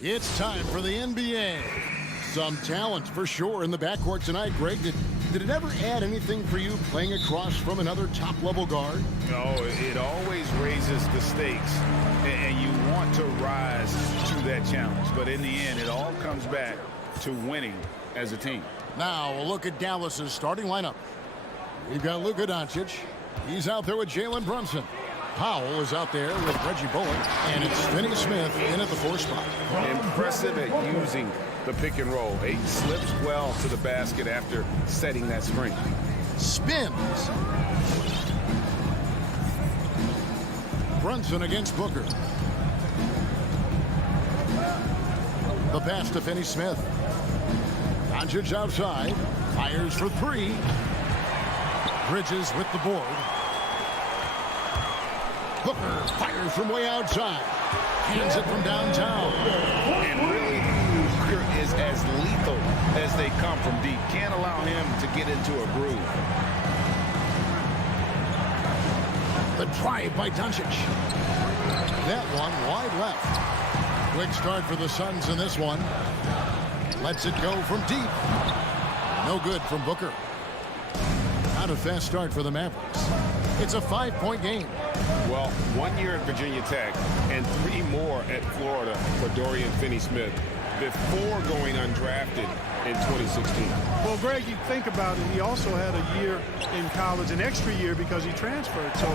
It's time for the NBA. Some talent for sure in the backcourt tonight, Greg. Did it ever add anything for you playing across from another top-level guard? No, it always raises the stakes, and you want to rise to that challenge. But in the end, it all comes back to winning as a team. Now, a look at Dallas's starting lineup. We've got Luka Doncic. He's out there with Jalen Brunson. Powell is out there with Reggie Bullock, and it's Finney Smith in at the 4 spot. Impressive at using the pick and roll. He slips well to the basket after setting that screen. Spins. Brunson against Booker. The pass to Finney Smith. Doncic outside. Fires for 3. Bridges with the board. Booker fires from way outside. Hands it from downtown. And really, Booker is as lethal as they come from deep. Can't allow him to get into a groove. The drive by Doncic. That one wide left. Quick start for the Suns in this one. Lets it go from deep. No good from Booker. Not a fast start for the Mavericks. It's a 5-point game. Well, 1 year at Virginia Tech and 3 more at Florida for Dorian Finney-Smith before going undrafted in 2016. Well, Greg, you think about it, he also had a year in college, an extra year because he transferred. So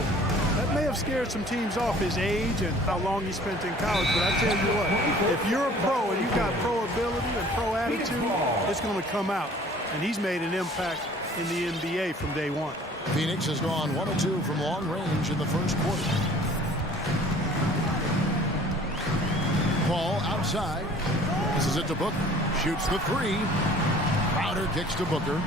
that may have scared some teams off, his age and how long he spent in college. But I tell you what, if you're a pro and you've got pro ability and pro attitude, it's going to come out. And he's made an impact in the NBA from day one. Phoenix has gone 1 of 2 from long range in the first quarter. Ball outside. This is it to Booker. Shoots the 3. Crowder kicks to Booker.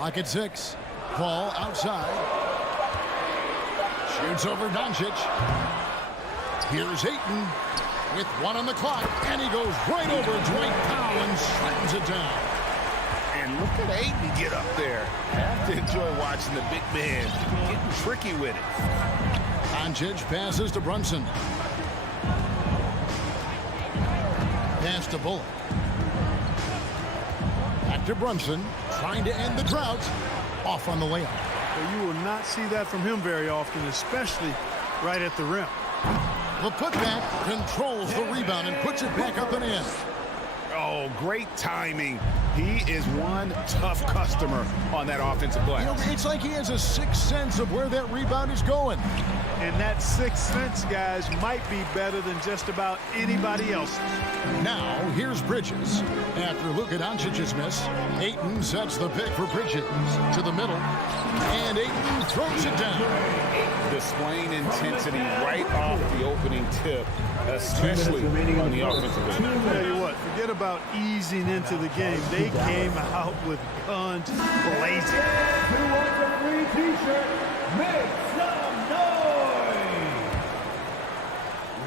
Lock at 6. Ball outside. Shoots over Doncic. Here's Ayton. With 1 on the clock, and he goes right over Dwight Powell and slams it down. And look at Ayton get up there. Have to enjoy watching the big man getting tricky with it. Doncic passes to Brunson. Pass to Bullock. Back to Brunson, trying to end the drought. Off on the layup. Well, you will not see that from him very often, especially right at the rim. The putback controls the rebound and puts it back up and in. Oh, great timing. He is one tough customer on that offensive glass. You know, it's like he has a sixth sense of where that rebound is going. And that sixth sense, guys, might be better than just about anybody else's. Now, here's Bridges. After Luka Doncic's miss, Ayton sets the pick for Bridges to the middle. And Ayton throws it down. Displaying intensity right off the opening tip, especially on the offensive end. I'll tell you what, forget about easing into the game. They came out with guns blazing. Who wants a free t-shirt? Make some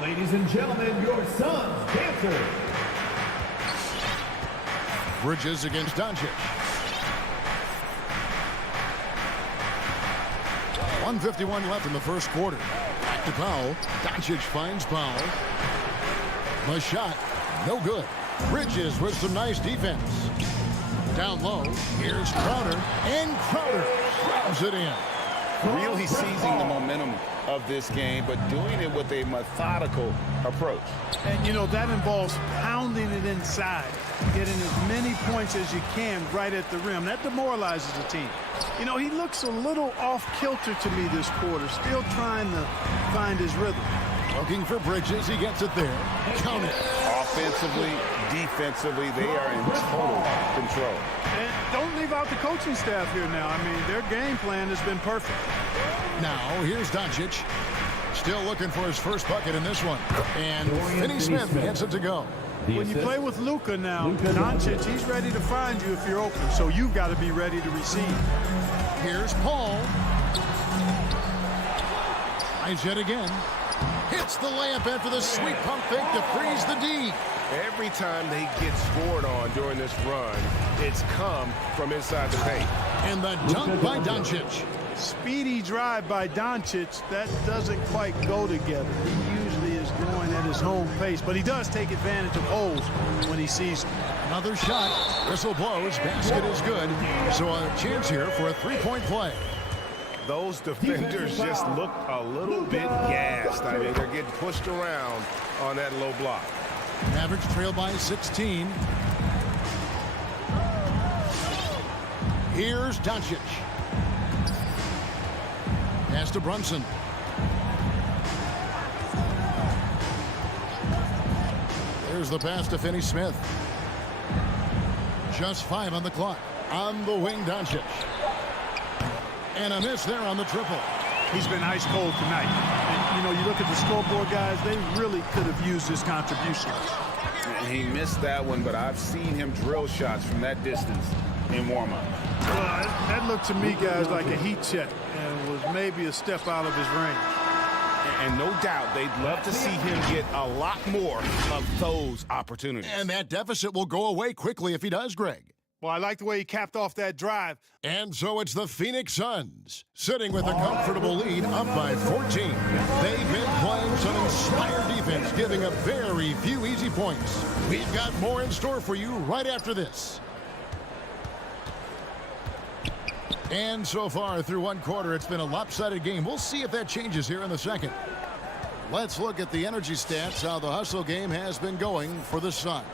noise! Ladies and gentlemen, your Suns dancer. Bridges against Doncic. 1:51 left in the first quarter. Back to Powell. Doncic finds Powell. The shot, no good. Bridges with some nice defense. Down low, here's Crowder, and Crowder throws it in. Really seizing the momentum of this game, but doing it with a methodical approach. And, you know, that involves pounding it inside, getting as many points as you can right at the rim. That demoralizes the team. You know, he looks a little off-kilter to me this quarter, still trying to find his rhythm. Looking for Bridges, he gets it there. Count it. Offensively, defensively, they are in total control. And don't leave out the coaching staff here now. I mean, their game plan has been perfect. Now, here's Doncic. Still looking for his first bucket in this one. And Finney Smith gets it to go. When you play with Luka now, Doncic, he's ready to find you if you're open. So you've got to be ready to receive. Here's Paul. Tries yet again. Hits the layup after the sweet pump fake to freeze the D. Every time they get scored on during this run, it's come from inside the paint. And the dunk by Doncic. speedy drive by Doncic, that doesn't quite go together. He usually is going at his home pace, but he does take advantage of holes when he sees them. Another shot. Whistle blows. Basket is good. So a chance here for a three-point play. Those defenders just look a little bit gassed. I mean, they're getting pushed around on that low block. Mavericks trail by 16. Here's Doncic. Pass to Brunson. There's the pass to Finney-Smith. Just 5 on the clock. On the wing, Doncic. And a miss there on the triple. He's been ice cold tonight. And, you know, you look at the scoreboard, guys, they really could have used his contribution. He missed that one, but I've seen him drill shots from that distance in warm-up. Well, that looked to me, guys, like a heat check and was maybe a step out of his range. And no doubt they'd love to see him get a lot more of those opportunities. And that deficit will go away quickly if he does, Greg. Well, I like the way he capped off that drive. And so it's the Phoenix Suns, sitting with a comfortable lead, up by 14. They've been playing some inspired defense, giving up very few easy points. We've got more in store for you right after this. And so far, through one quarter, it's been a lopsided game. We'll see if that changes here in the second. Let's look at the energy stats, how the hustle game has been going for the Suns.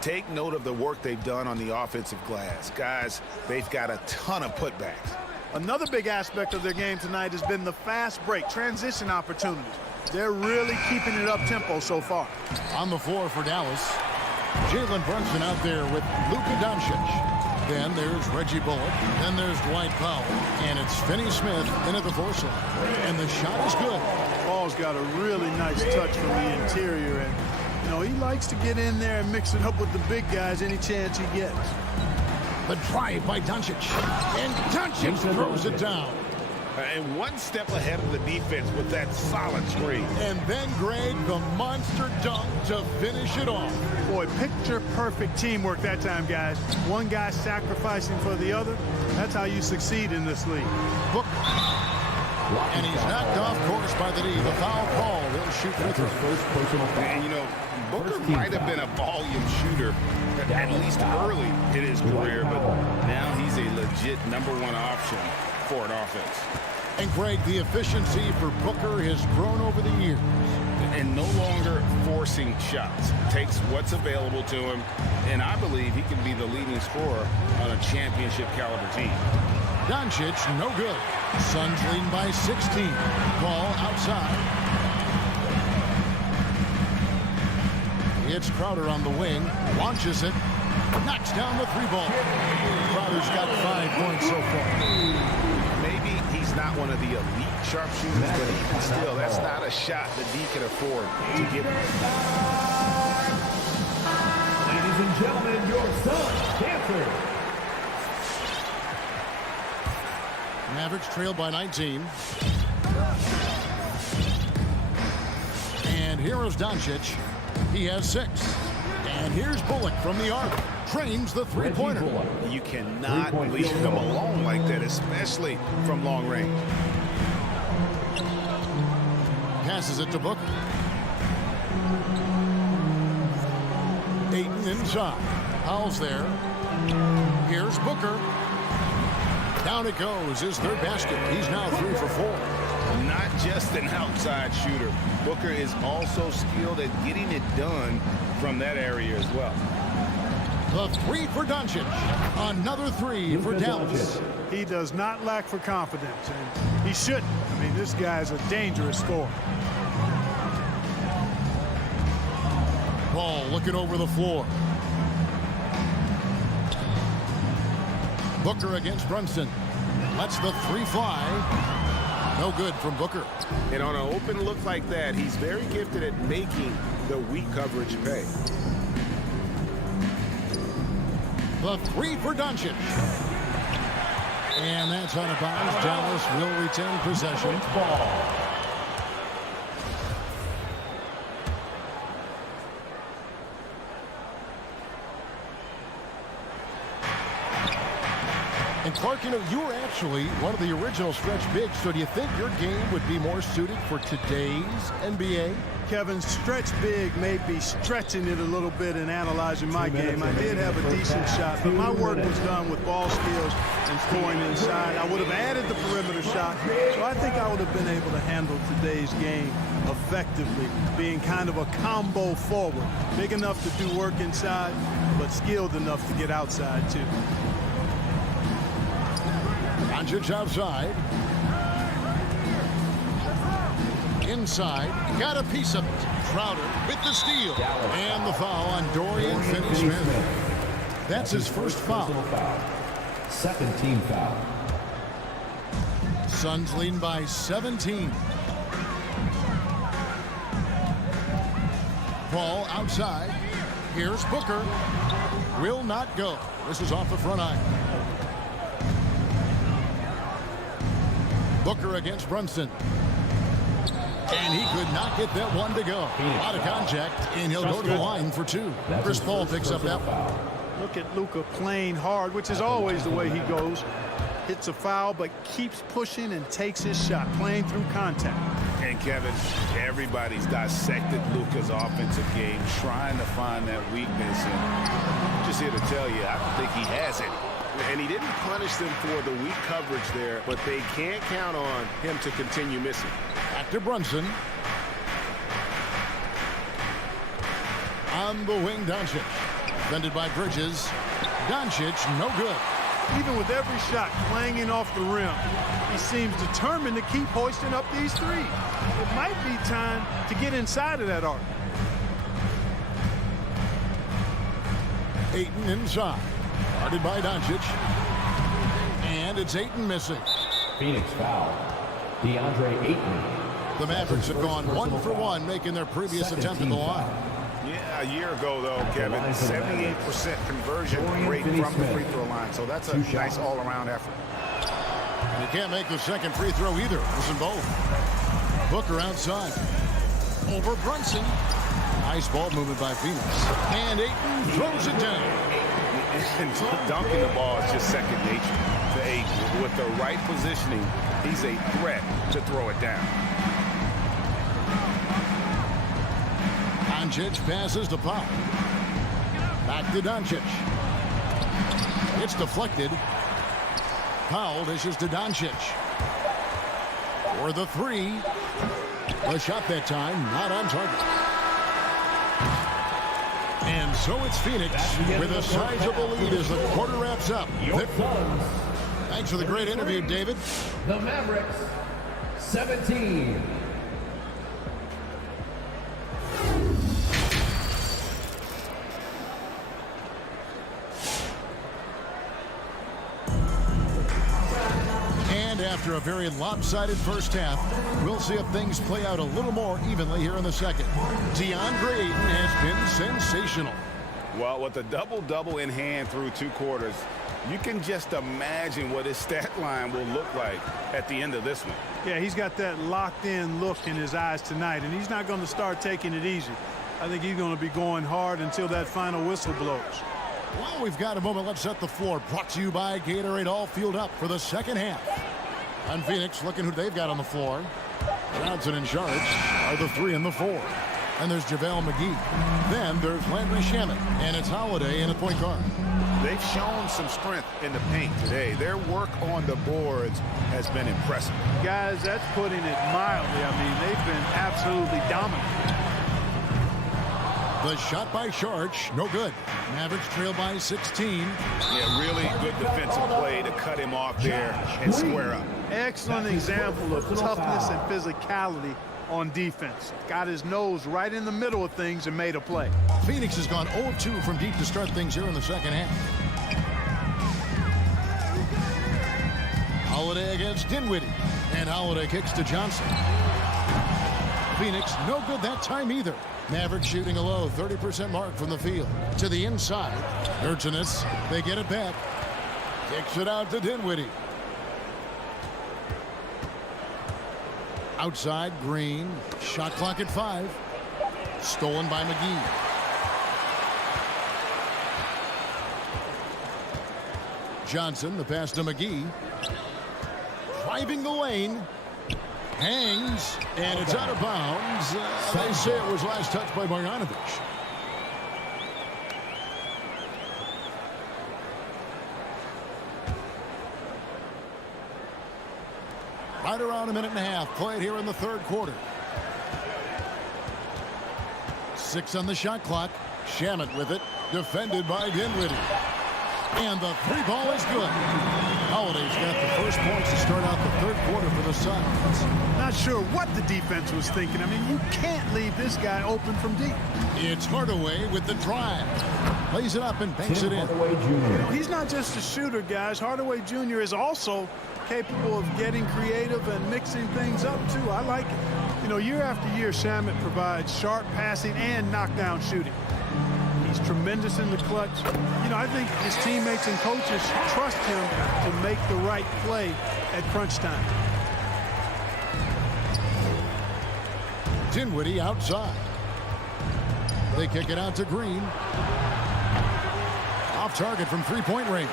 Take note of the work they've done on the offensive glass. Guys, they've got a ton of putbacks. Another big aspect of their game tonight has been the fast break, transition opportunities. They're really keeping it up-tempo so far. On the floor for Dallas, Jalen Brunson out there with Luka Doncic. Then there's Reggie Bullock. Then there's Dwight Powell. And it's Finney-Smith in at the force line. And the shot is good. Ball's got a really nice touch from the interior. And, you know, he likes to get in there and mix it up with the big guys any chance he gets. The drive by Doncic. And Doncic throws it down. And one step ahead of the defense with that solid screen. And then, Greg, the monster dunk to finish it off. Boy, picture-perfect teamwork that time, guys. One guy sacrificing for the other. That's how you succeed in this league. Booker. And he's knocked off course by the D. The foul call. He'll shoot free throw. And, you know, Booker might have been a volume shooter, at least early in his career, but now he's a legit #1 option for an offense. And Greg, the efficiency for Booker has grown over the years. And no longer forcing shots. Takes what's available to him, and I believe he can be the leading scorer on a championship caliber team. Doncic, no good. Suns leading by 16. Ball outside. It's Crowder on the wing. Launches it. Knocks down the 3-ball. Crowder's got 5 points so far. Maybe he's not one of the elite sharpshooters, but even still, that's not a shot that he can afford to give him. Ladies and gentlemen, your Suns dancer. Mavericks trail by 19. And here is Doncic. He has 6. And here's Bullock from the arc. Trains the three-pointer. You cannot leave him alone like that, especially from long range. Passes it to Booker. Ayton inside. Powell's there. Here's Booker. Down it goes. His third basket. He's now 3 for 4. Not just an outside shooter. Booker is also skilled at getting it done from that area as well. The 3 for Doncic. Another 3 for Dallas. He does not lack for confidence, and he shouldn't. I mean, this guy's a dangerous scorer. Ball looking over the floor. Booker against Brunson. Lets the 3 fly. No good from Booker. And on an open look like that, he's very gifted at making the weak coverage pay. The 3 for Doncic. And that's out of bounds. Dallas will retain possession. Ball. And Clark, you know, you were actually one of the original stretch bigs, so do you think your game would be more suited for today's NBA? Kevin, stretch big may be stretching it a little bit in analyzing my game. I did have a decent shot, but my work was done with ball skills and scoring inside. I would have added the perimeter shot, so I think I would have been able to handle today's game effectively, being kind of a combo forward. Big enough to do work inside, but skilled enough to get outside, too. Doncic outside. Inside, got a piece of it. Crowder with the steal. And the foul on Dorian Finney-Smith. That's his first foul. Second team foul. Suns leading by 17. Ball outside. Here's Booker. Will not go. This is off the front eye. Booker against Brunson. And he could not get that one to go. A lot of contact, and he'll go to the line for two. Chris Paul picks up that one. Look at Luka playing hard, which is always the way he goes. Hits a foul, but keeps pushing and takes his shot, playing through contact. And Kevin, everybody's dissected Luka's offensive game, trying to find that weakness. And I'm just here to tell you, I don't think he has any. And he didn't punish them for the weak coverage there, but they can't count on him to continue missing. Back to Brunson. On the wing, Doncic. Defended by Bridges. Doncic, no good. Even with every shot clanging off the rim, he seems determined to keep hoisting up these threes. It might be time to get inside of that arc. Ayton inside. Guarded by Doncic. And it's Ayton missing. Phoenix foul. DeAndre Ayton. The Mavericks have gone 1 for 1, making their previous attempt at the line. Yeah, a year ago, though, Kevin, 78% conversion rate from the free throw line. So that's a nice all-around effort. You can't make the second free throw either. Listen both. Booker outside. Over Brunson. Nice ball movement by Phoenix. And Ayton throws it down. And dunking the ball is just second nature to Ayton. With the right positioning, he's a threat to throw it down. Doncic passes to Pop. Back to Doncic. It's deflected. Powell dishes to Doncic. For the three. The shot that time, not on target. And so it's Phoenix with a sizable lead as the quarter wraps up. Thanks for the great interview, David. The Mavericks, 17. And after a very lopsided first half, we'll see if things play out a little more evenly here in the second. DeAndre Ayton has been sensational. Well, with a double-double in hand through 2 quarters, you can just imagine what his stat line will look like at the end of this one. Yeah, he's got that locked-in look in his eyes tonight, and he's not going to start taking it easy. I think he's going to be going hard until that final whistle blows. Well, we've got a moment. Let's set the floor. Brought to you by Gatorade, all fueled up for the second half. And Phoenix looking who they've got on the floor. Johnson and Saric are the 3 and the 4. And there's JaVale McGee. Then there's Landry Shamet. And it's Holiday in the point guard. They've shown some strength in the paint today. Their work on the boards has been impressive. Guys, that's putting it mildly. I mean, they've been absolutely dominant. The shot by Saric, no good. Mavericks trail by 16. Yeah, really good defensive play to cut him off there and square up. Excellent example of toughness and physicality on defense. Got his nose right in the middle of things and made a play. Phoenix has gone 0 of 2 from deep to start things here in the second half. Holiday against Dinwiddie. And Holiday kicks to Johnson. Phoenix no good that time either. Mavericks shooting a low 30% mark from the field. To the inside. Urchinus, they get it back. Kicks it out to Dinwiddie. Outside, Green. Shot clock at 5. Stolen by McGee. Johnson, the pass to McGee. Driving the lane. Hangs, and it's out of bounds. They say it was last touched by Marjanovic. Right around a minute and a half played here in the third quarter. 6 on the shot clock. Shamet with it. Defended by Dinwiddie. And the three ball is good. Holiday's got the first points to start out the third quarter for the Suns. Not sure what the defense was thinking. I mean, you can't leave this guy open from deep. It's Hardaway with the drive. Lays it up and banks it in. He's not just a shooter, guys. Hardaway Jr. is also capable of getting creative and mixing things up, too. I like it. You know, year after year, Shamet provides sharp passing and knockdown shooting. He's tremendous in the clutch. You know, I think his teammates and coaches trust him to make the right play at crunch time. Dinwiddie outside. They kick it out to Green. Off target from three-point range.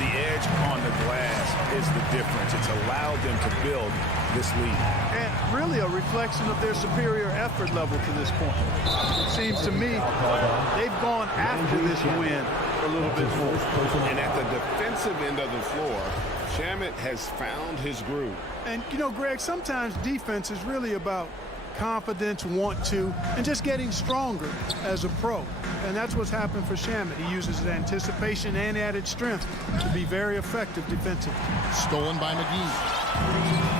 The edge on the glass is the difference. It's allowed them to build this lead. And really a reflection of their superior effort level to this point. It seems to me they've gone after this win a little bit more. And at the defensive end of the floor, Shamet has found his groove. And, you know, Greg, sometimes defense is really about confidence, want to, and just getting stronger as a pro. And that's what's happened for Shamet. He uses his anticipation and added strength to be very effective defensively. Stolen by McGee.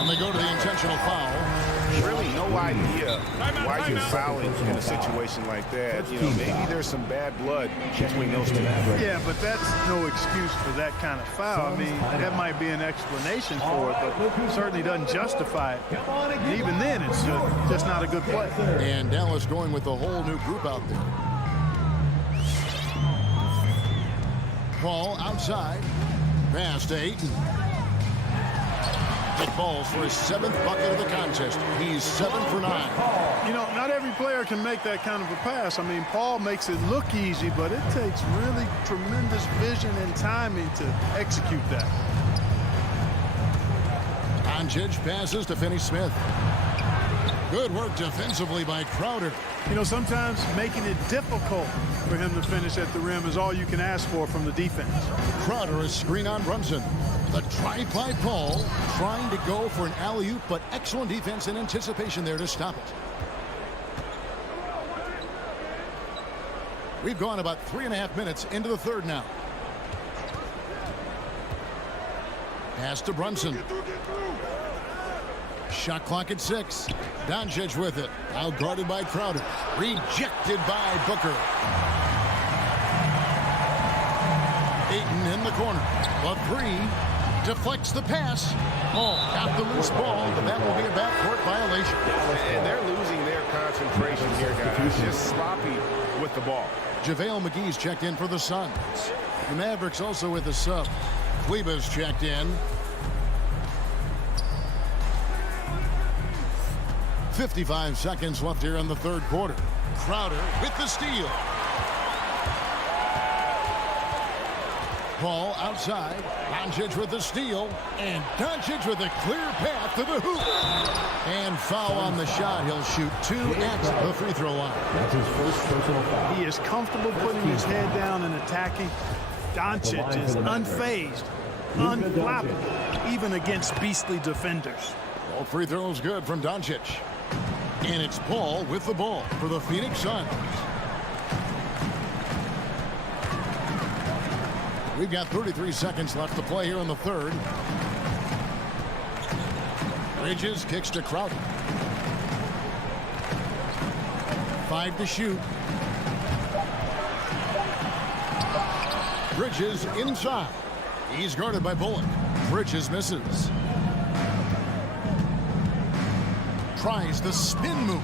And they go to the intentional foul. Really no idea why you're fouling in a situation like that. You know, maybe there's some bad blood between those two. Yeah, but that's no excuse for that kind of foul. I mean, that might be an explanation for it, but it certainly doesn't justify it. And even then, it's just not a good play. And Dallas going with a whole new group out there. Paul outside. Pass to Ayton. It falls for his 7th bucket of the contest. He's 7 for 9. You know, not every player can make that kind of a pass. I mean, Paul makes it look easy, but it takes really tremendous vision and timing to execute that. Doncic passes to Finney-Smith. Good work defensively by Crowder. You know, sometimes making it difficult for him to finish at the rim is all you can ask for from the defense. Crowder is screen on Brunson. The drive by Paul, trying to go for an alley-oop, but excellent defense and anticipation there to stop it. We've gone about 3.5 minutes into the third now. Pass to Brunson. Shot clock at 6. Doncic with it. Out guarded by Crowder. Rejected by Booker. Ayton in the corner. A 3. Deflects the pass. Oh, got the loose ball, but that will be a backcourt violation. And they're losing their concentration here, guys. Just sloppy with the ball. JaVale McGee's checked in for the Suns. The Mavericks also with a sub. Kleber's checked in. 55 seconds left here in the third quarter. Crowder with the steal. Paul outside. Doncic with the steal. And Doncic with a clear path to the hoop. And foul on the shot. He'll shoot 2 at the free throw line. That's his first personal foul. He is comfortable putting his head down and attacking. Doncic is unfazed, unflappable, even against beastly defenders. All free throws good from Doncic. And it's Paul with the ball for the Phoenix Suns. We've got 33 seconds left to play here in the third. Bridges kicks to Crowder. 5 to shoot. Bridges inside. He's guarded by Bullock. Bridges misses. Tries the spin move.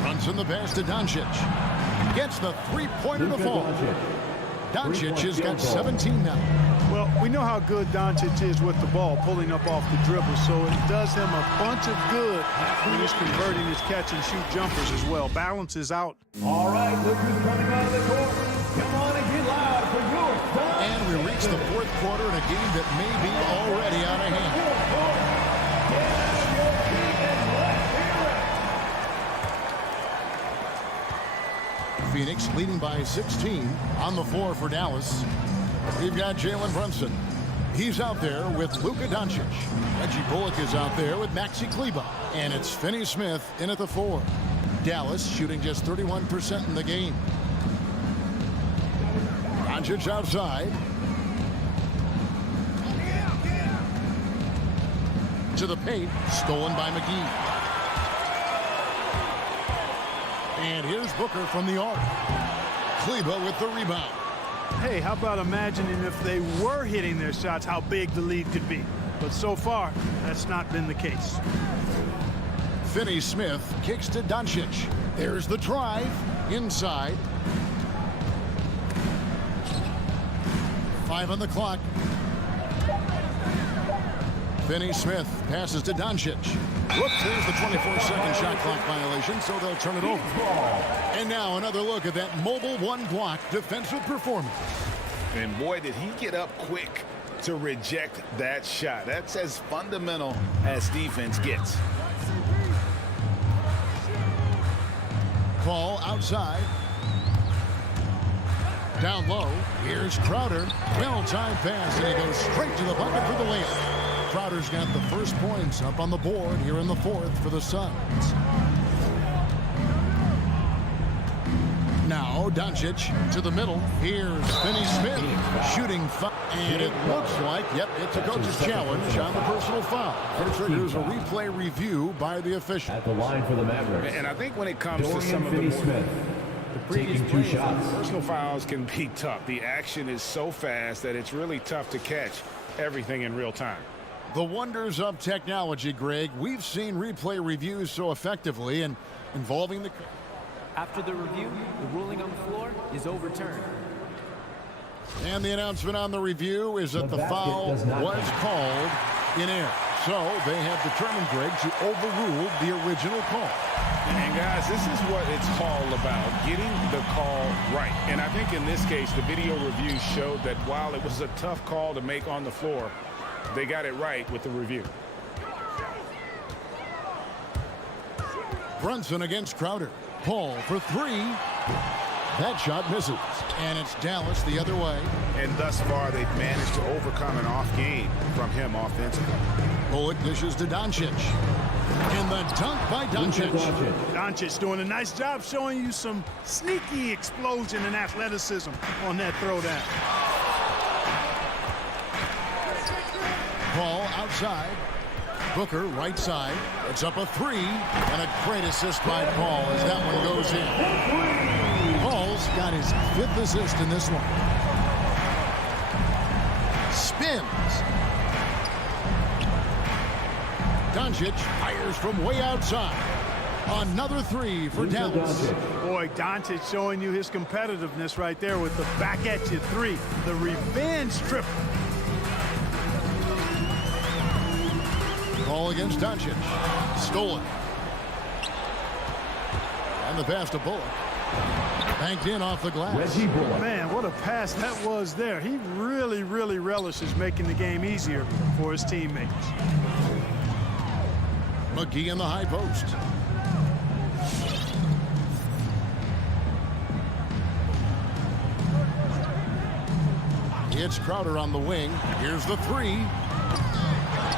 Runs in the pass to Doncic. Gets the three-pointer to fall. Doncic has got 17 now. Well, we know how good Doncic is with the ball, pulling up off the dribble, so it does him a bunch of good when he's converting his catch-and-shoot jumpers as well. Balances out. All right, look who's coming out of the court. Come on and get loud for And we reach the fourth quarter in a game that may be already out of hand. Phoenix leading by 16 on the floor for Dallas. We've got Jalen Brunson. He's out there with Luka Doncic. Reggie Bullock is out there with Maxi Kleber. And it's Finney Smith in at the 4. Dallas shooting just 31% in the game. Doncic outside. To the paint. Stolen by McGee. And here's Booker from the arc. Kleber with the rebound. Hey, how about imagining if they were hitting their shots, how big the lead could be. But so far, that's not been the case. Finney Smith kicks to Doncic. There's the drive. Inside. 5 on the clock. Finney Smith passes to Doncic. Whoops, there's the 24-second shot clock violation, so they'll turn it over. And now another look at that mobile one-block defensive performance. And boy, did he get up quick to reject that shot. That's as fundamental as defense gets. Ball outside. Down low. Here's Crowder. Well-timed pass, and he goes straight to the bucket for the layup. Crowder's got the first points up on the board here in the fourth for the Suns. Now Doncic to the middle. Here's Finney Smith shooting foul. And it looks like, yep, it's a coach's challenge on the personal foul. There's a replay review by the official. At the line for the Mavericks. And I think when it comes to some of the more taking 2 shots. personal fouls can be tough. The action is so fast that it's really tough to catch everything in real time. The wonders of technology, Greg. We've seen replay reviews so effectively and involving the... After the review, the ruling on the floor is overturned. And the announcement on the review is that the foul was called in air. So they have determined, Greg, to overrule the original call. And guys, this is what it's all about, getting the call right. And I think in this case, the video review showed that while it was a tough call to make on the floor, they got it right with the review. Brunson against Crowder. Paul for 3. That shot misses. And it's Dallas the other way. And thus far, they've managed to overcome an off game from him offensively. Bullock dishes to Doncic. And the dunk by Doncic. Doncic doing a nice job showing you some sneaky explosion and athleticism on that throwdown. Ball outside. Booker right side. It's up a 3. And a great assist by Paul as that one goes in. Paul's got his 5th assist in this one. Spins. Doncic fires from way outside. Another 3 for Dallas. Boy, Doncic showing you his competitiveness right there with the back at you 3. The revenge triple. Ball against Doncic. Stolen. And the pass to Bullock. Banked in off the glass. Man, what a pass that was there. He really, really relishes making the game easier for his teammates. McGee in the high post. It's Crowder on the wing. Here's the 3.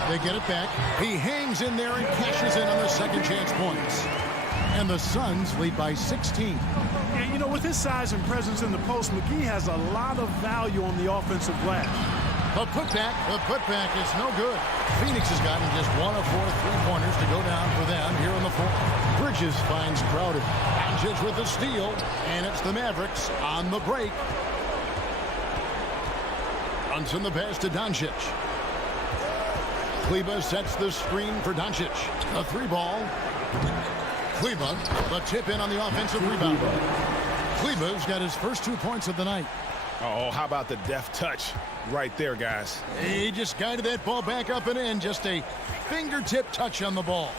They get it back. He hangs in there and cashes in on their second chance points. And the Suns lead by 16. Yeah, you know, with his size and presence in the post, McGee has a lot of value on the offensive glass. The putback is no good. Phoenix has gotten just 1 of 4 3-pointers to go down for them here in the fourth. Bridges finds Crowder. Doncic with the steal, and it's the Mavericks on the break. Runs in the pass to Doncic. Kleber sets the screen for Doncic. A 3-ball. Kleber, the tip in on the offensive rebound. Kleber's got his first 2 points of the night. Oh, how about the deft touch right there, guys? He just guided that ball back up and in. Just a fingertip touch on the ball.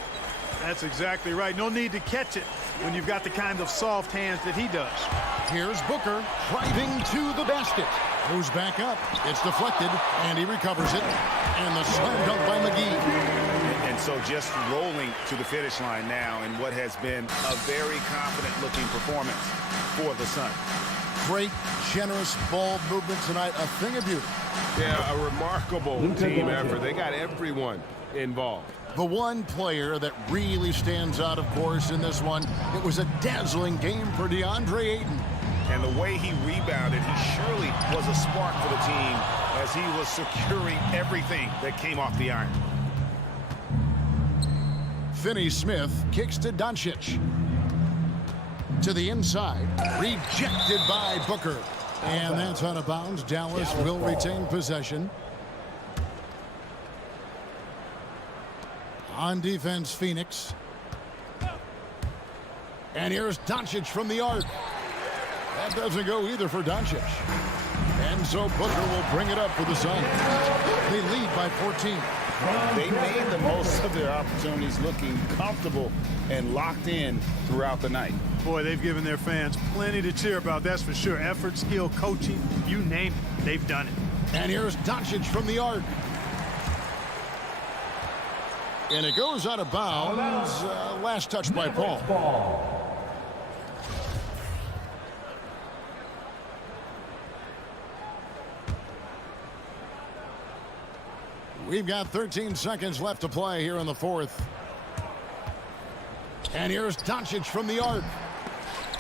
That's exactly right. No need to catch it when you've got the kind of soft hands that he does. Here's Booker driving to the basket. Moves back up. It's deflected, and he recovers it. And the slam dunk by McGee. And so just rolling to the finish line now in what has been a very confident-looking performance for the Suns. Great, generous ball movement tonight. A thing of beauty. Yeah, a remarkable team effort. They got everyone involved. The one player that really stands out, of course, in this one, it was a dazzling game for DeAndre Ayton. And the way he rebounded, he surely was a spark for the team as he was securing everything that came off the iron. Finney Smith kicks to Doncic. To the inside. Rejected by Booker. And that's out of bounds. Dallas will retain possession. On defense, Phoenix. And here's Doncic from the arc. That doesn't go either for Doncic. And so Booker will bring it up for the Suns. They lead by 14. They made the most of their opportunities, looking comfortable and locked in throughout the night. Boy, they've given their fans plenty to cheer about, that's for sure. Effort, skill, coaching, you name it, they've done it. And here's Doncic from the arc. And it goes out of bounds. Last touch by Paul. We've got 13 seconds left to play here in the fourth. And here's Doncic from the arc.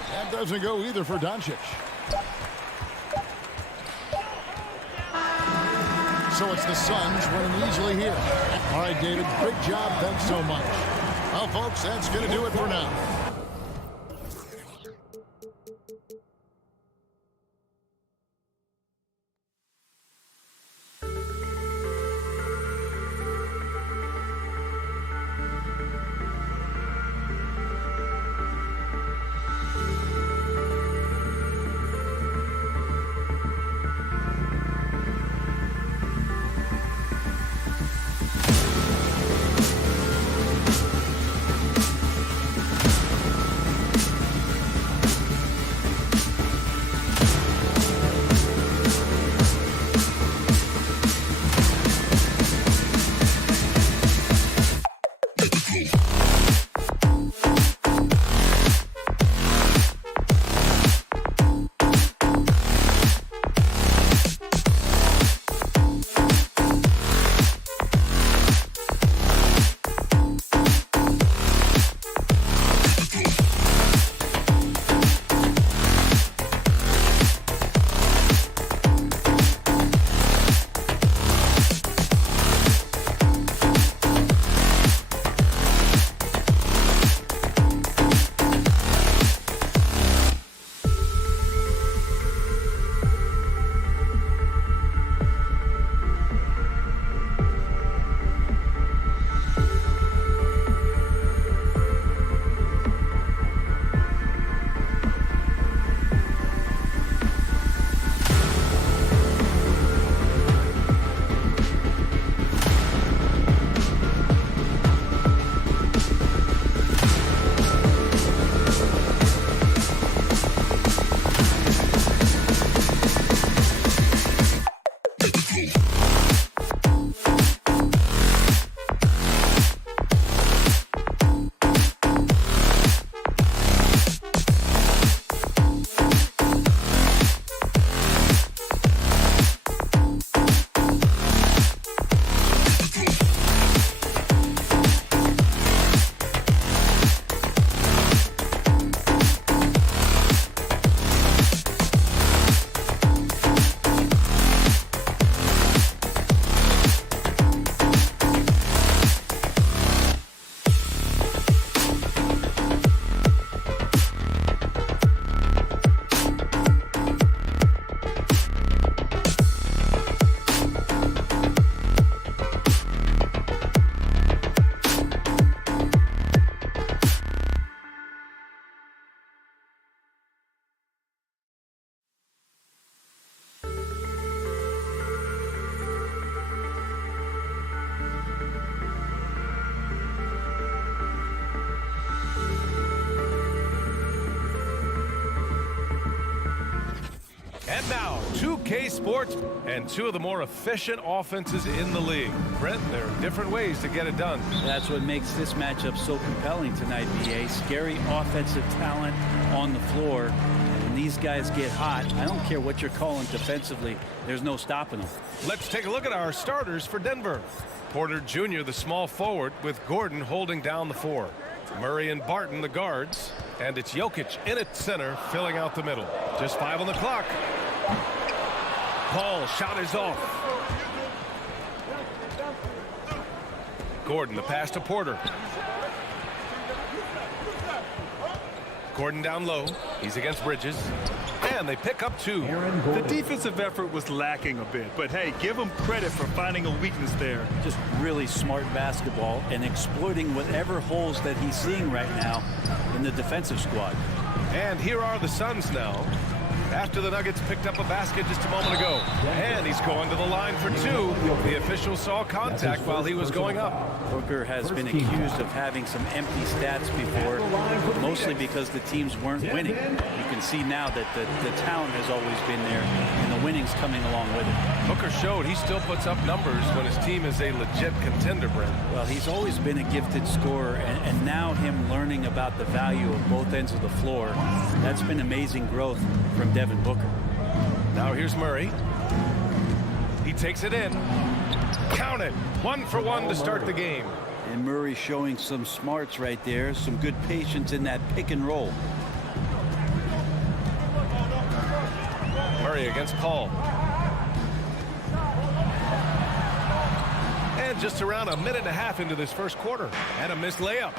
That doesn't go either for Doncic. So it's the Suns winning easily here. All right, David, great job. Thanks so much. Well, folks, that's going to do it for now. And now, 2K Sports and two of the more efficient offenses in the league. Brent, there are different ways to get it done. That's what makes this matchup so compelling tonight, BA. Scary offensive talent on the floor. And when these guys get hot, I don't care what you're calling defensively, there's no stopping them. Let's take a look at our starters for Denver. Porter Jr., the small forward, with Gordon holding down the 4. Murray and Barton, the guards. And it's Jokic in at center, filling out the middle. Just 5 on the clock. Paul, shot is off. Gordon, the pass to Porter. Gordon down low. He's against Bridges. And they pick up 2. The defensive effort was lacking a bit, but hey, give them credit for finding a weakness there. Just really smart basketball and exploiting whatever holes that he's seeing right now in the defensive squad. And here are the Suns now. After the Nuggets picked up a basket just a moment ago. And he's going to the line for 2. The official saw contact while he was going up. Booker has been accused of having some empty stats before, mostly because the teams weren't winning. You can see now that the talent has always been there, and the winning's coming along with it. Booker showed he still puts up numbers when his team is a legit contender, Brent. Well, he's always been a gifted scorer, and now him learning about the value of both ends of the floor, that's been amazing growth from Devin Booker. Now here's Murray. He takes it in. Count it. 1 for 1 to start the game. And Murray showing some smarts right there, some good patience in that pick and roll. Murray against Paul. And just around a minute and a half into this first quarter. And a missed layup.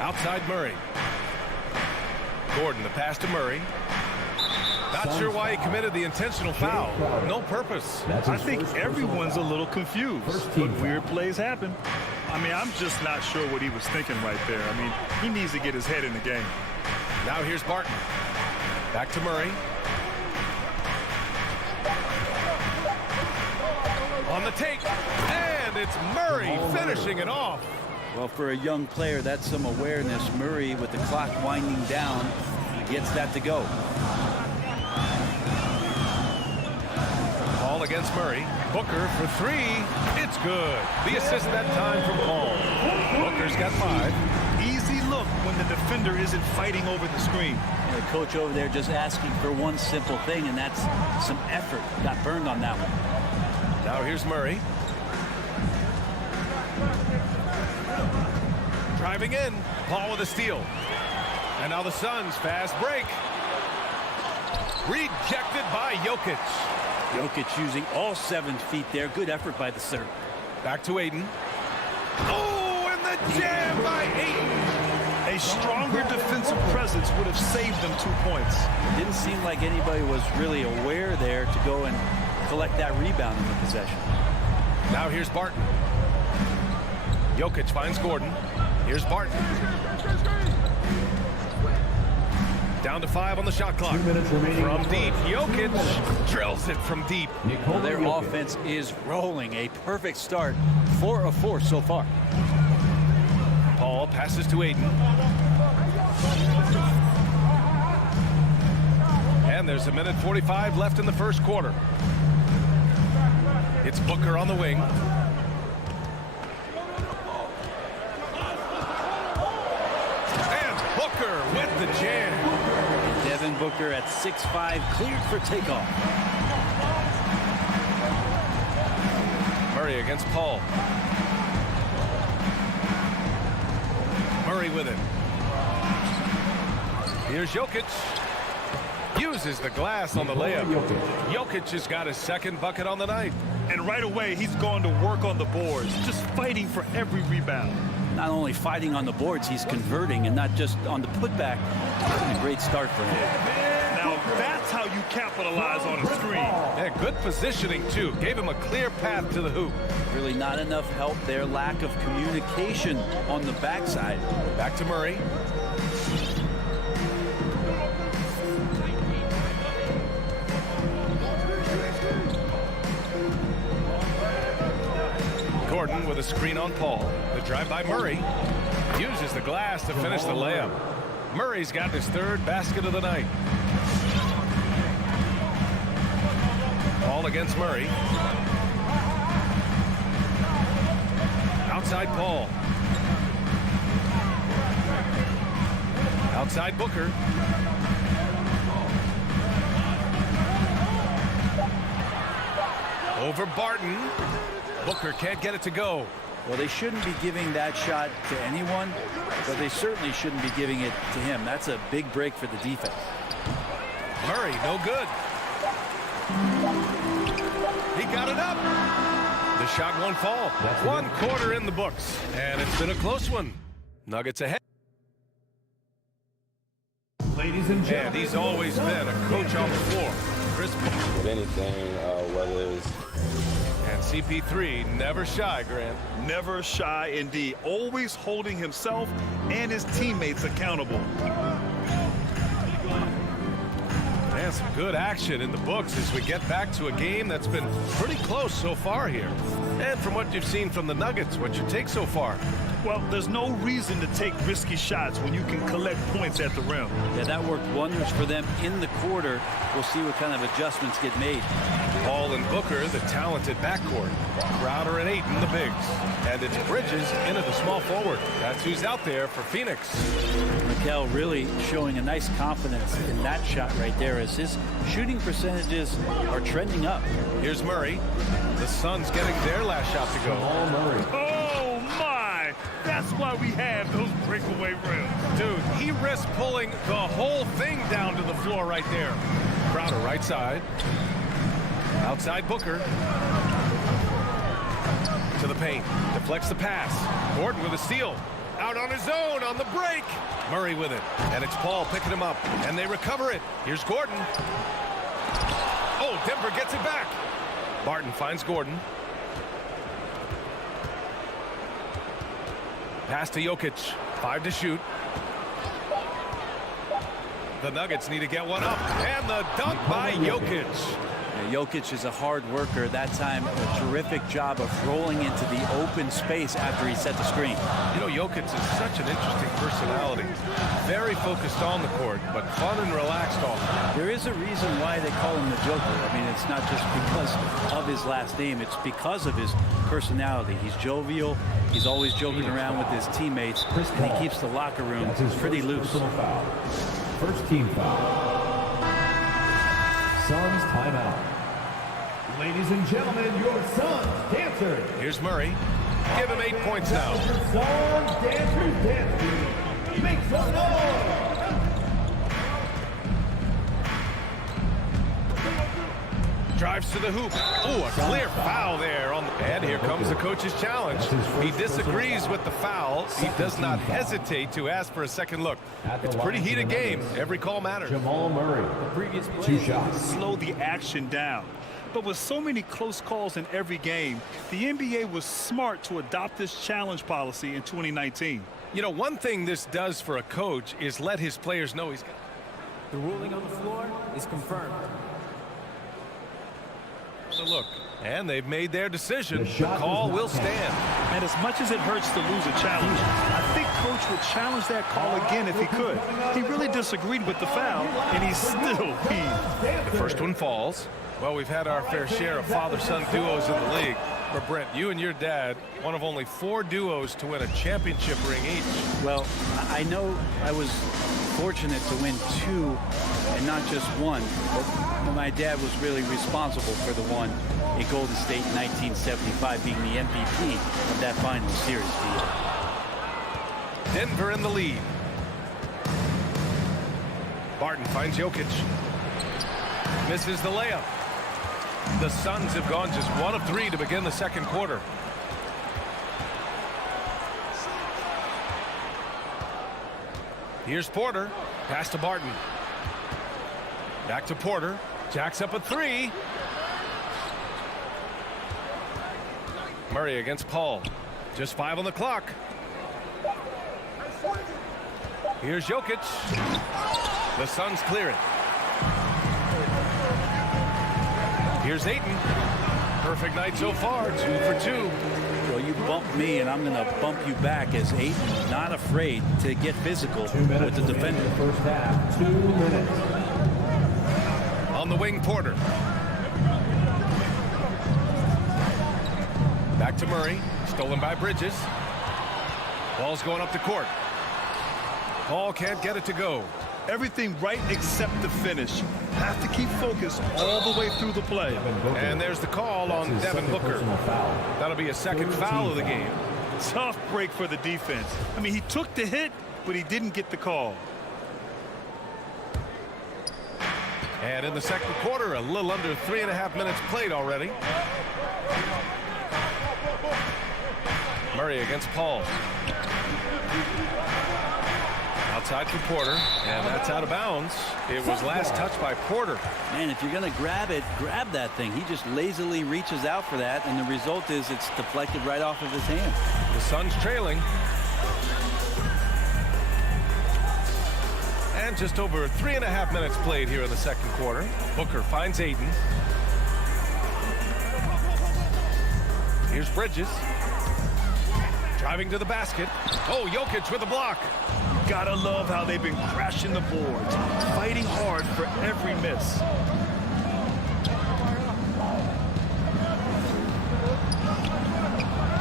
Outside Murray. Gordon, the pass to Murray. Not sure why he committed the intentional foul. No purpose. I think everyone's a little confused, but weird plays happen. I mean, I'm just not sure what he was thinking right there. I mean, he needs to get his head in the game. Now here's Barton. Back to Murray. On the take. And it's Murray finishing it off. Well, for a young player, that's some awareness. Murray, with the clock winding down, gets that to go. Paul against Murray. Booker for 3. It's good. The assist that time from Paul. Booker's got 5. Easy look when the defender isn't fighting over the screen. The coach over there just asking for one simple thing, and that's some effort. Got burned on that one. Now here's Murray. Driving in. Paul with a steal. And now the Suns fast break. Rejected by Jokic. Jokic using all 7 feet there. Good effort by the center. Back to Aiden. Oh, and the jam by Aiden. A stronger defensive presence would have saved them 2 points. It didn't seem like anybody was really aware there to go and collect that rebound in the possession. Now here's Barton. Jokic finds Gordon. Here's Barton. Down to 5 on the shot clock. From deep, Jokic drills it from deep. Well, their offense is rolling. A perfect start. 4 of 4 so far. Paul passes to Aiden. And there's a minute 45 left in the first quarter. It's Booker on the wing. And Booker with the jam. Devin Booker at 6'5", cleared for takeoff. Murray against Paul. Murray with it. Here's Jokic. Uses the glass on the layup. Jokic has got his 2nd bucket on the night. And right away, he's gone to work on the boards, just fighting for every rebound. Not only fighting on the boards, he's converting, and not just on the putback. It's been a great start for him. Now, that's how you capitalize on a screen. Yeah, good positioning, too. Gave him a clear path to the hoop. Really not enough help there. Lack of communication on the backside. Back to Murray. Gordon with a screen on Paul. The drive by Murray. Uses the glass to finish the layup. Murray's got his third basket of the night. Paul against Murray. Outside Paul. Outside Booker. Over Barton. Booker can't get it to go. Well, they shouldn't be giving that shot to anyone, but they certainly shouldn't be giving it to him. That's a big break for the defense. Murray, no good. He got it up. The shot won't fall. One quarter in the books, and it's been a close one. Nuggets ahead. Ladies and gentlemen, And he's always been a coach on the floor. Chris With anything, whether it's... And CP3 never shy, Grant. Never shy indeed. Always holding himself and his teammates accountable. And some good action in the books as we get back to a game that's been pretty close so far here. And from what you've seen from the Nuggets, what's your take so far? Well, there's no reason to take risky shots when you can collect points at the rim. Yeah, that worked wonders for them in the quarter. We'll see what kind of adjustments get made. Paul and Booker, the talented backcourt. Crowder and Ayton, the bigs. And it's Bridges into the small forward. That's who's out there for Phoenix. Mikel really showing a nice confidence in that shot right there as his shooting percentages are trending up. Here's Murray. The Suns getting their last shot to go. Oh, my! That's why we have those breakaway rims. Dude, he risked pulling the whole thing down to the floor right there. Crowder right side. Outside Booker. To the paint. Deflects the pass. Gordon with a steal. Out on his own on the break. Murray with it. And it's Paul picking him up. And they recover it. Here's Gordon. Oh, Denver gets it back. Barton finds Gordon. Pass to Jokic. 5 to shoot. The Nuggets need to get one up. And the dunk by Jokic. Jokic is a hard worker. That time, a terrific job of rolling into the open space after he set the screen. You know, Jokic is such an interesting personality. Very focused on the court, but fun and relaxed off. There is a reason why they call him the Joker. I mean, it's not just because of his last name. It's because of his personality. He's jovial. He's always joking around with his teammates, and he keeps the locker room pretty loose. First team foul. Suns timeout. Ladies and gentlemen, your Suns dancers. Here's Murray. Give him 8 points now. Suns dancers dancing. Make some noise. Drives to the hoop. Oh, a clear foul there. And here comes the coach's challenge. He disagrees with the foul. He does not hesitate to ask for a second look. It's a pretty heated game. Every call matters. Jamal Murray. Previous play. 2 shots. Slow the action down. But with so many close calls in every game, the NBA was smart to adopt this challenge policy in 2019. You know, one thing this does for a coach is let his players know he's got. The ruling on the floor is confirmed. So look, and they've made their decision. The call will stand. And as much as it hurts to lose a challenge, I think Coach would challenge that call again if he could. He really disagreed with the foul, and he's still peeved. The first one falls. Well, we've had our fair share of father-son duos in the league. But Brent, you and your dad, one of only 4 duos to win a championship ring each. Well, I know I was fortunate to win 2 and not just 1, but my dad was really responsible for the one at Golden State in 1975, being the MVP of that final series deal. Denver in the lead. Barton finds Jokic. Misses the layup. The Suns have gone just 1 of 3 to begin the second quarter. Here's Porter. Pass to Barton. Back to Porter. Jacks up a 3. Murray against Paul. Just 5 on the clock. Here's Jokic. The Suns clear it. Here's Ayton. Perfect night so far, 2 for 2. Well, you bump me, and I'm going to bump you back as Ayton not afraid to get physical with the defender. First half, 2 minutes. On the wing, Porter. Back to Murray. Stolen by Bridges. Ball's going up the court. Paul can't get it to go. Everything right except the finish. Have to keep focused all the way through the play. And there's the call on Devin Booker. That'll be a second foul of the game. Tough break for the defense. I mean, he took the hit, but he didn't get the call. And in the second quarter, a little under 3.5 minutes played already. Murray against Paul. Outside for Porter, and that's out of bounds. It was last touched by Porter. Man, if you're going to grab it, grab that thing. He just lazily reaches out for that, and the result is it's deflected right off of his hand. The Suns trailing. And just over 3.5 minutes played here in the second quarter. Booker finds Ayton. Here's Bridges. Driving to the basket. Oh, Jokic with a block. Gotta love how they've been crashing the boards, fighting hard for every miss.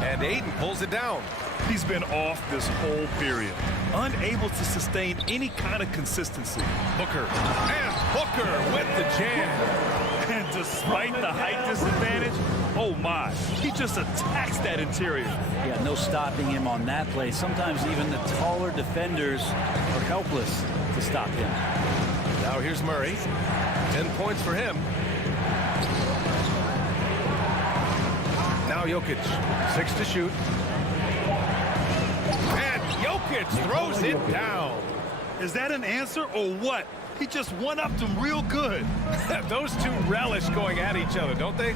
And Ayton pulls it down. He's been off this whole period, unable to sustain any kind of consistency. Booker. And Booker with the jam. And despite the height disadvantage, oh my, he just attacks that interior. Yeah, no stopping him on that play. Sometimes even the taller defenders are helpless to stop him. Now here's Murray. 10 points for him. Now Jokic. 6 to shoot. And Jokic throws it down. Is that an answer or what? He just one-upped him real good. Those two relish going at each other, don't they?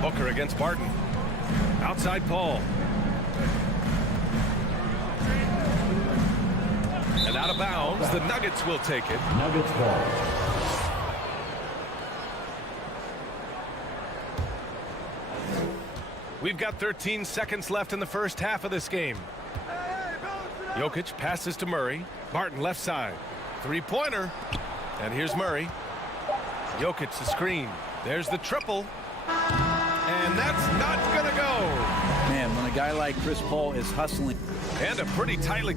Booker against Barton. Outside Paul. And out of bounds, the Nuggets will take it. Nuggets ball. We've got 13 seconds left in the first half of this game. Jokic passes to Murray. Barton left side. Three-pointer. And here's Murray. Jokic the screen. There's the triple. And that's not going to go. Man, when a guy like Chris Paul is hustling. And a pretty tightly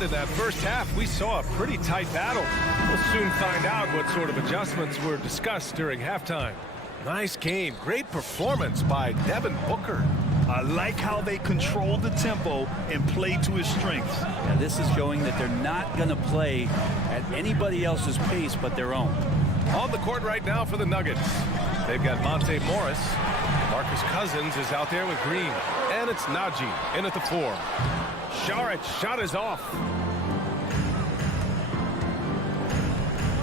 in that first half, we saw a pretty tight battle. We'll soon find out what sort of adjustments were discussed during halftime. Nice game. Great performance by Devin Booker. I like how they controlled the tempo and played to his strengths. Yeah, this is showing that they're not going to play at anybody else's pace but their own. On the court right now for the Nuggets. They've got Monte Morris. Marcus Cousins is out there with Green. And it's Najee in at the 4. Saric shot is off.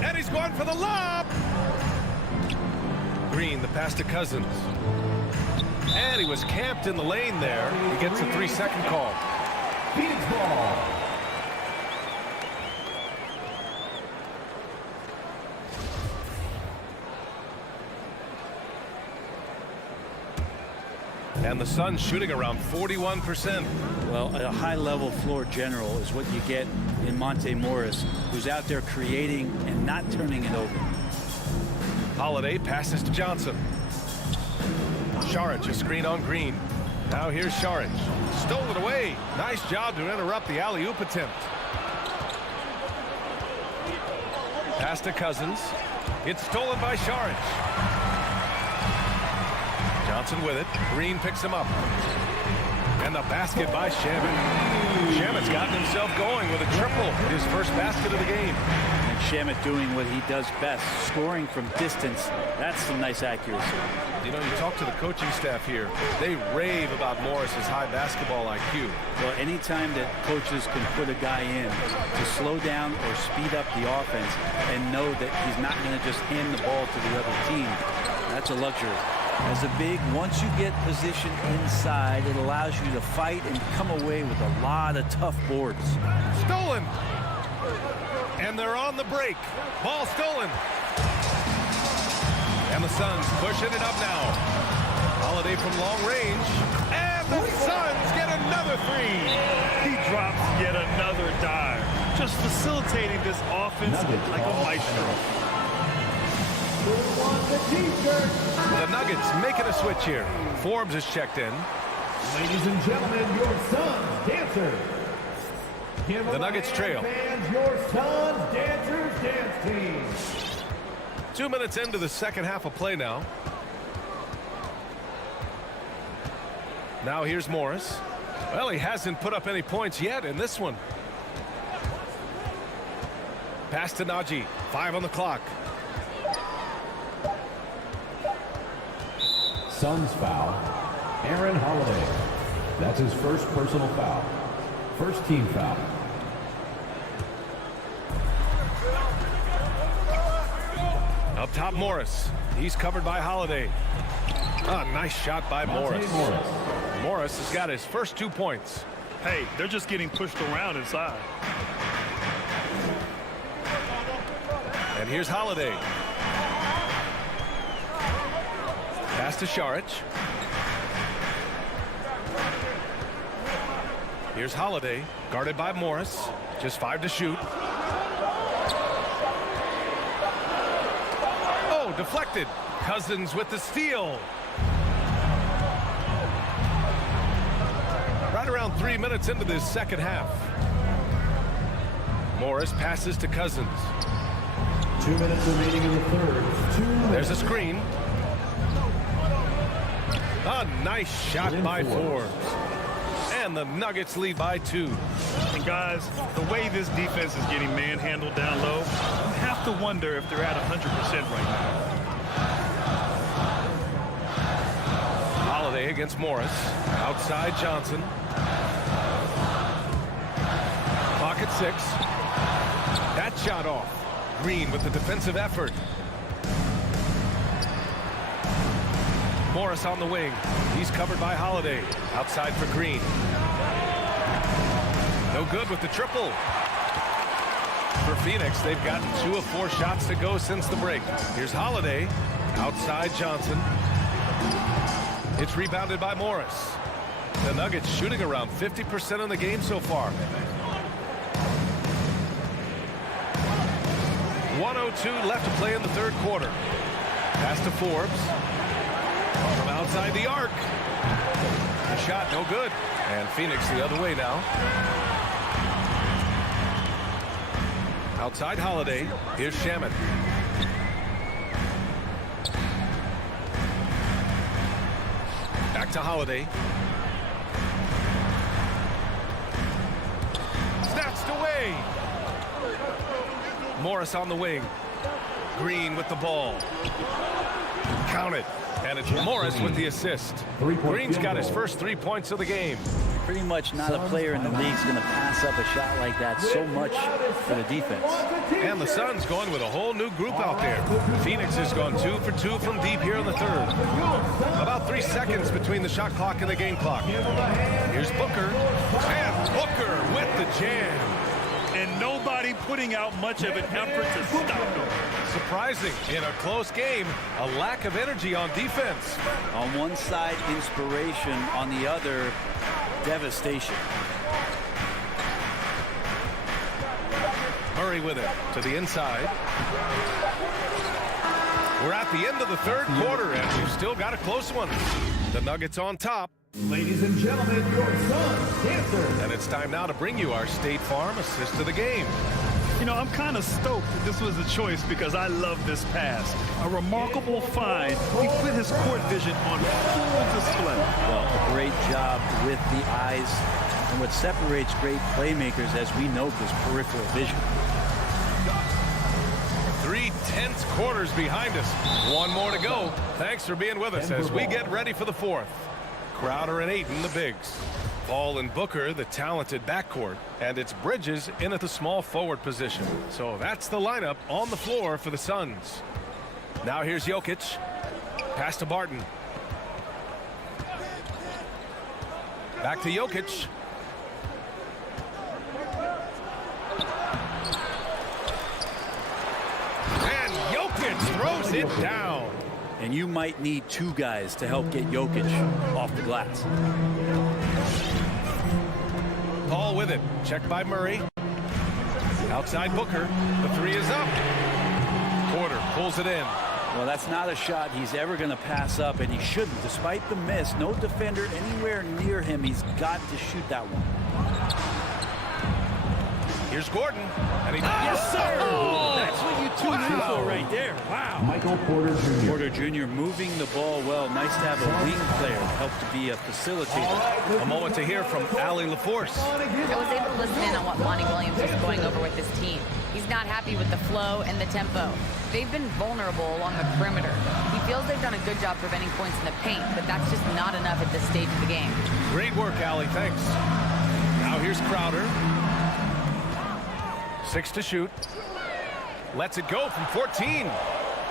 And he's going for the lob. Green, the pass to Cousins. And he was camped in the lane there. He gets a 3-second call. Phoenix ball. And the Suns shooting around 41%. Well, a high-level floor general is what you get in Monte Morris, who's out there creating and not turning it over. Holiday passes to Johnson. Saric, a screen on Green. Now here's Saric. Stole it away. Nice job to interrupt the alley-oop attempt. Pass to Cousins. It's stolen by Saric. Johnson with it. Green picks him up. And the basket by Shamet. Shamet's gotten himself going with a triple. His first basket of the game. And Shamet doing what he does best, scoring from distance. That's some nice accuracy. You know, you talk to the coaching staff here. They rave about Morris's high basketball IQ. Well, anytime that coaches can put a guy in to slow down or speed up the offense and know that he's not going to just hand the ball to the other team, that's a luxury. As a big, once you get positioned inside, it allows you to fight and come away with a lot of tough boards. Stolen. And they're on the break. Ball stolen. And the Suns pushing it up now. Holiday from long range. And the Suns get another three. He drops yet another dive. Just facilitating this offense like a maestro. The Nuggets making a switch here. Forbes is checked in. Ladies and gentlemen, your Suns dancers. The Nuggets trail. Fans, your Suns dancers dance team. 2 minutes into the second half of play now. Now here's Morris. Well, he hasn't put up any points yet in this one. Pass to Najee. 5 on the clock. Suns foul. Aaron Holiday. That's his first personal foul. First team foul. Up top, Morris. He's covered by Holiday. Nice shot by Morris. Morris has got his first 2 points. Hey, they're just getting pushed around inside. And here's Holiday. Pass to Šarić. Here's Holiday, guarded by Morris. Just 5 to shoot. Oh, deflected. Cousins with the steal. Right around 3 minutes into this second half. Morris passes to Cousins. 2 minutes remaining in the third. There's a screen. A nice shot by Forbes. And the Nuggets lead by 2. And guys, the way this defense is getting manhandled down low, you have to wonder if they're at 100% right now. Holiday against Morris. Outside Johnson. Clock at 6. That shot off. Green with the defensive effort. Morris on the wing. He's covered by Holiday. Outside for Green. No good with the triple. For Phoenix, they've gotten 2 of 4 shots to go since the break. Here's Holiday. Outside Johnson. It's rebounded by Morris. The Nuggets shooting around 50% in the game so far. 1:02 left to play in the third quarter. Pass to Forbes. From outside the arc. The shot no good. And Phoenix the other way now. Outside Holiday. Here's Shamet. Back to Holiday. Snatched away. Morris on the wing. Green with the ball. Count it. And it's Morris with the assist. Green's got his first 3 points of the game. Pretty much not a player in the league is going to pass up a shot like that so much for the defense. And the Suns going with a whole new group out there. Phoenix has gone 2 for 2 from deep here in the third. About 3 seconds between the shot clock and the game clock. Here's Booker. And Booker with the jam. And nobody putting out much of an effort to stop him. Surprising in a close game, a lack of energy on defense. On one side, inspiration. On the other, devastation. Murray with it to the inside. We're at the end of the third quarter, and we've still got a close one. The Nuggets on top. Ladies and gentlemen, your Suns dancers. And it's time now to bring you our State Farm assist of the game. You know, I'm kind of stoked that this was a choice because I love this pass. A remarkable find. He put his court vision on full display. Well, a great job with the eyes. And what separates great playmakers, as we note, is peripheral vision. 3 tense quarters behind us. 1 more to go. Thanks for being with us as we get ready for the fourth. Crowder and Ayton, the bigs. Ball and Booker, the talented backcourt. And it's Bridges in at the small forward position. So that's the lineup on the floor for the Suns. Now here's Jokic. Pass to Barton. Back to Jokic. And Jokic throws it down. And you might need two guys to help get Jokic off the glass. Paul with it. Checked by Murray. Outside Booker. The three is up. Porter pulls it in. Well, that's not a shot he's ever going to pass up, and he shouldn't. Despite the miss, no defender anywhere near him. He's got to shoot that one. Here's Gordon. And he yes, sir! Oh, that's what you tune in for right there. Wow. Michael Porter Jr. Porter Jr. moving the ball well. Nice to have a wing player help to be a facilitator. A moment to hear from Allie LaForce. I was able to listen in on what Monty Williams is going over with this team. He's not happy with the flow and the tempo. They've been vulnerable along the perimeter. He feels they've done a good job preventing points in the paint, but that's just not enough at this stage of the game. Great work, Allie. Thanks. Now here's Crowder. 6 to shoot. Lets it go from 14.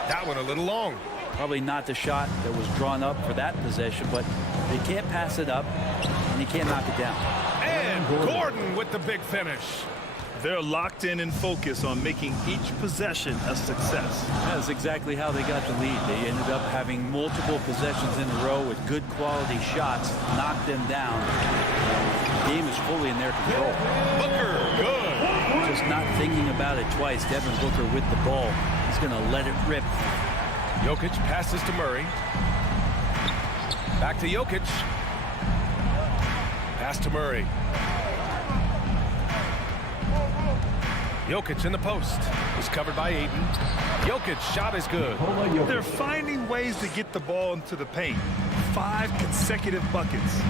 That one a little long. Probably not the shot that was drawn up for that possession, but they can't pass it up, and you can't knock it down. And Gordon with the big finish. They're locked in and focused on making each possession a success. That's exactly how they got the lead. They ended up having multiple possessions in a row with good quality shots, knocked them down. The game is fully in their control. Booker, good. Just not thinking about it twice. Devin Booker with the ball. He's going to let it rip. Jokic passes to Murray. Back to Jokic. Pass to Murray. Jokic in the post. Is covered by Ayton. Jokic shot is good. They're finding ways to get the ball into the paint. 5 consecutive buckets.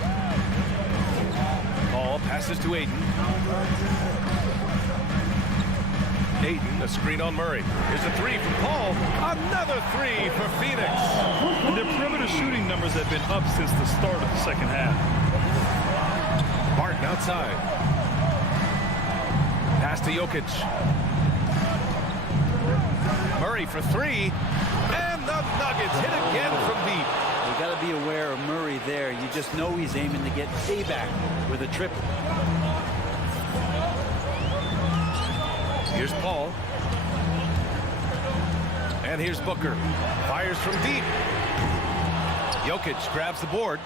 Paul passes to Ayton. Ayton, a screen on Murray. Here's a three from Paul. Another three for Phoenix. And their perimeter shooting numbers have been up since the start of the second half. Barton outside. Pass to Jokic. Murray for three. And the Nuggets hit again from deep. You got to be aware of Murray there. You just know he's aiming to get payback with a triple. Here's Paul. And here's Booker. Fires from deep. Jokic grabs the board.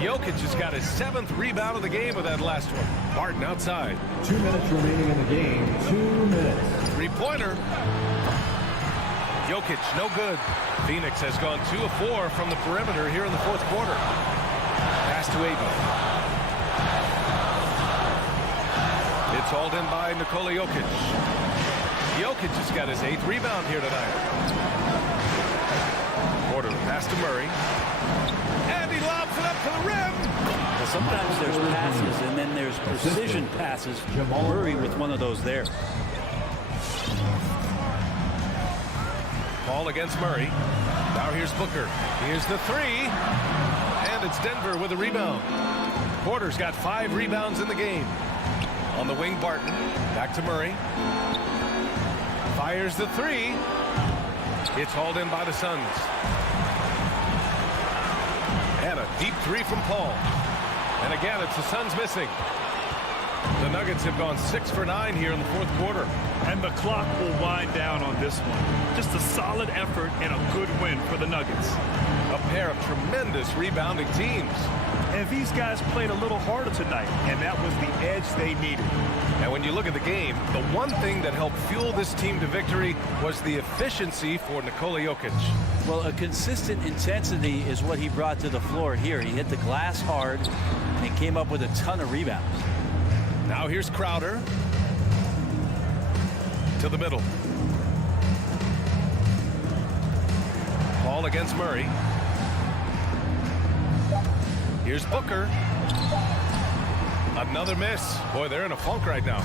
Jokic has got his 7th rebound of the game with that last one. Barton outside. 2 minutes remaining in the game. 2 minutes. Three-pointer. Jokic, no good. Phoenix has gone 2 of 4 from the perimeter here in the 4th quarter. Pass to Ayton. It's hauled in by Nikola Jokic. Jokic has got his 8th rebound here tonight. Porter pass to Murray. And he lobs it up to the rim. Well, sometimes there's passes and then there's precision passes. Murray with one of those there. Ball against Murray. Now here's Booker. Here's the three. And it's Denver with a rebound. Porter's got 5 rebounds in the game. On the wing, Barton. Back to Murray. Fires the three. It's hauled in by the Suns. And a deep three from Paul. And again, it's the Suns missing. The Nuggets have gone 6 for 9 here in the 4th quarter. And the clock will wind down on this one. Just a solid effort and a good win for the Nuggets. A pair of tremendous rebounding teams. And these guys played a little harder tonight, and that was the edge they needed. And when you look at the game, the one thing that helped fuel this team to victory was the efficiency for Nikola Jokic. Well, a consistent intensity is what he brought to the floor here. He hit the glass hard, and he came up with a ton of rebounds. Now here's Crowder. To the middle. Paul against Murray. Here's Booker. Another miss. Boy, they're in a funk right now.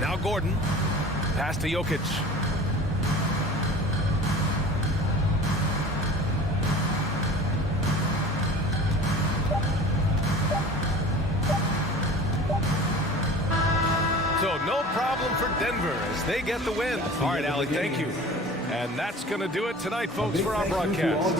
Now Gordon. Pass to Jokic. So no problem for Denver as they get the win. All right, Allie, thank you. And that's going to do it tonight, folks, for our broadcast.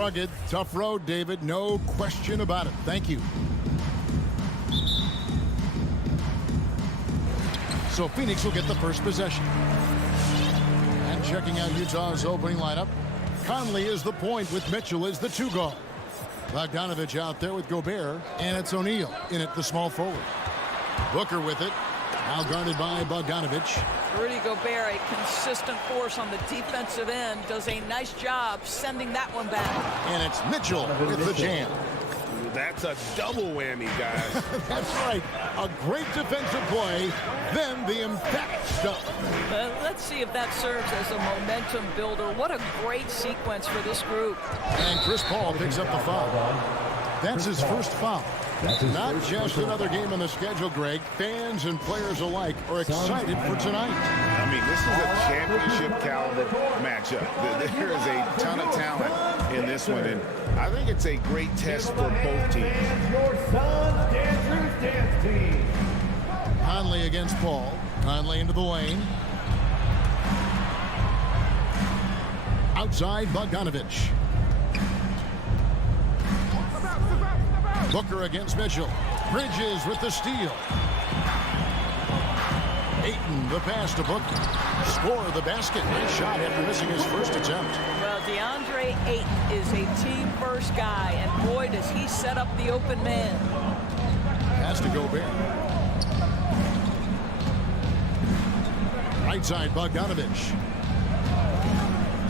rugged, tough road, David. No question about it. Thank you. So Phoenix will get the first possession. And checking out Utah's opening lineup, Conley is the point with Mitchell as the 2 guard. Bogdanovich out there with Gobert, and it's O'Neal in at the small forward. Booker with it, now guarded by Bogdanovich. Rudy Gobert, a consistent force on the defensive end, does a nice job sending that one back. And it's Mitchell with the jam. That's a double whammy, guys. That's right. A great defensive play, then the emphatic stuff. Let's see if that serves as a momentum builder. What a great sequence for this group. And Chris Paul picks up the foul. That's his first foul. Not just another game on the schedule, Greg. Fans and players alike are excited for tonight. I mean, this is a championship caliber matchup. There is a ton of talent in this one, and I think it's a great test for both teams. Your Suns Dancers Dance Team. Conley against Paul. Conley into the lane. Outside, Bogdanovich. Booker against Mitchell. Bridges with the steal. Ayton, the pass to Booker. Score the basket. Nice shot after missing his first attempt. Well, DeAndre Ayton is a team-first guy, and boy, does he set up the open man. Pass to Gobert. Right side, Bogdanovich.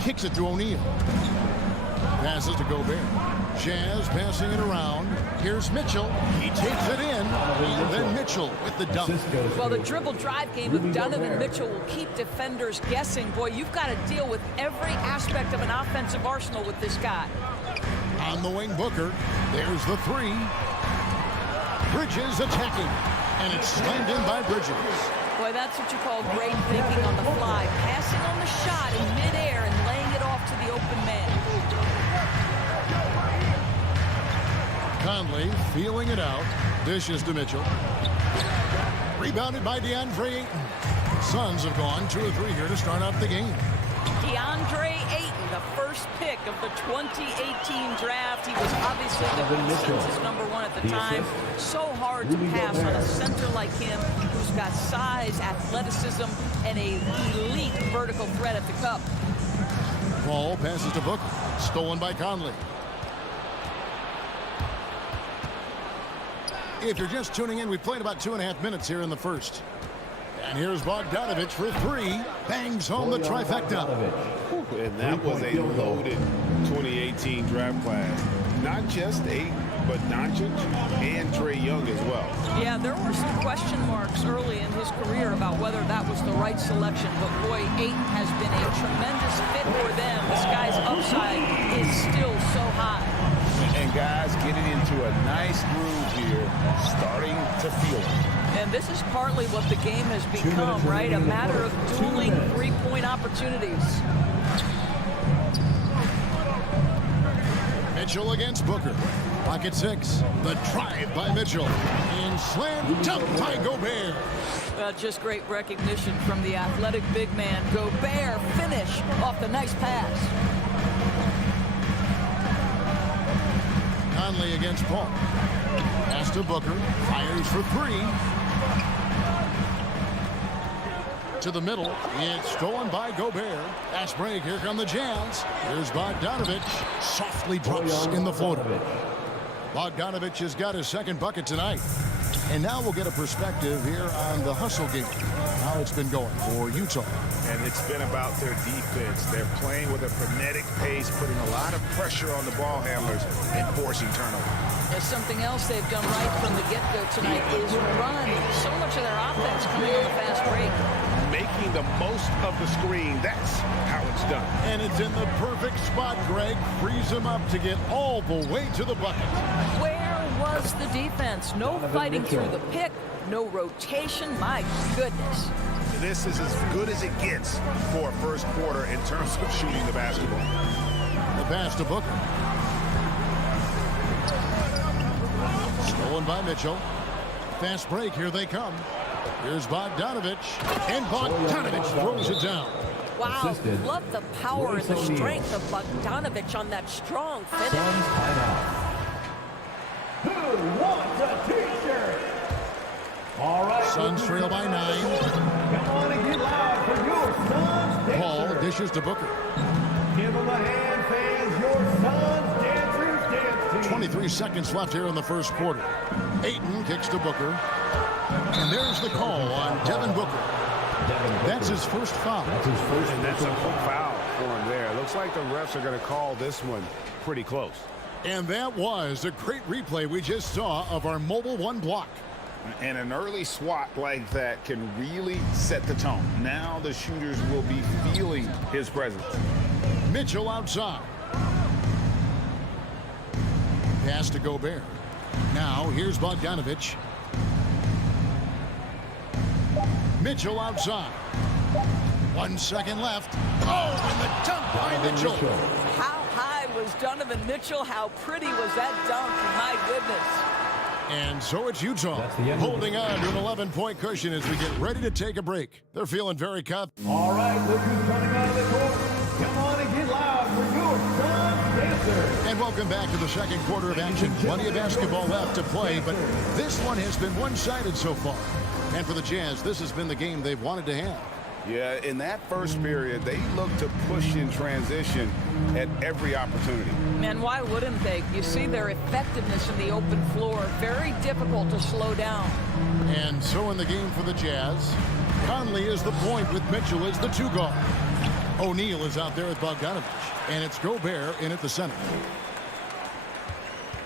Kicks it to O'Neal. Passes to Gobert. Jazz passing it around. Here's Mitchell. He takes it in. And then Mitchell with the dunk. Well, the dribble drive game of Donovan Mitchell will keep defenders guessing. Boy, you've got to deal with every aspect of an offensive arsenal with this guy. On the wing, Booker. There's the 3. Bridges attacking. And it's slammed in by Bridges. Boy, that's what you call great thinking on the fly. Passing on the shot in midair and laying it off to the open man. Conley feeling it out. Dishes to Mitchell. Rebounded by DeAndre Ayton. Suns have gone 2 or 3 here to start off the game. DeAndre Ayton, the first pick of the 2018 draft. He was obviously the Suns' #1 at the time. So hard to pass on a center like him who's got size, athleticism, and a elite vertical threat at the cup. Paul passes to Booker. Stolen by Conley. If you're just tuning in, we've played about 2.5 minutes here in the first. And here's Bogdanovich for 3. Bangs home the trifecta. And that was a loaded 2018 draft class. Not just Ayton, but Doncic and Trae Young as well. Yeah, there were some question marks early in his career about whether that was the right selection. But boy, Ayton has been a tremendous fit for them. This guy's upside is still so high. And guys getting into a nice groove here, starting to feel it. And this is partly what the game has become, right? A matter of dueling three-point opportunities. Mitchell against Booker. Pocket 6. The drive by Mitchell. And slam dunk by Gobert. Just great recognition from the athletic big man. Gobert finish off the nice pass. Conley against Paul. Pass to Booker. Fires for 3. To the middle. It's stolen by Gobert. Fast break. Here come the Jazz. Here's Bogdanovich. Softly drops in the floater. Bogdanovich has got his second bucket tonight. And now we'll get a perspective here on the hustle game. How it's been going for Utah. And it's been about their defense. They're playing with a frenetic pace, putting a lot of pressure on the ball handlers and forcing turnovers. There's something else they've done right from the get-go tonight is run. So much of their offense coming on the fast break. Making the most of the screen. That's how it's done. And it's in the perfect spot, Greg. Frees him up to get all the way to the bucket. Where was the defense? No fighting through the pick. No rotation. My goodness. This is as good as it gets for a first quarter in terms of shooting the basketball. The pass to Booker. Stolen by Mitchell. Fast break. Here they come. Here's Bogdanovich. And Bogdanovich throws it down. Wow, Assistant, love the power and the Royce O'Neal. strength of Bogdanovich on that strong finish. Suns timeout. Who wants a t-shirt? All right. Suns trail by 9. Come on and get loud for your Suns dancers. Paul dishes to Booker. Give them a hand, fans. Your Suns dancers dance team. 23 seconds left here in the first quarter. Ayton kicks to Booker. And there's the call on Devin Booker. That's his first foul. And that's a quick foul for him there. Looks like the refs are going to call this one pretty close. And that was a great replay we just saw of our mobile one block. And an early swat like that can really set the tone. Now the shooters will be feeling his presence. Mitchell outside. Pass to Gobert. Now here's Bogdanovich. Mitchell outside. 1 second left. Oh, and the dunk by Mitchell. How high was Donovan Mitchell? How pretty was that dunk? My goodness. And so it's Utah holding on to an 11-point cushion as we get ready to take a break. They're feeling very confident. All right, look who's coming out of the court. Come on and get loud for your Suns dancers. And welcome back to the second quarter of action. Plenty of basketball left to play, but this one has been one-sided so far. And for the Jazz, this has been the game they've wanted to have. Yeah, in that first period, they looked to push in transition at every opportunity. Man, why wouldn't they? You see their effectiveness in the open floor. Very difficult to slow down. And so in the game for the Jazz, Conley is the point with Mitchell as the 2 guard. O'Neal is out there with Bogdanovich, and it's Gobert in at the center.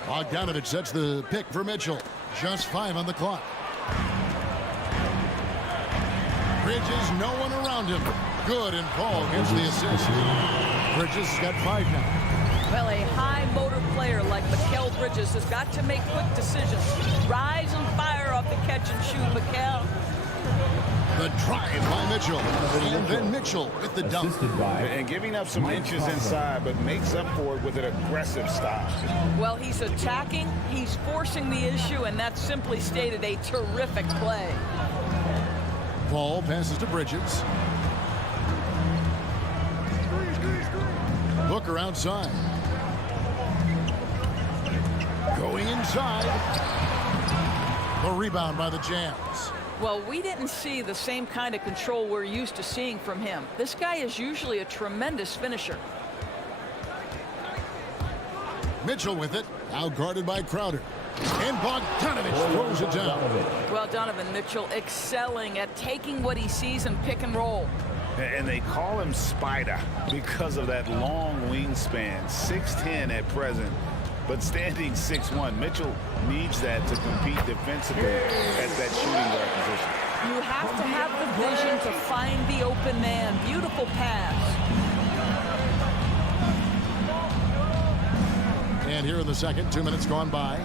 Bogdanovich sets the pick for Mitchell. Just 5 on the clock. Bridges, no one around him. Good, and Paul gets the assist. Bridges has got 5 now. Well, a high motor player like Mikal Bridges has got to make quick decisions. Rise and fire off the catch and shoot, Mikal. The drive by Mitchell. And then Mitchell with the dunk. And giving up some inches inside, but makes up for it with an aggressive stop. Well, he's attacking, he's forcing the issue, and that's simply stated a terrific play. Paul passes to Bridges. Booker outside. Going inside. The rebound by the Jazz. Well, we didn't see the same kind of control we're used to seeing from him. This guy is usually a tremendous finisher. Mitchell with it. Now guarded by Crowder. And Bogdanovich throws it down. Well, Donovan Mitchell excelling at taking what he sees and pick and roll. And they call him Spider because of that long wingspan, 6'10" at present, but standing 6'1". Mitchell needs that to compete defensively at that shooting guard position. You have to have the vision to find the open man. Beautiful pass. And here in the second, 2 minutes gone by.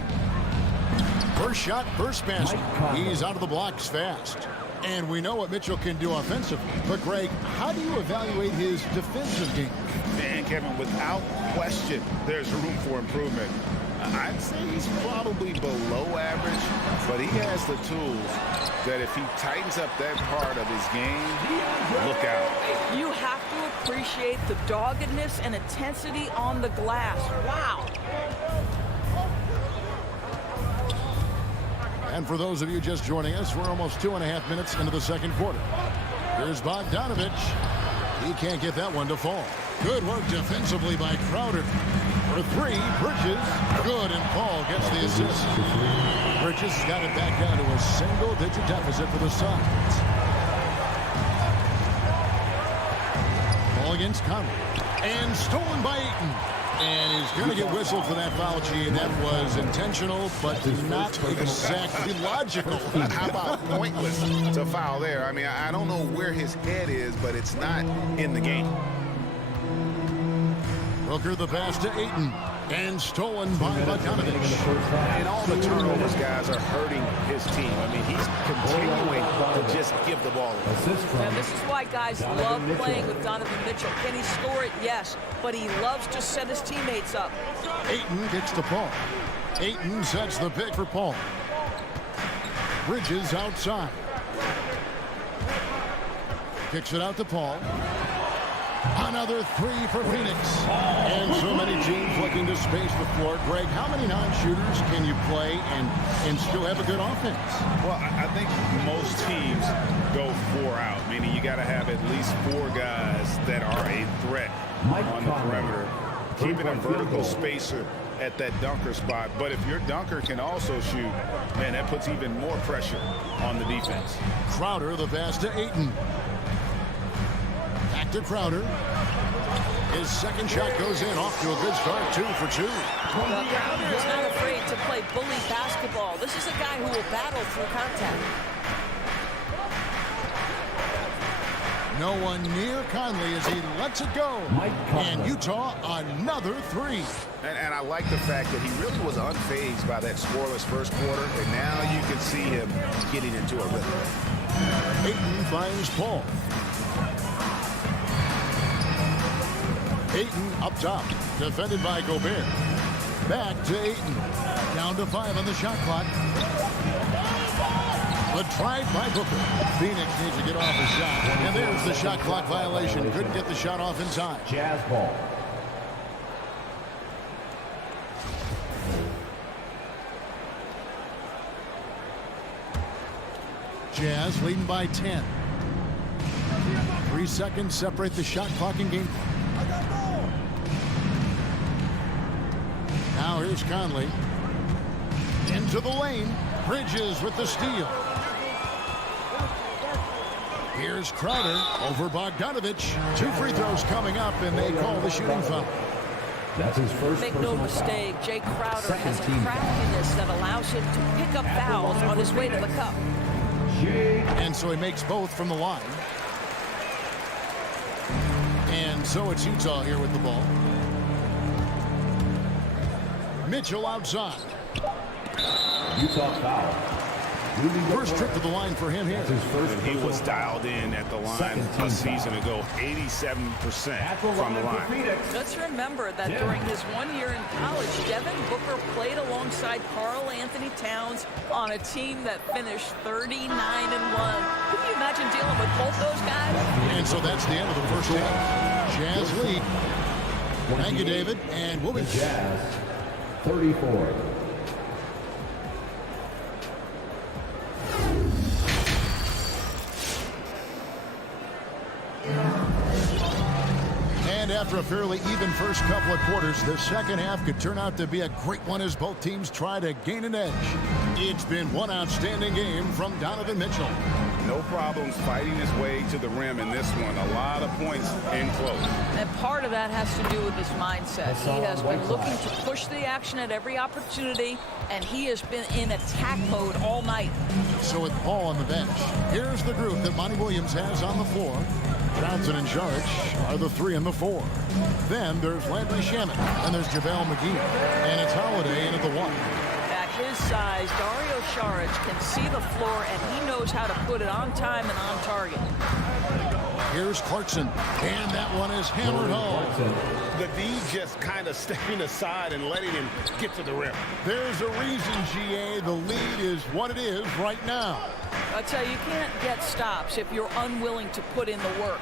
First shot, first basket. He's out of the blocks fast. And we know what Mitchell can do offensively. But, Greg, how do you evaluate his defensive game? And, Kevin, without question, there's room for improvement. I'd say he's probably below average, but he has the tools that if he tightens up that part of his game, look out. You have to appreciate the doggedness and intensity on the glass. Wow. And for those of you just joining us, we're almost 2.5 minutes into the second quarter. Here's Bogdanovich. He can't get that one to fall. Good work defensively by Crowder. For 3, Bridges. Good, and Paul gets the assist. Bridges has got it back down to a single-digit deficit for the Suns. Ball against Conley. And stolen by Ayton. And he's going to get whistled for that foul, G. That was intentional, but not exactly logical. How about pointless to foul there? I mean, I don't know where his head is, but it's not in the game. Booker the pass to Ayton. And stolen by Bogdanovich. And all the turnovers, guys, are hurting his team. I mean, he's continuing to just give the ball away. And this is why guys love playing with Donovan Mitchell. Can he score it? Yes. But he loves to set his teammates up. Ayton gets to Paul. Ayton sets the pick for Paul. Bridges outside. Kicks it out to Paul. Another three for Phoenix. And so many teams looking to space the floor. Greg, how many non-shooters can you play and still have a good offense? Well, I think most teams go 4 out, meaning you got to have at least 4 guys that are a threat on the perimeter, keeping a vertical spacer at that dunker spot. But if your dunker can also shoot, man, that puts even more pressure on the defense. Crowder, the pass to Ayton. Back to Crowder. His second shot goes in, off to a good start, 2 for 2. Well, Crowder is not afraid to play bully basketball. This is a guy who will battle through contact. No one near Conley as he lets it go. And Utah, another 3. And I like the fact that he really was unfazed by that scoreless first quarter, and now you can see him getting into a rhythm. Ayton finds Paul. Ayton up top, defended by Gobert. Back to Ayton. Down to 5 on the shot clock. The drive by Booker. Phoenix needs to get off a shot. And there's the shot clock violation. Couldn't get the shot off in time. Jazz ball. Jazz leading by 10. 3 seconds separate the shot clock and game. Now here's Conley. Into the lane. Bridges with the steal. Here's Crowder over Bogdanovich. 2 free throws coming up, and they call the shooting foul. That's his first. Make no mistake, Jay Crowder has a craftiness that allows him to pick up fouls on his way to the cup. And so he makes both from the line. And so it's Utah here with the ball. Mitchell outside. Utah foul. First trip to the line for him here. And he was dialed in at the line a season ago, 87% from the line. Let's remember that during his 1 year in college, Devin Booker played alongside Karl Anthony Towns on a team that finished 39-1. Can you imagine dealing with both those guys? And so that's the end of the first half. Jazz lead. Thank you, David. And we'll be Jazz 34. And after a fairly even first couple of quarters, the second half could turn out to be a great one as both teams try to gain an edge. It's been one outstanding game from Donovan Mitchell. No problems fighting his way to the rim in this one. A lot of points in close. And part of that has to do with his mindset. He has been looking to push the action at every opportunity, and he has been in attack mode all night. So with Paul on the bench, here's the group that Monty Williams has on the floor. Johnson and Saric are the 3 and the 4. Then there's Landry Shamet, and there's JaVale McGee, and it's Holiday in at the 1. At his size, Dario Saric can see the floor, and he knows how to put it on time and on target. Here's Clarkson, and that one is hammered home. The D just kind of stepping aside and letting him get to the rim. There's a reason, GA, the lead is what it is right now. I tell you, you can't get stops if you're unwilling to put in the work.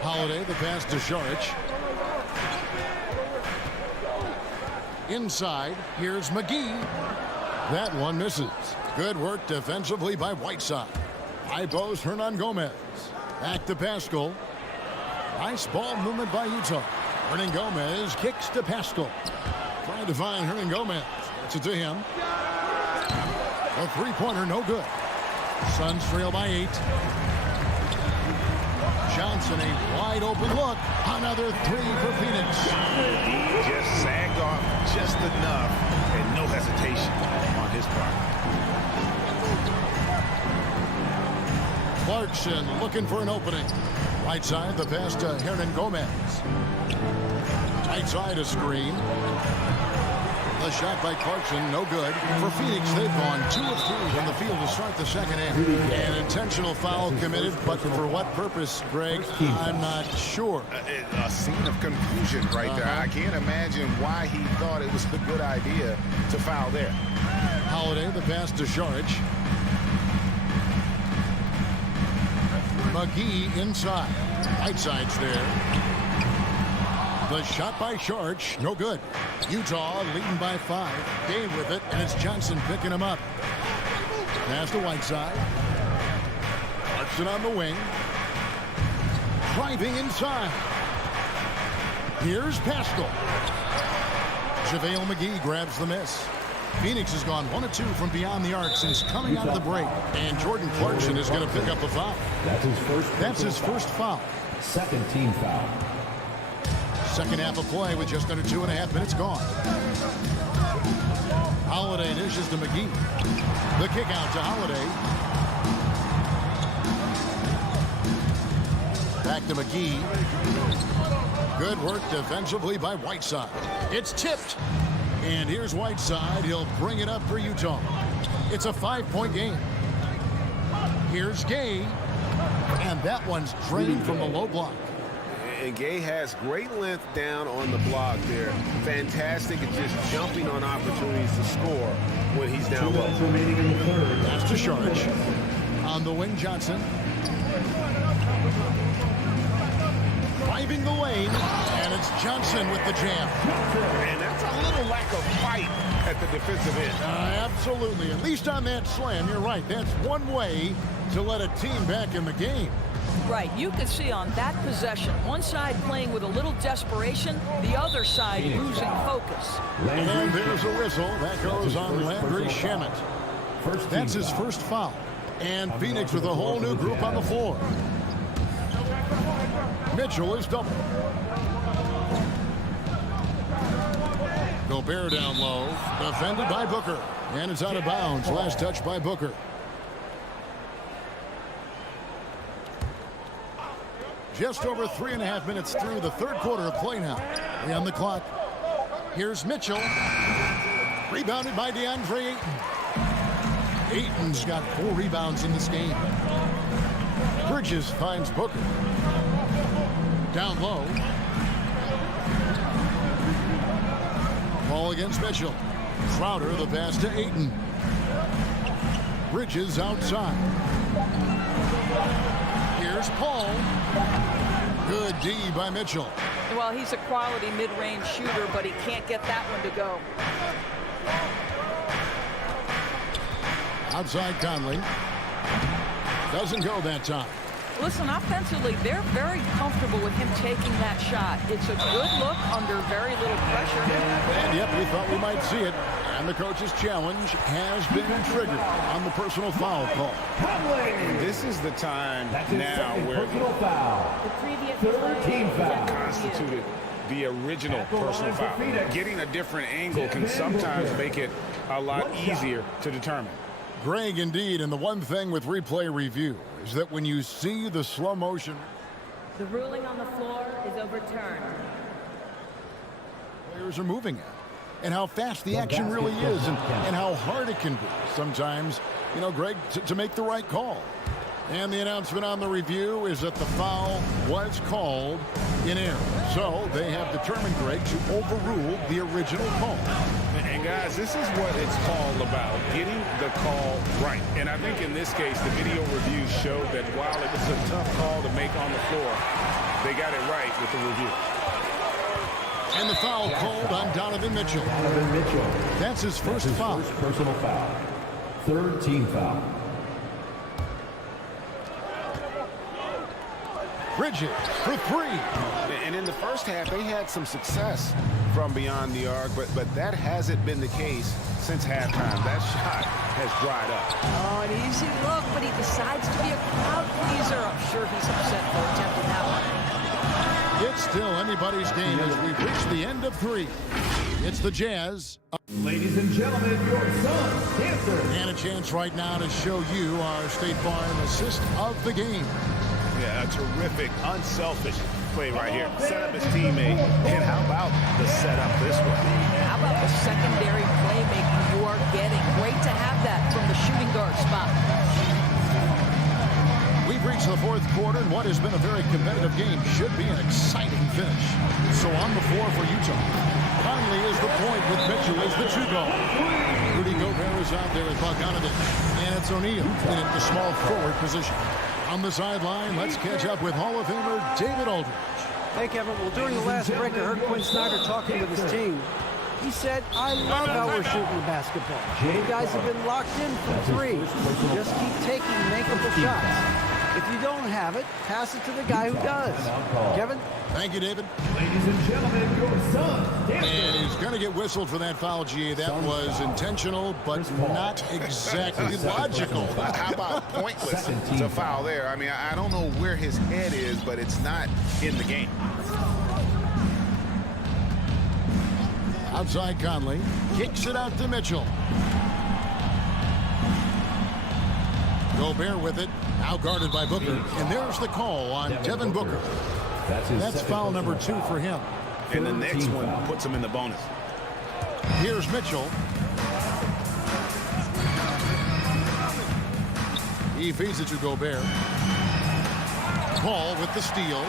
Holiday, the pass to Saric. Inside, here's McGee. That one misses. Good work defensively by Whiteside. High post, Hernan Gomez. Back to Pascal. Nice ball movement by Utah. Hernan Gomez kicks to Pascal. Trying to find Hernan Gomez. Gets it to him. A three-pointer, no good. Suns trail by 8. Johnson, a wide open look. Another 3 for Phoenix. He just sagged off just enough and no hesitation on his part. Clarkson looking for an opening. Right side, the pass to Hernan Gomez. Right side, a screen. The shot by Clarkson, no good. For Phoenix, they've gone 2 of 2 from the field to start the second half. An intentional foul committed, but for what purpose, Greg, I'm not sure. A scene of confusion right there. I can't imagine why he thought it was a good idea to foul there. Holiday, the pass to Saric. McGee inside. Right side's there. The shot by Sharch, no good. Utah leading by 5. Gay with it, and it's Johnson picking him up. Pass to Whiteside. Hudson on the wing. Driving inside. Here's Pascal. JaVale McGee grabs the miss. Phoenix has gone 1 of 2 from beyond the arc since coming out of the break. And Jordan Clarkson is going to pick up a foul. That's his first foul. Second team foul. Second half of play with just under 2.5 minutes gone. Holiday dishes to McGee. The kick out to Holiday. Back to McGee. Good work defensively by Whiteside. It's tipped. And here's Whiteside. He'll bring it up for Utah. It's a 5-point game. Here's Gay. And that one's drained from the low block. And Gay has great length down on the block there. Fantastic at just jumping on opportunities to score when he's down low. Pass to Sharch. On the wing, Johnson. Driving the lane, and it's Johnson with the jam. And that's a little lack of fight at the defensive end. Absolutely. At least on that slam, you're right. That's one way to let a team back in the game. Right. You can see on that possession, one side playing with a little desperation, the other side losing focus. And there's a whistle. That goes on Landry Shamet. That's his first foul. And Phoenix with a whole new group on the floor. Mitchell is double. Gobert down low. Defended by Booker. And it's out of bounds. Last touch by Booker. Just over 3.5 minutes through the third quarter of play now. On the clock. Here's Mitchell. Rebounded by DeAndre Ayton. Ayton's got 4 rebounds in this game. Bridges finds Booker. Down low. Ball against Mitchell. Crowder the pass to Ayton. Bridges outside. Here's Paul. Good D by Mitchell. Well, he's a quality mid-range shooter, but he can't get that one to go. Outside Conley. Doesn't go that time. Listen, offensively, they're very comfortable with him taking that shot. It's a good look under very little pressure. And yep, we thought we might see it. And the coach's challenge has been triggered on the personal foul call. This is the time now where The previous team foul constituted the original personal foul. Getting a different angle can sometimes make it a lot easier to determine. Greg, indeed, and the one thing with replay review is that when you see the slow motion, The ruling on the floor is overturned. players are moving at, and how fast the action really is, and how hard it can be sometimes, you know, Greg, to make the right call. And the announcement on the review is that the foul was called in error. So they have determined, Greg, to overrule the original call. And guys, this is what it's all about, getting the call right. And I think in this case, the video reviews showed that while it was a tough call to make on the floor, they got it right with the review. And the foul called on Donovan Mitchell. That's his first foul. First personal foul. Third team foul. Bridges for 3. And in the first half, they had some success from beyond the arc, but that hasn't been the case since halftime. That shot has dried up. Oh, an easy look, but he decides to be a crowd pleaser. I'm sure he's upset for attempting that one. It's still anybody's game as we've reached the end of 3. It's the Jazz. Ladies and gentlemen, your Suns dancer. And a chance right now to show you our State Farm assist of the game. Yeah, a terrific, unselfish play right here. Set up his teammate. And how about the setup this one? How about the secondary playmaking you are getting? Great to have that from the shooting guard spot. We've reached the fourth quarter, and what has been a very competitive game should be an exciting finish. So on the floor for Utah. Conley is the point with Mitchell as the 2 ball. Rudy Gobert is out there with Bogdanovich. And it's O'Neal in the small forward position. On the sideline, let's catch up with Hall of Famer David Aldridge. Hey, Kevin. Well, during the last break, I heard Quinn Snyder talking with his team. He said, I love how we're shooting the basketball. You guys have been locked in for three. Just keep taking makeable shots. If you don't have it, pass it to the guy who does. Kevin? Thank you, David. Ladies and gentlemen, your son. And he's going to get whistled for that foul, G. That was intentional, but not exactly logical. How about pointless to foul there? I mean, I don't know where his head is, but it's not in the game. Outside Conley. Kicks it out to Mitchell. Gobert with it. Now guarded by Booker. And there's the call on Devin Booker. That's foul number 2 for him. And the next one puts him in the bonus. Here's Mitchell. He feeds it to Gobert. Paul with the steal.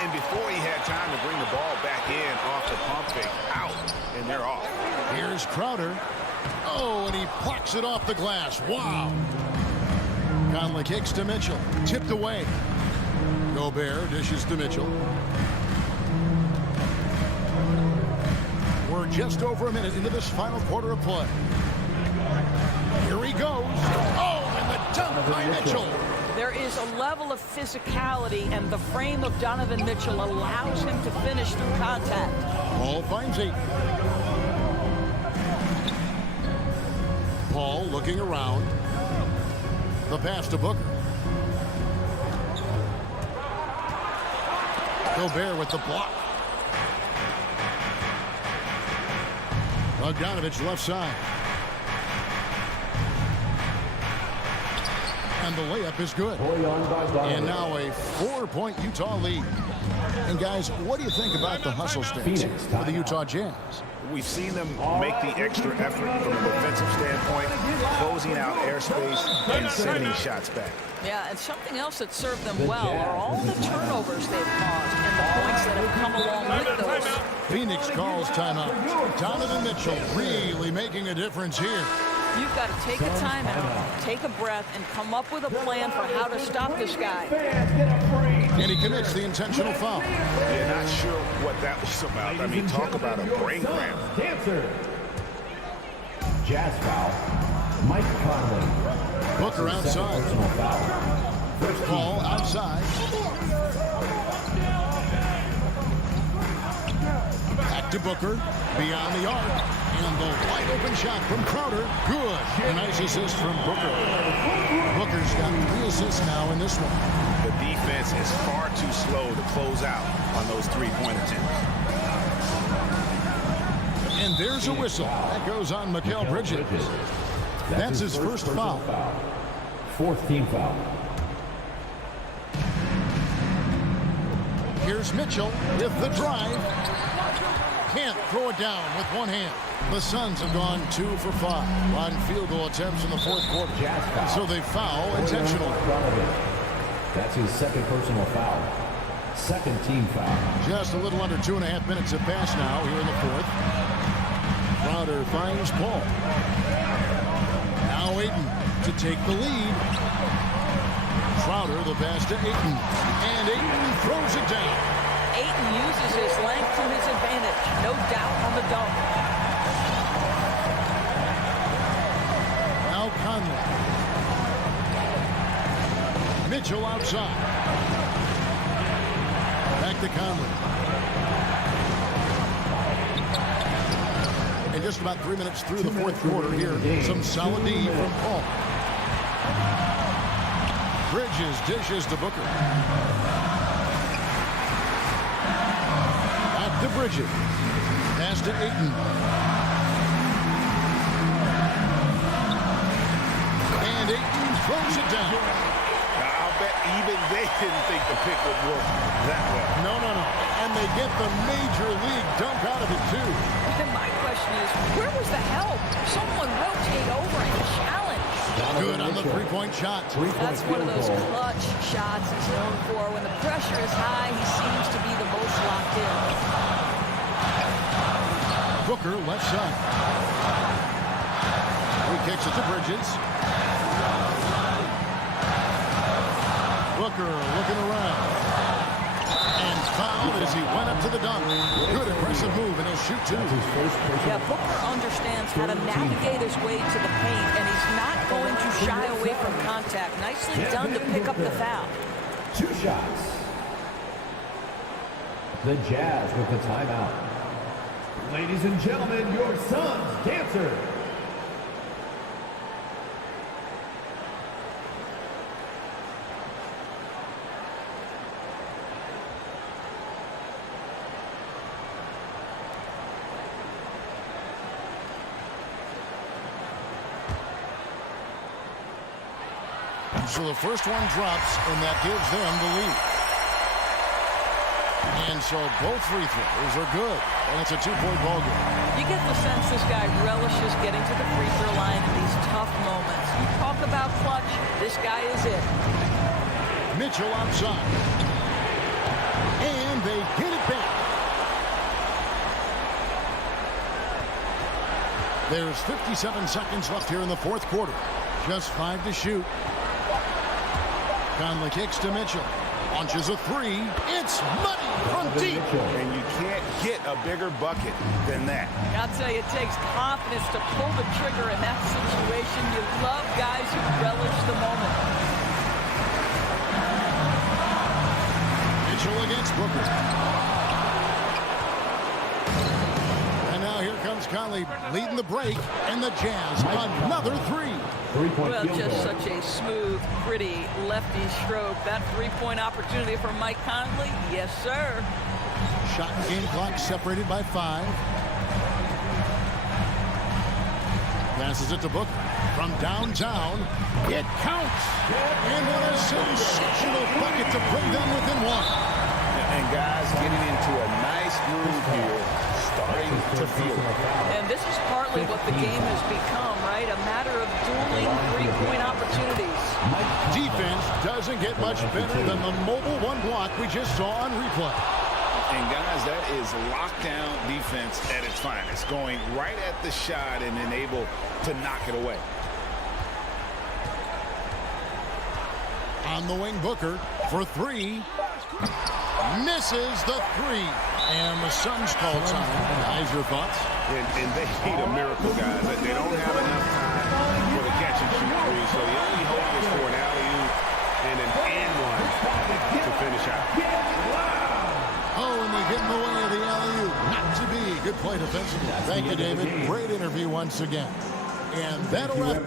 And before he had time to bring the ball back in off the pump fake, out, and they're off. Here's Crowder. Oh, and he plucks it off the glass. Wow. Conley kicks to Mitchell. Tipped away. Gobert dishes to Mitchell. We're just over a minute into this final quarter of play. Here he goes. Oh, and the dunk by Mitchell. There is a level of physicality, and the frame of Donovan Mitchell allows him to finish through contact. Paul finds it. Paul looking around. The pass to Booker. Gobert with the block. Bogdanovich left side. And the layup is good. And now a 4-point Utah lead. And guys, what do you think about the hustle stance for the Utah Jazz? We've seen them make the extra effort from a defensive standpoint, closing out airspace and sending shots back. Yeah, and something else that served them well are all the turnovers they've caused and the points that have come along with those. Phoenix calls timeout. Donovan Mitchell really making a difference here. You've got to take a timeout, take a breath, and come up with a plan for how to stop this guy. And he commits the intentional foul. Yeah, not sure what that was about. I mean, talk about a brain cramp. Jazz foul. Mike Conley. Booker outside. Paul outside. Back to Booker. Beyond the arc. And the wide open shot from Crowder. Good. A nice assist from Booker. Booker's got 3 assists now in this one. The defense is far too slow to close out on those 3-point attempts. And there's a whistle. That goes on Mikal Bridges. That's his first foul. 4th team foul. Here's Mitchell with the drive. Can't throw it down with one hand. The Suns have gone 2 for 5 on field goal attempts in the 4th quarter. So they foul intentionally. That's his 2nd personal foul. 2nd team foul. Just a little under 2.5 minutes have passed now here in the 4th. Crowder finds Paul. Now Ayton to take the lead. Crowder the pass to Ayton. And Ayton throws it down. Ayton uses his length to his advantage. No doubt on the dunk. Now Conley. Mitchell outside. Back to Conley. And just about 3 minutes through the 4th quarter here. Some solid D from Paul. Bridges dishes to Booker. Back to Bridges. Pass to Ayton. And Ayton throws it down. I'll bet even they didn't think the pick would work that well. No. And they get the major league dunk out of it, too. And my question is, where was the help? Someone rotate over and challenge. Good on the 3-point shot. That's one of those clutch shots he's known for. When the pressure is high, he seems to be the most locked in. Booker left side. He kicks it to Bridges. Booker looking around. And fouled as he went up to the dunk. Good aggressive move in his shoot, too. Yeah, Booker understands how to navigate his way to the paint, and he's not going to shy away from contact. Nicely done to pick up the foul. 2 shots. The Jazz with the timeout. Ladies and gentlemen, your Suns dancer. So the first one drops, and that gives them the lead. And so both free throws are good, and it's a 2-point ball game. You get the sense this guy relishes getting to the free throw line in these tough moments. You talk about clutch, this guy is it. Mitchell outside. And they get it back. There's 57 seconds left here in the fourth quarter. Just 5 to shoot. Conley kicks to Mitchell. Launches a 3. It's money from deep. And you can't get a bigger bucket than that. I'll tell you, it takes confidence to pull the trigger in that situation. You love guys who relish the moment. Mitchell against Booker. And now here comes Conley leading the break. And the Jazz, another 3. Well, just such a smooth, pretty lefty stroke. That three-point opportunity for Mike Conley, yes, sir. Shot and game clock separated by 5. Passes it to Booker from downtown. It counts. And what a sensational bucket to bring them within 1. And guys getting into a nice groove here, starting to feel it. And this is partly what the game has become, right? A matter of dueling three-point opportunities. Defense doesn't get much better than the mobile 1 block we just saw on replay. And guys, that is lockdown defense at its finest, going right at the shot and then able to knock it away. On the wing, Booker for 3. Misses the 3. And the Suns call time. Guys, your thoughts? And they need a miracle, guys. They don't have enough time for the catch and shoot 3, so the only hope is for an alley-oop and an and-one to finish out. Oh, and they get in the way of the alley-oop. Not to be. Good play defensively. Thank you, David. Great interview once again. And that'll wrap.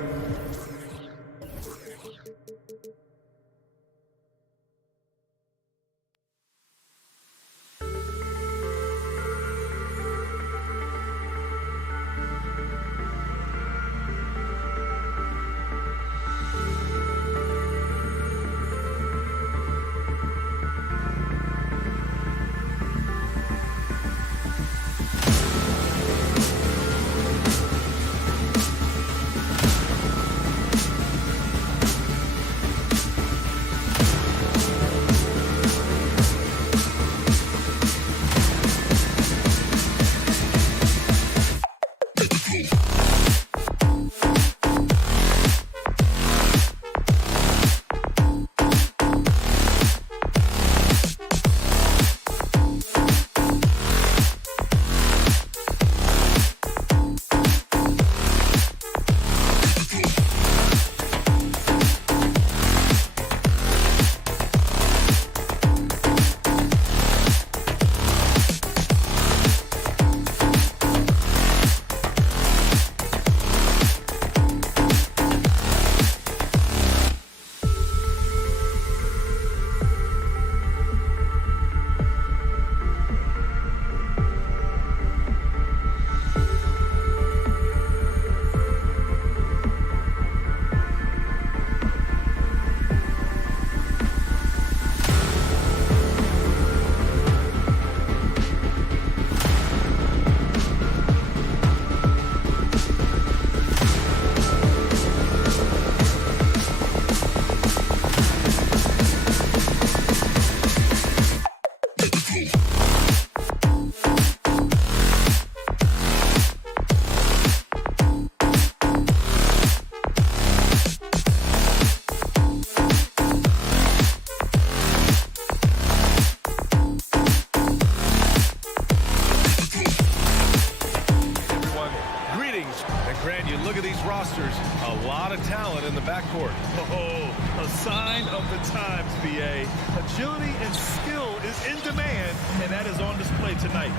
Agility and skill is in demand, and that is on display tonight.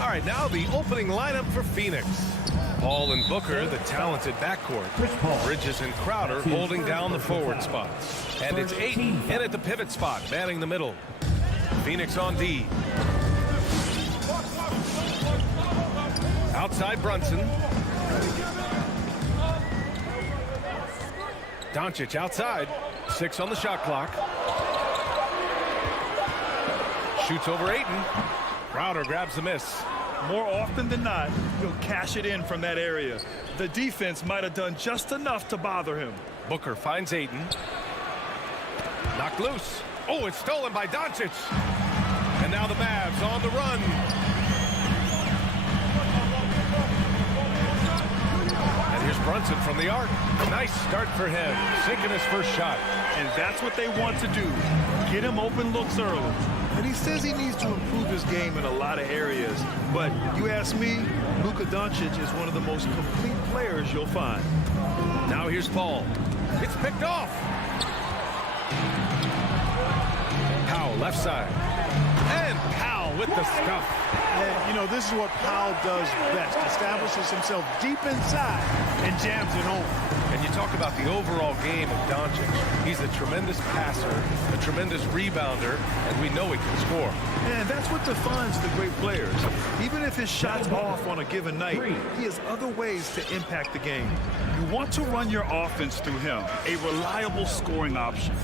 All right, now the opening lineup for Phoenix. Paul and Booker, the talented backcourt. Bridges and Crowder holding down the forward spots. And it's Ayton in at the pivot spot, manning the middle. Phoenix on D. Outside Brunson. Doncic outside. 6 on the shot clock. Shoots over Ayton. Crowder grabs the miss. More often than not, he'll cash it in from that area. The defense might have done just enough to bother him. Booker finds Ayton. Knocked loose. Oh, it's stolen by Doncic. And now the Mavs on the run. And here's Brunson from the arc. Nice start for him, sinking his first shot. And that's what they want to do. Get him open looks early. And he says he needs to improve his game in a lot of areas. But you ask me, Luka Doncic is one of the most complete players you'll find. Now here's Paul. It's picked off. Powell left side. And Powell with the stuff. And, you know, this is what Powell does best. Establishes himself deep inside and jams it home. And you talk about the overall game of Doncic. He's a tremendous passer, a tremendous rebounder, and we know he can score. And that's what defines the great players. Even if his shot's off on a given night, he has other ways to impact the game. You want to run your offense through him, a reliable scoring option.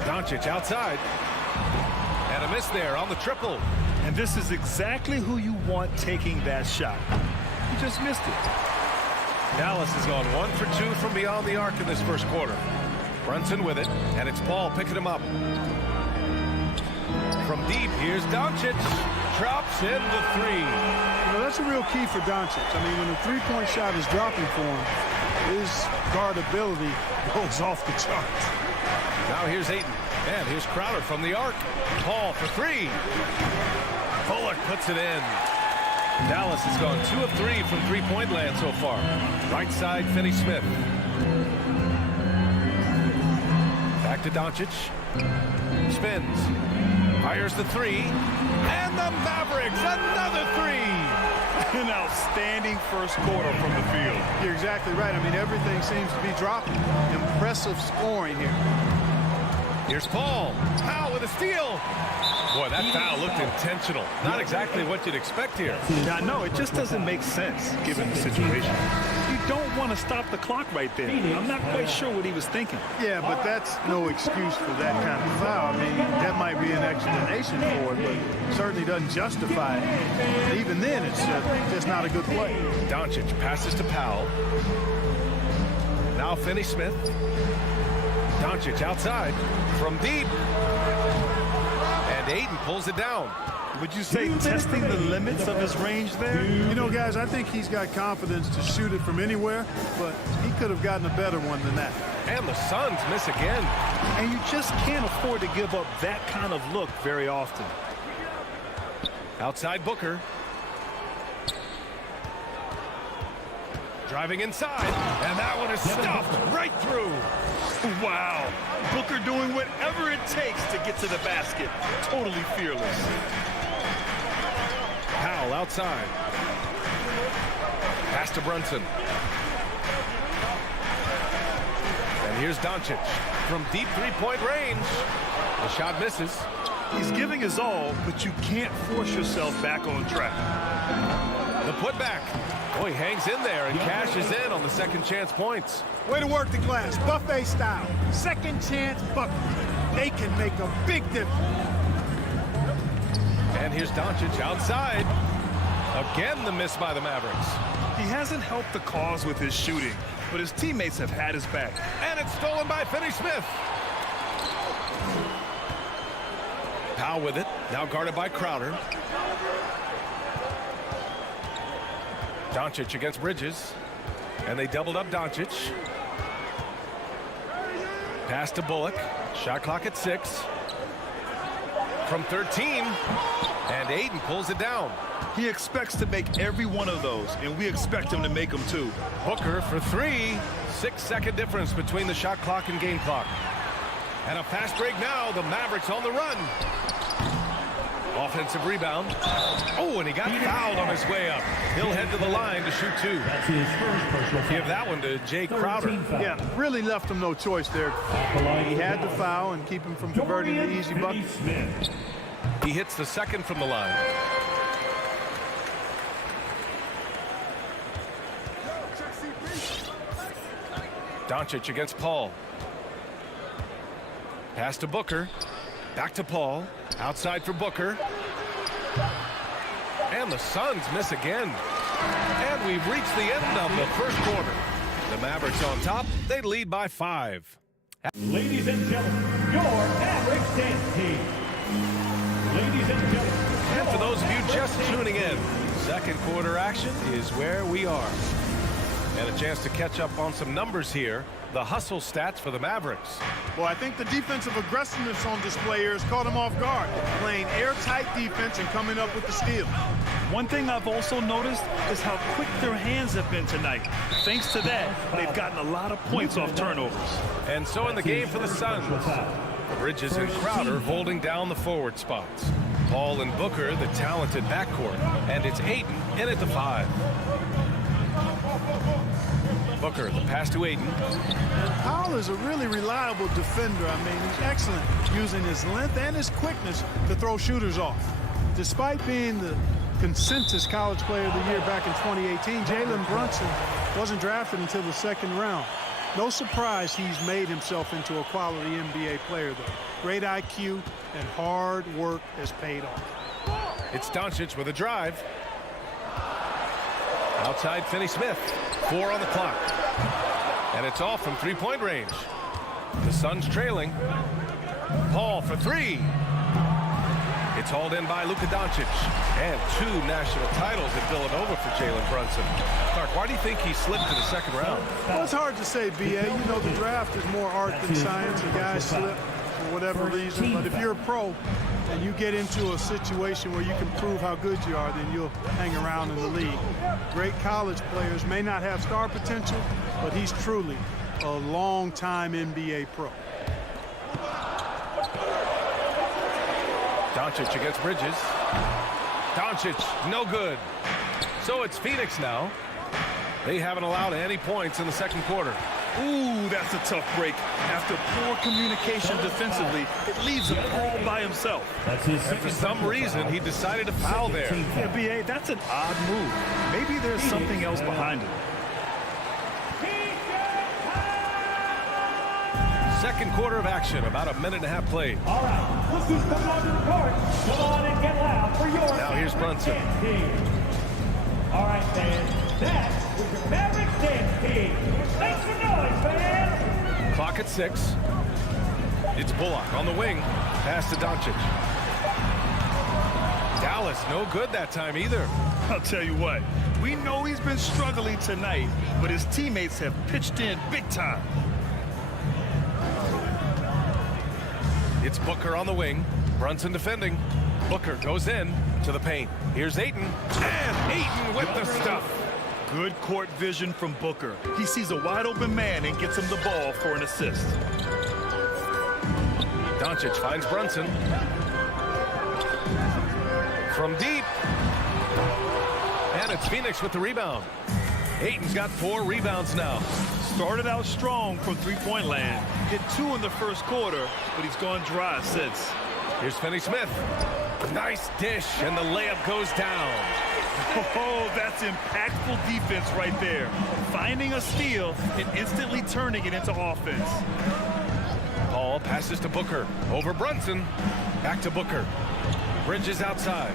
Doncic outside. And a miss there on the triple. And this is exactly who you want taking that shot. You just missed it. Dallas has gone 1 for 2 from beyond the arc in this first quarter. Brunson with it, and it's Paul picking him up. From deep, here's Doncic. Drops in the 3. You know, that's a real key for Doncic. I mean, when the three-point shot is dropping for him, his guardability goes off the charts. Now here's Ayton. And here's Crowder from the arc. Paul for 3. Bullock puts it in. Dallas has gone 2 of 3 from three-point land so far. Right side, Finney-Smith. Back to Doncic. Spins. Fires the 3. And the Mavericks, another 3. An outstanding first quarter from the field. You're exactly right. I mean, everything seems to be dropping. Impressive scoring here. Here's Paul. Powell with a steal. Boy, that foul looked intentional. Not exactly what you'd expect here. Now, no, it just doesn't make sense given the situation. You don't want to stop the clock right there. I'm not quite sure what he was thinking. Yeah, but that's no excuse for that kind of foul. I mean, that might be an explanation for it, but certainly doesn't justify it. And even then, it's just not a good play. Doncic passes to Powell. Now Finney-Smith. Doncic outside from deep. And Ayton pulls it down. Would you say testing the limits of his range there? You know, guys, I think he's got confidence to shoot it from anywhere, but he could have gotten a better one than that. And the Suns miss again. And you just can't afford to give up that kind of look very often. Outside Booker. Driving inside, and that one is stuffed right through. Wow. Booker doing whatever it takes to get to the basket. Totally fearless. Powell outside. Pass to Brunson. And here's Doncic from deep three-point range. The shot misses. He's giving his all, but you can't force yourself back on track. The putback. Oh, he hangs in there and cashes in on the second chance points. Way to work the glass, buffet style. Second chance bucket. They can make a big difference. And here's Doncic outside. Again, the miss by the Mavericks. He hasn't helped the cause with his shooting, but his teammates have had his back. And it's stolen by Finney-Smith. Powell with it, now guarded by Crowder. Doncic against Bridges. And they doubled up Doncic. Pass to Bullock. Shot clock at 6. from 13. And Aiden pulls it down. He expects to make every one of those, and we expect him to make them too. Booker for 3. 6-second difference between the shot clock and game clock. And a fast break now. The Mavericks on the run. Offensive rebound. Oh, and he got fouled on his way up. He'll head to the line to shoot 2. That's his first personal foul. Give that one to Jay Crowder. Yeah, really left him no choice there. He had to foul and keep him from converting the easy bucket. He hits the second from the line. Doncic against Paul. Pass to Booker. Back to Paul. Outside for Booker. And the Suns miss again. And we've reached the end of the first quarter. The Mavericks on top. They lead by 5. Ladies and gentlemen, your Mavericks dance team. Ladies and gentlemen. And for those of you just tuning in, second quarter action is where we are. And a chance to catch up on some numbers here. The hustle stats for the Mavericks. Well, I think the defensive aggressiveness on display here has caught them off guard. Playing airtight defense and coming up with the steal. One thing I've also noticed is how quick their hands have been tonight. Thanks to that, they've gotten a lot of points off turnovers. And so in the game for the Suns, Bridges and Crowder holding down the forward spots. Paul and Booker, the talented backcourt. And it's Aiden in at the 5. Booker, the pass to Aiden. Powell is a really reliable defender. I mean, he's excellent using his length and his quickness to throw shooters off. Despite being the consensus college player of the year back in 2018, Jalen Brunson wasn't drafted until the second round. No surprise he's made himself into a quality NBA player, though. Great IQ and hard work has paid off. It's Doncic with a drive. Outside Finney-Smith. 4 on the clock. And it's off from three-point range. The Suns trailing. Paul for 3. It's hauled in by Luka Doncic. And 2 national titles at Villanova for Jalen Brunson. Clark, why do you think he slipped to the second round? Well, it's hard to say, B.A. You know, the draft is more art than science. The guys slip for whatever reason. But if you're a pro and you get into a situation where you can prove how good you are, then you'll hang around in the league. Great college players may not have star potential, but he's truly a long-time NBA pro. Doncic against Bridges. Doncic, no good. So it's Phoenix now. They haven't allowed any points in the second quarter. Ooh, that's a tough break. After poor communication defensively, it leaves him all by himself. And for some reason, he decided to foul there. Yeah, B.A., that's an odd move. Maybe there's something else behind it. Second quarter of action, about a minute and a half played. All right, look who's coming onto the court. Come on and get loud for your Now here's Brunson. All right, fans, that was your Mavericks dance team. Make some noise, fans. Clock at 6. It's Bullock on the wing. Pass to Doncic. Dallas, no good that time either. I'll tell you what, we know he's been struggling tonight, but his teammates have pitched in big time. It's Booker on the wing. Brunson defending. Booker goes in to the paint. Here's Ayton. And Ayton with the stuff. Good court vision from Booker. He sees a wide open man and gets him the ball for an assist. Doncic finds Brunson. From deep. And it's Phoenix with the rebound. Ayton's got 4 rebounds now. Started out strong from three-point land. Hit 2 in the first quarter, but he's gone dry since. Here's Finney-Smith. Nice dish, and the layup goes down. Oh, that's impactful defense right there. Finding a steal and instantly turning it into offense. Paul passes to Booker. Over Brunson. Back to Booker. Bridges outside.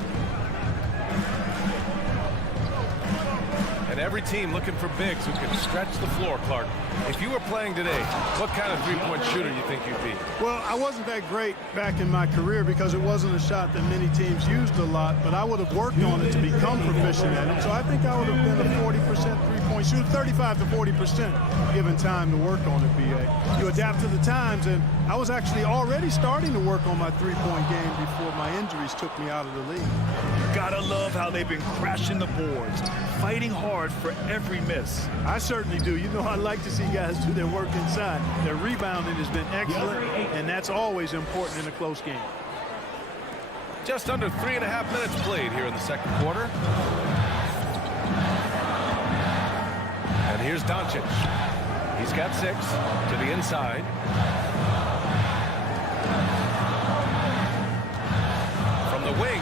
And every team looking for bigs who can stretch the floor, Clark. If you were playing today, what kind of three-point shooter you think you'd be? Well, I wasn't that great back in my career because it wasn't a shot that many teams used a lot, but I would have worked on it to become proficient at it. So I think I would have been a 40% three-point He shoots 35 to 40% given time to work on it, B.A. You adapt to the times, and I was actually already starting to work on my three-point game before my injuries took me out of the league. You gotta love how they've been crashing the boards, fighting hard for every miss. I certainly do. You know, I like to see guys do their work inside. Their rebounding has been excellent, and that's always important in a close game. Just under 3.5 minutes played here in the second quarter. And here's Doncic. He's got 6 to the inside. From the wing.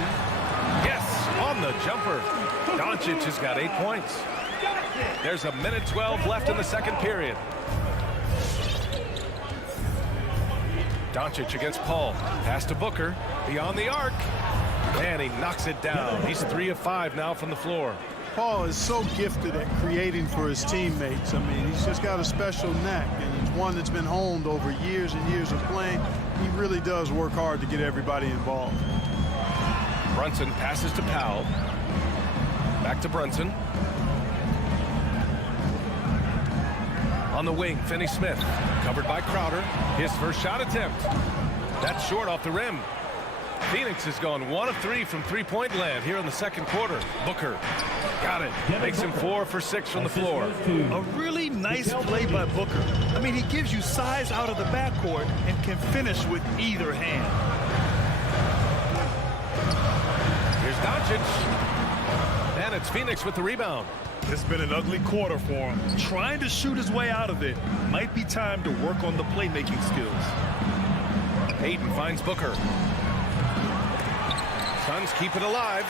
Yes, on the jumper. Doncic has got 8 points. There's a minute 12 left in the second period. Doncic against Paul. Pass to Booker. Beyond the arc. And he knocks it down. He's 3 of 5 now from the floor. Paul is so gifted at creating for his teammates. I mean, he's just got a special knack, and it's one that's been honed over years and years of playing. He really does work hard to get everybody involved. Brunson passes to Powell. Back to Brunson. On the wing, Finney-Smith. Covered by Crowder. His first shot attempt. That's short off the rim. Phoenix has gone 1 of 3 from three-point land here in the second quarter. Booker got it. Makes him 4 for 6 from the floor. A really nice play by Booker. I mean, he gives you size out of the backcourt and can finish with either hand. Here's Doncic. And it's Phoenix with the rebound. It's been an ugly quarter for him. Trying to shoot his way out of it. Might be time to work on the playmaking skills. Ayton finds Booker. Suns keep it alive.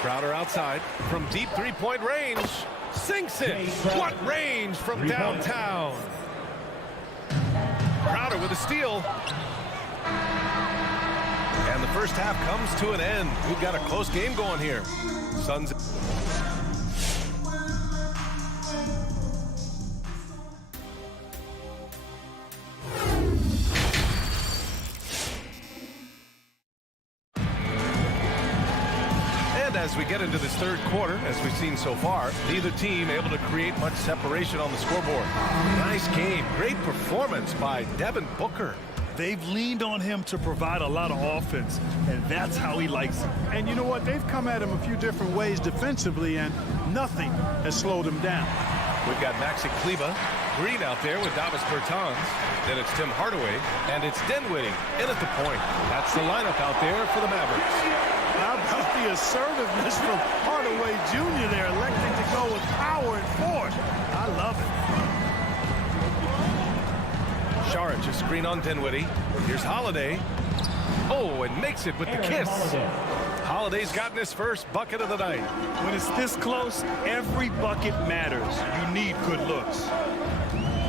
Crowder outside from deep three-point range. Sinks it. What range from downtown. Crowder with a steal. And the first half comes to an end. We've got a close game going here. Suns. As we get into this third quarter, as we've seen so far, neither team able to create much separation on the scoreboard. Nice game. Great performance by Devin Booker. They've leaned on him to provide a lot of offense, and that's how he likes it. And you know what? They've come at him a few different ways defensively, and nothing has slowed him down. We've got Maxi Kleber, Green out there with Davis Bertans. Then it's Tim Hardaway, and it's Dinwiddie in at the point. That's the lineup out there for the Mavericks. How about the assertiveness from Hardaway Jr. there, electing to go with power and force. I love it. Saric, a screen on Dinwiddie. Here's Holiday. Oh, and makes it with the kiss. Holiday's gotten his first bucket of the night. When it's this close, every bucket matters. You need good looks.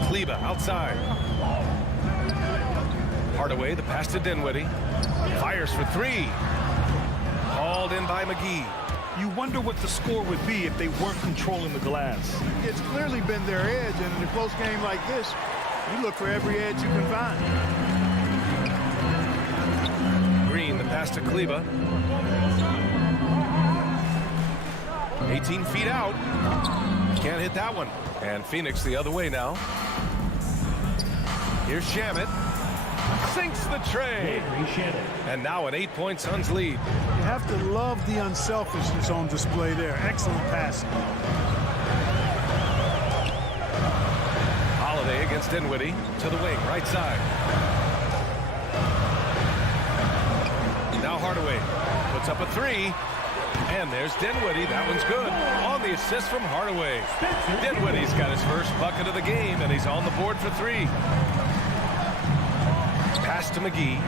Kleber outside. Hardaway, the pass to Dinwiddie. Fires for 3. Hauled in by McGee. You wonder what the score would be if they weren't controlling the glass. It's clearly been their edge, and in a close game like this, you look for every edge you can find. Green, the pass to Kleber. 18 feet out. Can't hit that one. And Phoenix the other way now. Here's Shamet. Sinks the tray. And now an 8-point Suns lead. You have to love the unselfishness on display there. Excellent passing. Holiday against Dinwiddie to the wing, right side. Now Hardaway puts up a 3. And there's Dinwiddie. That one's good. On the assist from Hardaway. Dinwiddie's got his first bucket of the game, and he's on the board for 3. Pass to McGee.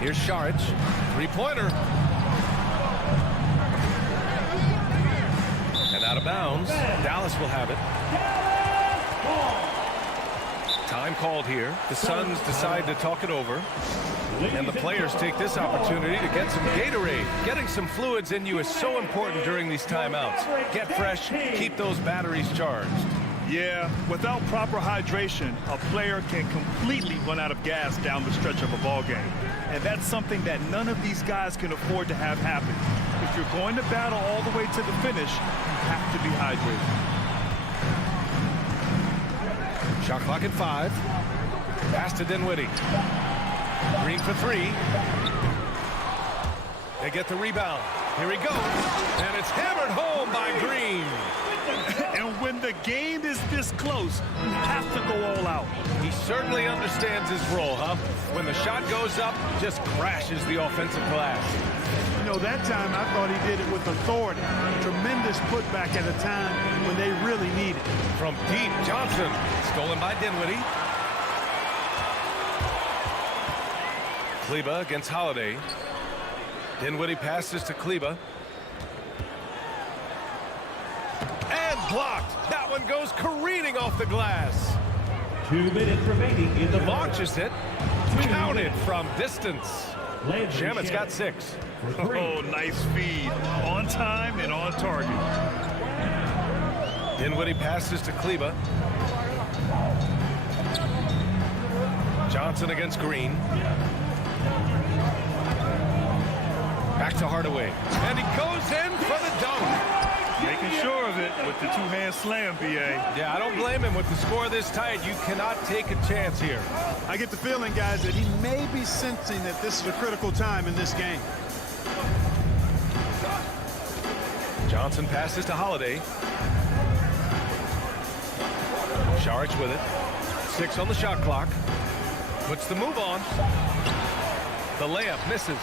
Here's Saric. 3-pointer. And out of bounds. Dallas will have it. Time called here. The Suns decide to talk it over. And the players take this opportunity to get some Gatorade. Getting some fluids in you is so important during these timeouts. Get fresh, keep those batteries charged. Yeah, without proper hydration, a player can completely run out of gas down the stretch of a ball game. And that's something that none of these guys can afford to have happen. If you're going to battle all the way to the finish, you have to be hydrated. Shot clock at 5. Pass to Dinwiddie. Green for 3. They get the rebound. Here he goes. And it's hammered home by Green. And when the game is this close, you have to go all out. He certainly understands his role, huh? When the shot goes up, just crashes the offensive glass. You know, that time I thought he did it with authority. Tremendous putback at a time when they really need it. From deep, Johnson. Stolen by Dinwiddie. Kleba against Holiday. Dinwiddie passes to Kleba. And blocked. That one goes careening off the glass. 2 minutes remaining in the launches it. Counted from distance. Shamit's got 6. Oh, nice feed. On time and on target. Dinwiddie passes to Kleba. Johnson against Green. Back to Hardaway. And he goes in for the dunk. Making sure of it with the two-hand slam, B.A. Yeah, I don't blame him. With the score this tight, you cannot take a chance here. I get the feeling, guys, that he may be sensing that this is a critical time in this game. Johnson passes to Holiday. Saric with it. 6 on the shot clock. Puts the move on. The layup misses.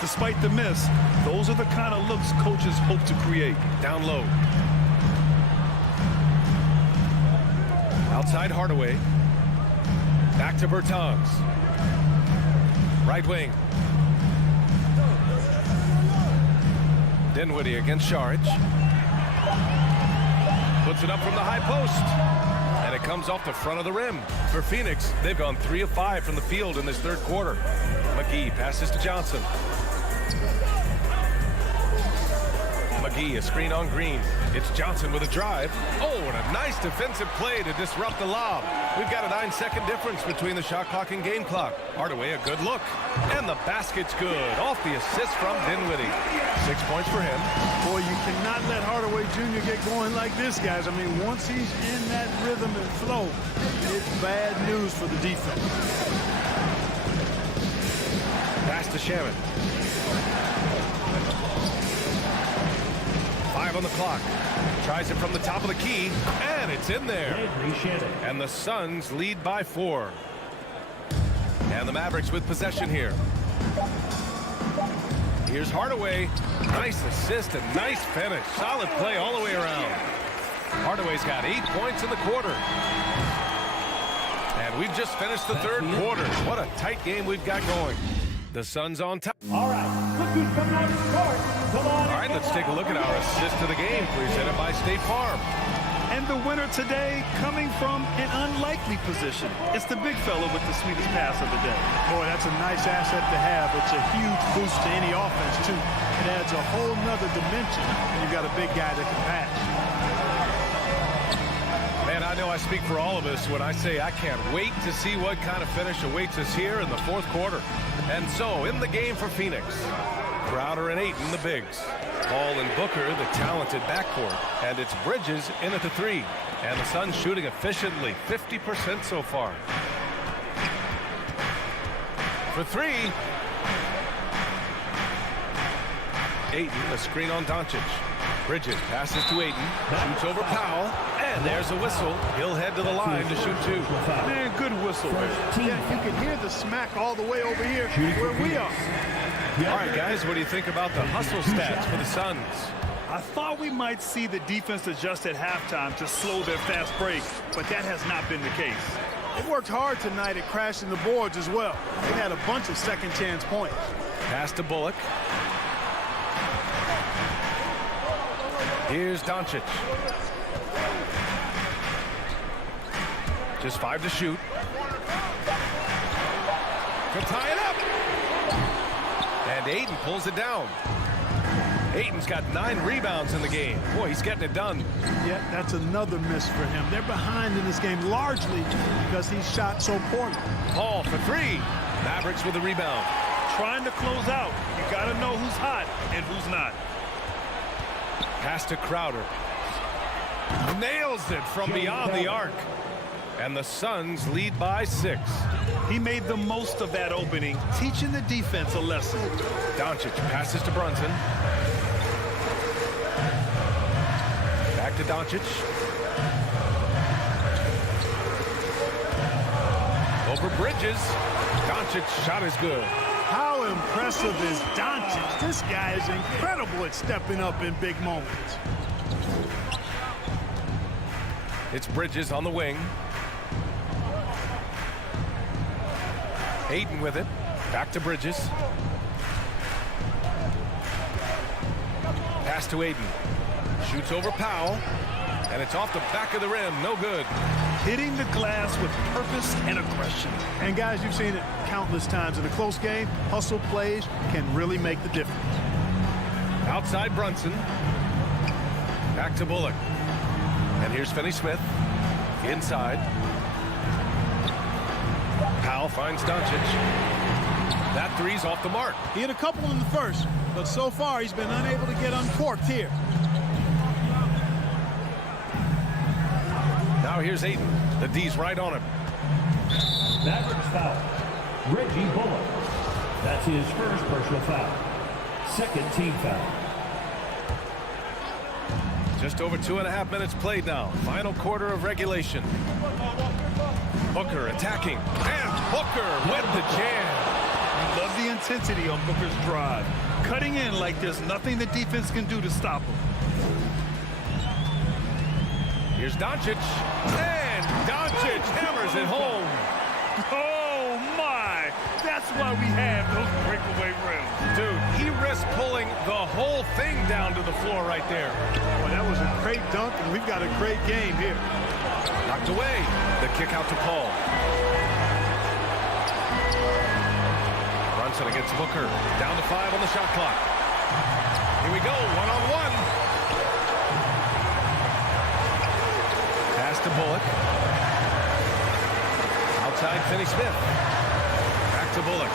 Despite the miss, those are the kind of looks coaches hope to create. Down low. Outside Hardaway. Back to Bertans. Right wing. Dinwiddie against Saric. Puts it up from the high post. And it comes off the front of the rim. For Phoenix, they've gone 3 of 5 from the field in this third quarter. McGee passes to Johnson. McGee, a screen on Green. It's Johnson with a drive. Oh, and a nice defensive play to disrupt the lob. We've got a 9-second difference between the shot clock and game clock. Hardaway, a good look. And the basket's good. Off the assist from Dinwiddie. 6 points for him. Boy, you cannot let Hardaway Jr. get going like this, guys. I mean, once he's in that rhythm and flow, it's bad news for the defense. Pass to Shamit. 5 on the clock. Tries it from the top of the key, and it's in there. And the Suns lead by 4. And the Mavericks with possession here. Here's Hardaway. Nice assist and nice finish. Solid play all the way around. Hardaway's got 8 points in the quarter. And we've just finished the third quarter. What a tight game we've got going. The Suns on top. All right, look who's coming on the court. All right, let's take a look at our assist of the game presented by State Farm. And the winner today coming from an unlikely position. It's the big fella with the sweetest pass of the day. Boy, that's a nice asset to have. It's a huge boost to any offense, too. It adds a whole nother dimension when you've got a big guy that can pass. Man, I know I speak for all of us when I say I can't wait to see what kind of finish awaits us here in the fourth quarter. And so, in the game for Phoenix, Crowder and Ayton, the bigs. Hall and Booker, the talented backcourt. And it's Bridges in at the 3. And the Suns shooting efficiently, 50% so far. For 3. Ayton, a screen on Doncic. Bridges passes to Ayton, shoots over Powell, and there's a whistle. He'll head to the line to shoot 2. Man, good whistle. Yeah, you can hear the smack all the way over here where we are. All right, guys, what do you think about the hustle stats for the Suns? I thought we might see the defense adjust at halftime to slow their fast break, but that has not been the case. They worked hard tonight at crashing the boards as well. They had a bunch of second chance points. Pass to Bullock. Here's Doncic. Just 5 to shoot. Could tie it up. And Ayton pulls it down. Ayton's got 9 rebounds in the game. Boy, he's getting it done. Yeah, that's another miss for him. They're behind in this game largely because he shot so poorly. Paul for 3. Mavericks with the rebound. Trying to close out. You got to know who's hot and who's not. Pass to Crowder. Nails it from beyond the arc. And the Suns lead by 6. He made the most of that opening, teaching the defense a lesson. Doncic passes to Brunson. Back to Doncic. Over Bridges. Doncic shot is good. How impressive is Doncic? This guy is incredible at stepping up in big moments. It's Bridges on the wing. Ayton with it. Back to Bridges. Pass to Ayton. Shoots over Powell. And it's off the back of the rim. No good. Hitting the glass with purpose and aggression. And guys, you've seen it countless times in a close game. Hustle plays can really make the difference. Outside Brunson. Back to Bullock. And here's Finney-Smith. Inside. Powell finds Doncic. That three's off the mark. He had a couple in the first, but so far he's been unable to get uncorked here. Now here's Ayton. The D's right on him. Mavericks foul. Reggie Bullock. That's his first personal foul. Second team foul. Just over 2.5 minutes played now. Final quarter of regulation. Booker attacking. And Booker with the jam. You love the intensity on Booker's drive. Cutting in like there's nothing the defense can do to stop him. Here's Doncic. And Doncic hammers it home. Oh, my. That's why we have those breakaway rims. Dude, he risked pulling the whole thing down to the floor right there. Boy, that was a great dunk, and we've got a great game here. Knocked away. The kick out to Paul. Brunson against Booker. Down to 5 on the shot clock. Here we go. One-on-one. Pass to Bullock. Outside Finney-Smith. Back to Bullock.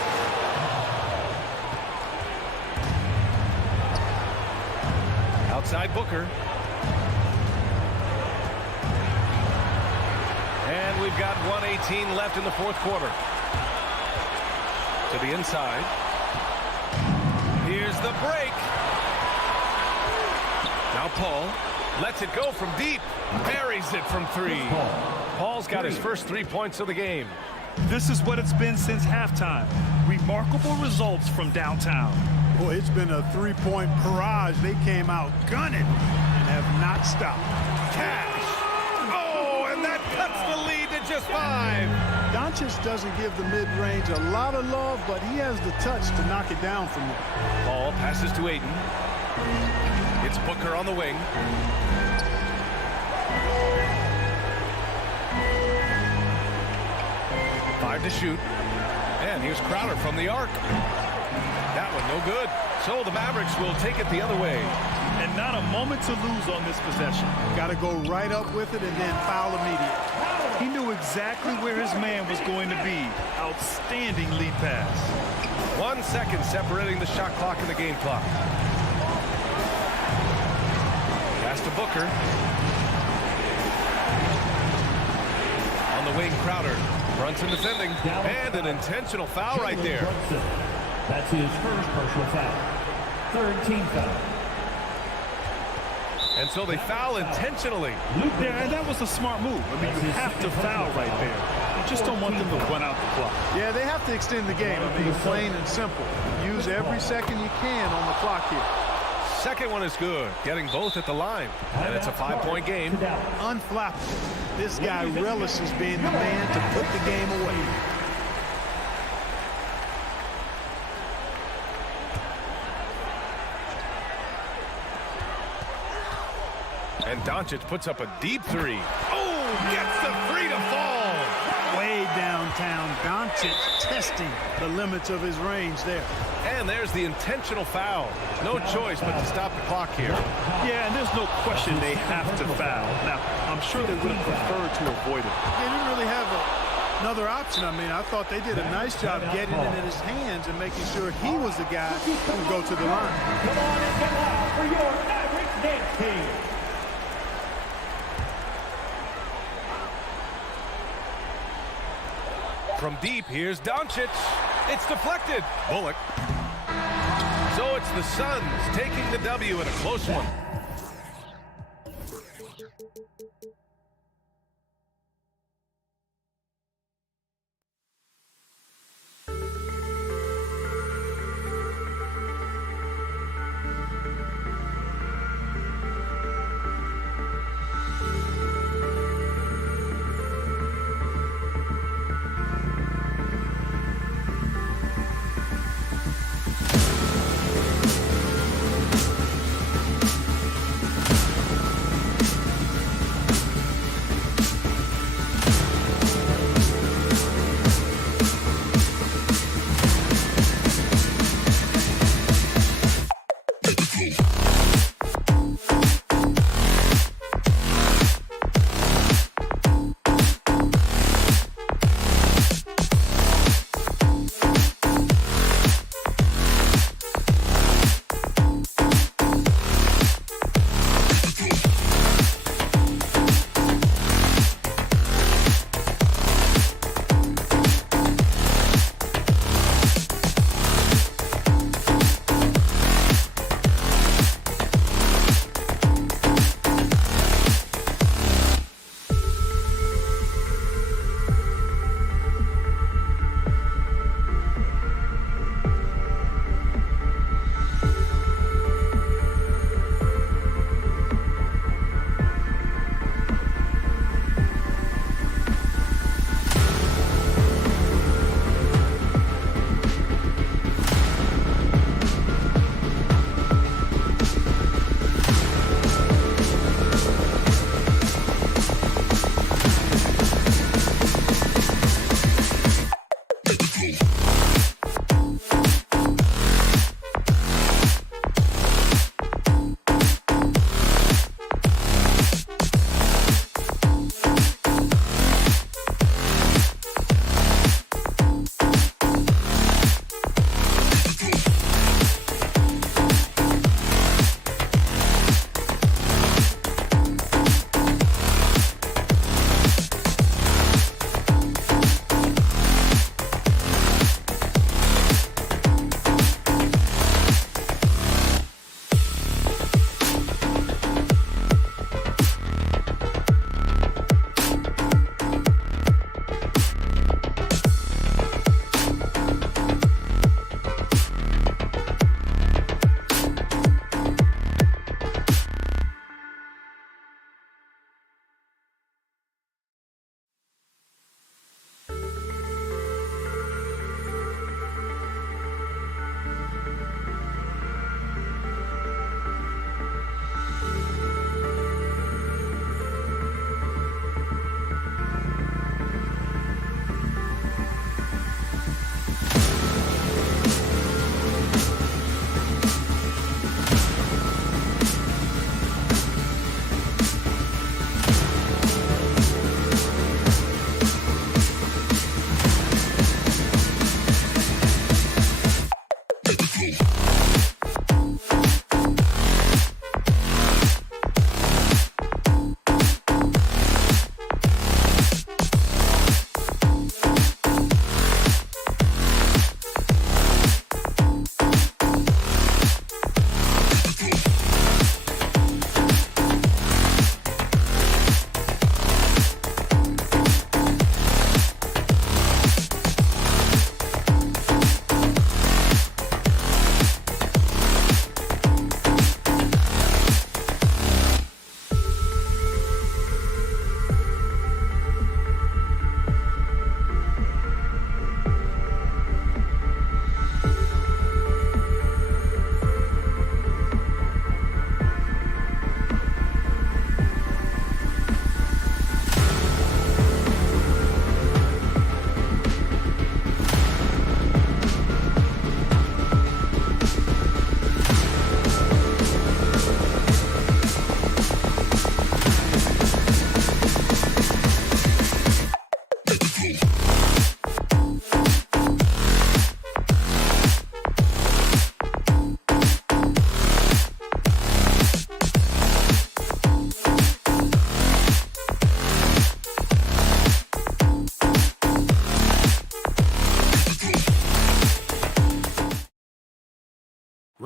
Outside Booker. And we've got 1:18 left in the fourth quarter. To the inside. Here's the break. Now Paul lets it go from deep. Buries it from 3. Paul's got his first 3 points of the game. This is what it's been since halftime. Remarkable results from downtown. Boy, it's been a three-point barrage. They came out gunning and have not stopped. Cash. Oh, and that cuts the lead to just 5. Doncic doesn't give the mid-range a lot of love, but he has the touch to knock it down from there. Paul passes to Ayton. It's Booker on the wing. Five to shoot. And here's Crowder from the arc. That one no good. So the Mavericks will take it the other way. And not a moment to lose on this possession. Got to go right up with it and then foul immediately. He knew exactly where his man was going to be. Outstanding lead pass. 1 second separating the shot clock and the game clock. Pass to Booker. On the wing, Crowder. Brunson defending. And an intentional foul right there. That's his first personal foul. Third team foul. And so they foul intentionally. Yeah, and that was a smart move. I mean, you have to foul right there. You just don't want them to run out the clock. Yeah, they have to extend the game. I mean, plain and simple. Use every second you can on the clock here. Second one is good. Getting both at the line. And it's a 5-point game. Unflappable. This guy relishes being the man to put the game away. And Doncic puts up a deep 3. Oh, gets the 3 to fall. Way down downtown. Doncic testing the limits of his range there. And there's the intentional foul. No choice but to stop the clock here. Yeah, and there's no question they have to foul. Now, I'm sure they would have preferred to avoid it. They didn't really have another option. I mean, I thought they did a nice job getting it in his hands and making sure he was the guy who would go to the line. Come on and get loud for your Mavericks dance team. From deep, here's Doncic. It's deflected. Bullock. So it's the Suns taking the W in a close one.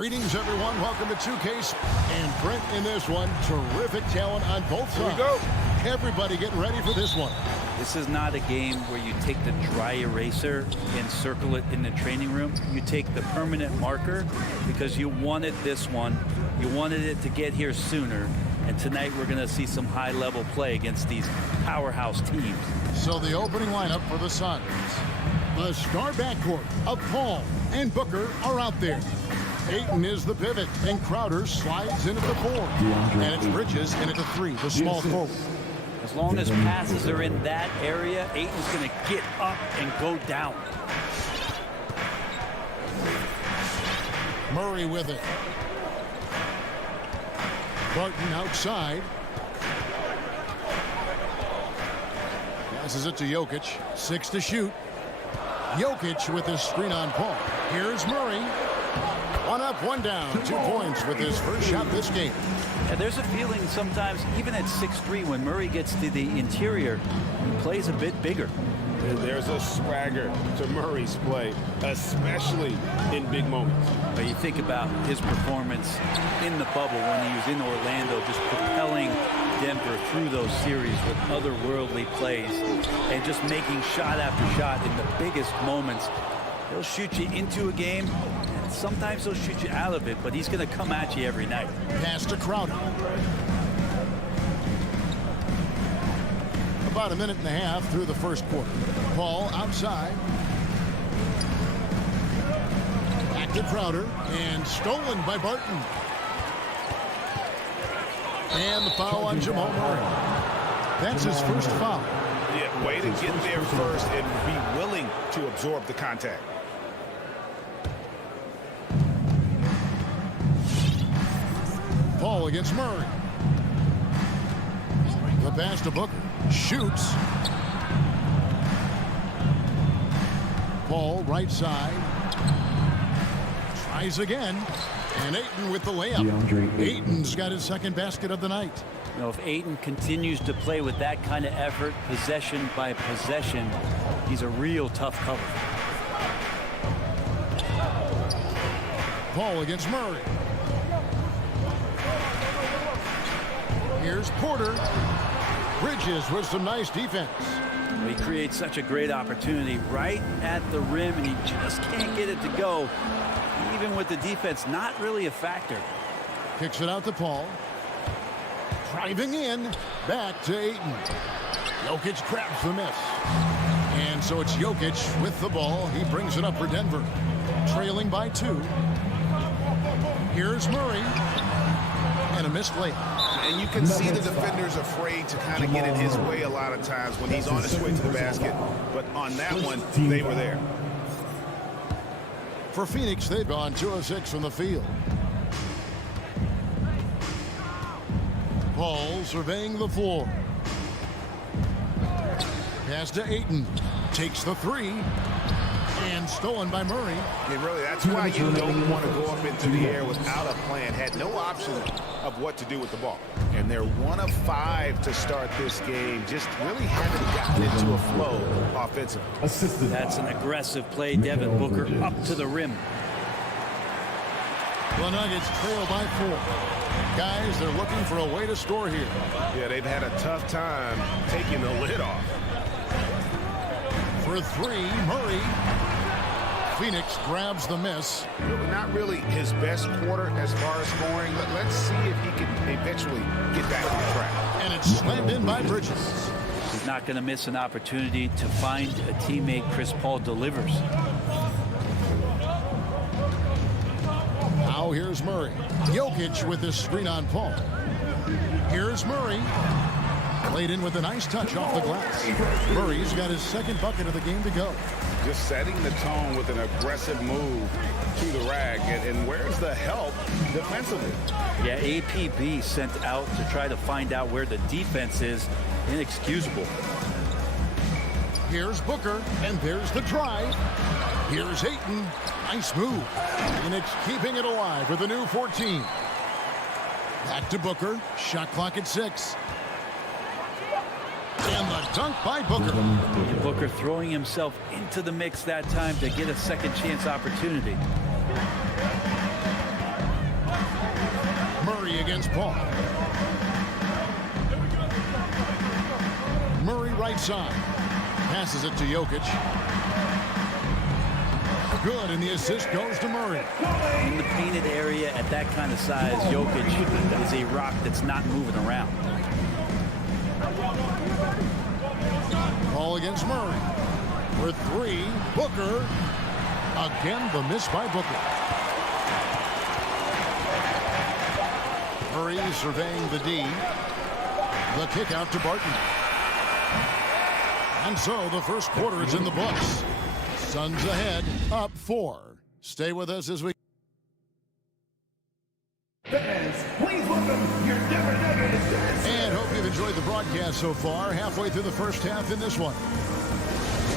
Greetings, everyone. Welcome to 2K. And Brent in this one. Terrific talent on both sides. Here we go. Everybody getting ready for this one. This is not a game where you take the dry eraser and circle it in the training room. You take the permanent marker because you wanted this one. You wanted it to get here sooner. And tonight we're going to see some high-level play against these powerhouse teams. So the opening lineup for the Suns. The star backcourt of Paul and Booker are out there. Ayton is the pivot, and Crowder slides in at the 4. And it's Bridges in at the 3, the small forward. As long as passes are in that area, Ayton's going to get up and go down. Murray with it. Barton outside. Passes it to Jokic. 6 to shoot. Jokic with his screen on Paul. Here's Murray. 1 up, 1 down. 2 points with his first shot this game. Yeah, there's a feeling sometimes, even at 6'3", when Murray gets to the interior, he plays a bit bigger. There's a swagger to Murray's play, especially in big moments. But you think about his performance in the bubble when he was in Orlando, just propelling Denver through those series with otherworldly plays and just making shot after shot in the biggest moments. He'll shoot you into a game, and sometimes he'll shoot you out of it, but he's going to come at you every night. Pass to Crowder. About a minute and a half through the first quarter. Paul outside. Back to Crowder, and stolen by Barton. And the foul on Jamal Murray. That's his first foul. Yeah, way to get there first and be willing to absorb the contact. Paul against Murray. The pass to Booker. Shoots. Paul right side. Tries again. And Ayton with the layup. Ayton's got his second basket of the night. You know, if Ayton continues to play with that kind of effort, possession by possession, he's a real tough cover. Paul against Murray. Here's Porter. Bridges with some nice defense. He creates such a great opportunity right at the rim, and he just can't get it to go. Even with the defense not really a factor. Kicks it out to Paul. Driving in. Back to Ayton. Jokic grabs the miss. And so it's Jokic with the ball. He brings it up for Denver. Trailing by 2. Here's Murray. And a missed layup. And you can see the defenders afraid to kind of get in his way a lot of times when he's on his way to the basket. But on that one, they were there. For Phoenix, they've gone 2 of 6 from the field. Paul surveying the floor. Pass to Ayton. Takes the 3. And stolen by Murray. And really, that's why you don't want to go up into the air without a plan. Had no option of what to do with the ball. And they're 1 of 5 to start this game. Just really haven't gotten into a flow offensively. That's an aggressive play. Devin Booker up to the rim. The Nuggets trail by 4. Guys, they're looking for a way to score here. Yeah, they've had a tough time taking the lid off. For 3, Murray. Phoenix grabs the miss. Not really his best quarter as far as scoring, but let's see if he can eventually get back on track. And it's slammed in by Bridges. He's not going to miss an opportunity to find a teammate. Chris Paul delivers. Now here's Murray. Jokic with his screen on Paul. Here's Murray. Played in with a nice touch off the glass. Murray's got his second bucket of the game to go. Just setting the tone with an aggressive move to the rack. And where's the help defensively? Yeah, APB sent out to try to find out where the defense is. Inexcusable. Here's Booker, and there's the drive. Here's Ayton. Nice move. Phoenix keeping it alive with a new 14. Back to Booker. Shot clock at 6. And the dunk by Booker. Booker throwing himself into the mix that time to get a second chance opportunity. against Paul. Murray right side. Passes it to Jokic. Good, and the assist goes to Murray. In the painted area at that kind of size, Jokic is a rock that's not moving around. Ball against Murray. For three, Booker. Again, the miss by Booker. Murray surveying the D. The kick out to Barton. And so the first quarter is in the books. Suns ahead, up 4. Stay with us as we... Fans, please welcome your Denver Nuggets. And hope you've enjoyed the broadcast so far. Halfway through the first half in this one.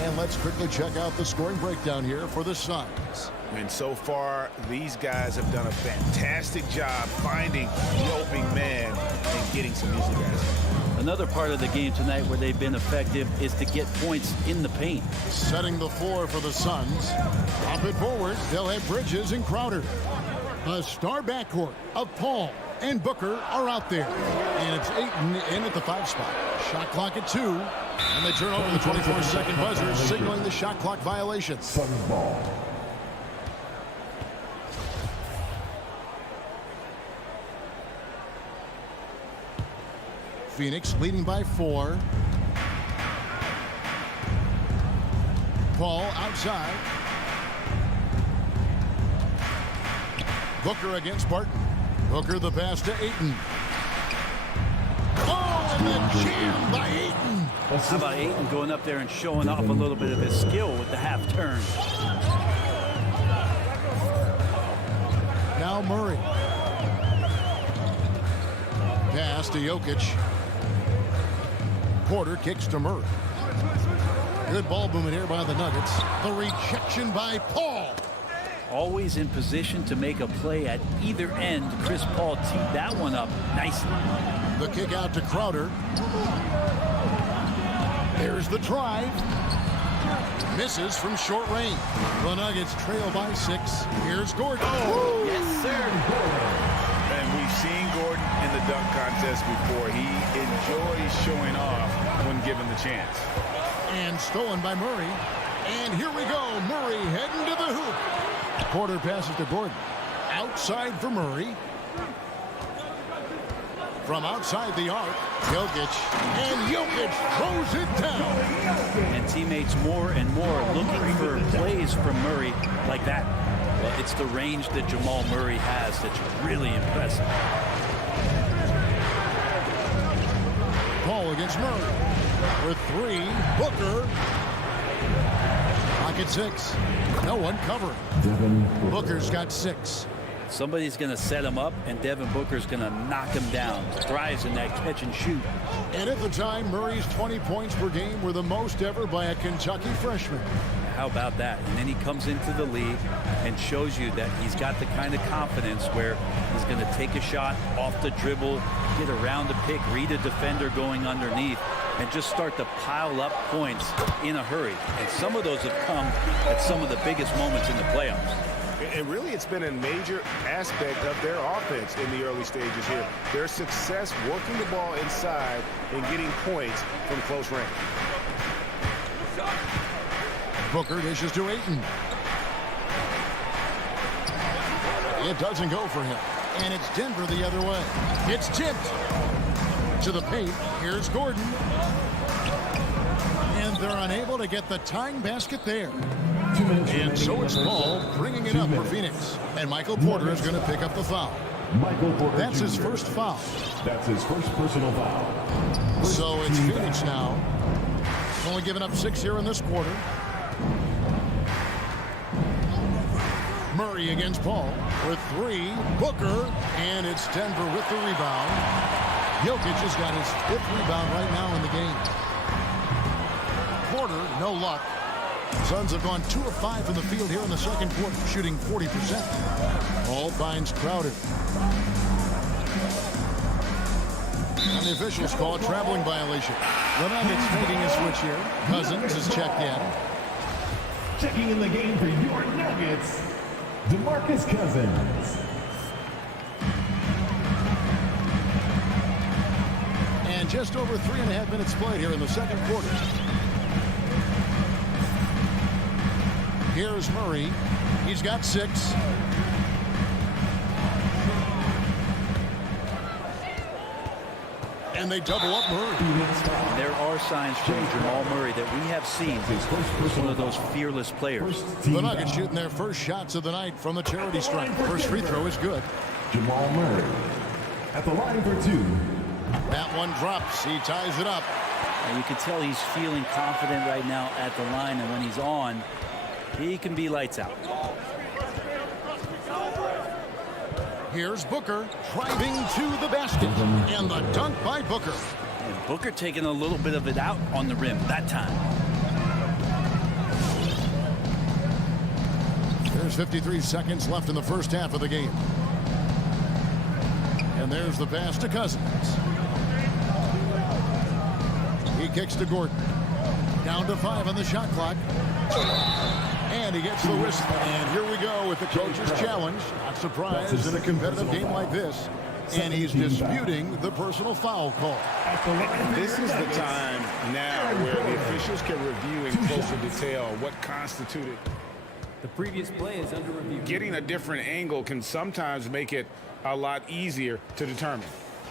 And let's quickly check out the scoring breakdown here for the Suns. And so far, these guys have done a fantastic job finding the opening man and getting some easy baskets. Another part of the game tonight where they've been effective is to get points in the paint. Setting the floor for the Suns. Pop it forward. They'll have Bridges and Crowder. A star backcourt of Paul and Booker are out there. And it's Ayton in at the 5 spot. Shot clock at 2. And they turn over the 24-second buzzer, signaling the shot clock violation. Suns ball. Phoenix leading by 4. Paul outside. Booker against Barton. Booker the pass to Ayton. Oh, and the jam by Ayton. How about Ayton going up there and showing off a little bit of his skill with the half turn? Now Murray. Pass to Jokic. Porter kicks to Murray. Good ball movement here by the Nuggets. The rejection by Paul. Always in position to make a play at either end. Chris Paul teed that one up nicely. The kick out to Crowder. There's the drive. Misses from short range. The Nuggets trail by 6. Here's Gordon. Oh, yes, sir. And we've seen Gordon in the dunk contest before. He enjoys showing off when given the chance. And stolen by Murray. And here we go. Murray heading to the hoop. Porter passes to Gordon. Outside for Murray. From outside the arc, Jokic. And Jokic throws it down. And teammates more and more looking for plays from Murray like that. Well, it's the range that Jamal Murray has that's really impressive. Paul against Murray. For 3, Booker. Pocket 6. No one covering. Booker's got 6. Somebody's going to set him up, and Devin Booker's going to knock him down. Thrives in that catch and shoot. And at the time, Murray's 20 points per game were the most ever by a Kentucky freshman. How about that? And then he comes into the league and shows you that he's got the kind of confidence where he's going to take a shot off the dribble, get around the pick, read a defender going underneath, and just start to pile up points in a hurry. And some of those have come at some of the biggest moments in the playoffs. And really, it's been a major aspect of their offense in the early stages here. Their success working the ball inside and getting points from close range. Booker dishes to Ayton. It doesn't go for him. And it's Denver the other way. It's tipped to the paint. Here's Gordon. And they're unable to get the tying basket there. And so it's Paul bringing it up for Phoenix. And Michael Porter is going to pick up the foul. That's his first foul. That's his first personal foul. So it's Phoenix now. Only giving up 6 here in this quarter. Murray against Paul with 3. Booker, and it's Denver with the rebound. Jokic has got his 5th rebound right now in the game. Porter, no luck. Suns have gone 2 of 5 from the field here in the second quarter, shooting 40%. Paul finds Crowder. And the officials call a traveling violation. The Nuggets making a switch here. Cousins is checked in. Checking in the game for your Nuggets, DeMarcus Cousins. just over 3.5 minutes played here in the second quarter. Here's Murray. He's got 6. And they double up Murray. There are signs from Jamal Murray that we have seen. He's one of those fearless players. The Nuggets shooting their first shots of the night from the charity stripe. First free throw is good. Jamal Murray at the line for 2. That one drops. He ties it up. And you can tell he's feeling confident right now at the line, and when he's on, he can be lights out. Here's Booker driving to the basket. And the dunk by Booker. And Booker taking a little bit of it out on the rim that time. There's 53 seconds left in the first half of the game. And there's the pass to Cousins. He kicks to Gordon. Down to 5 on the shot clock. And he gets the whistle. And here we go with the coach's challenge. Not surprised in a competitive game like this. And he's disputing the personal foul call. This is the time now where the officials can review in closer detail what constituted. The previous play is under review. Getting a different angle can sometimes make it a lot easier to determine.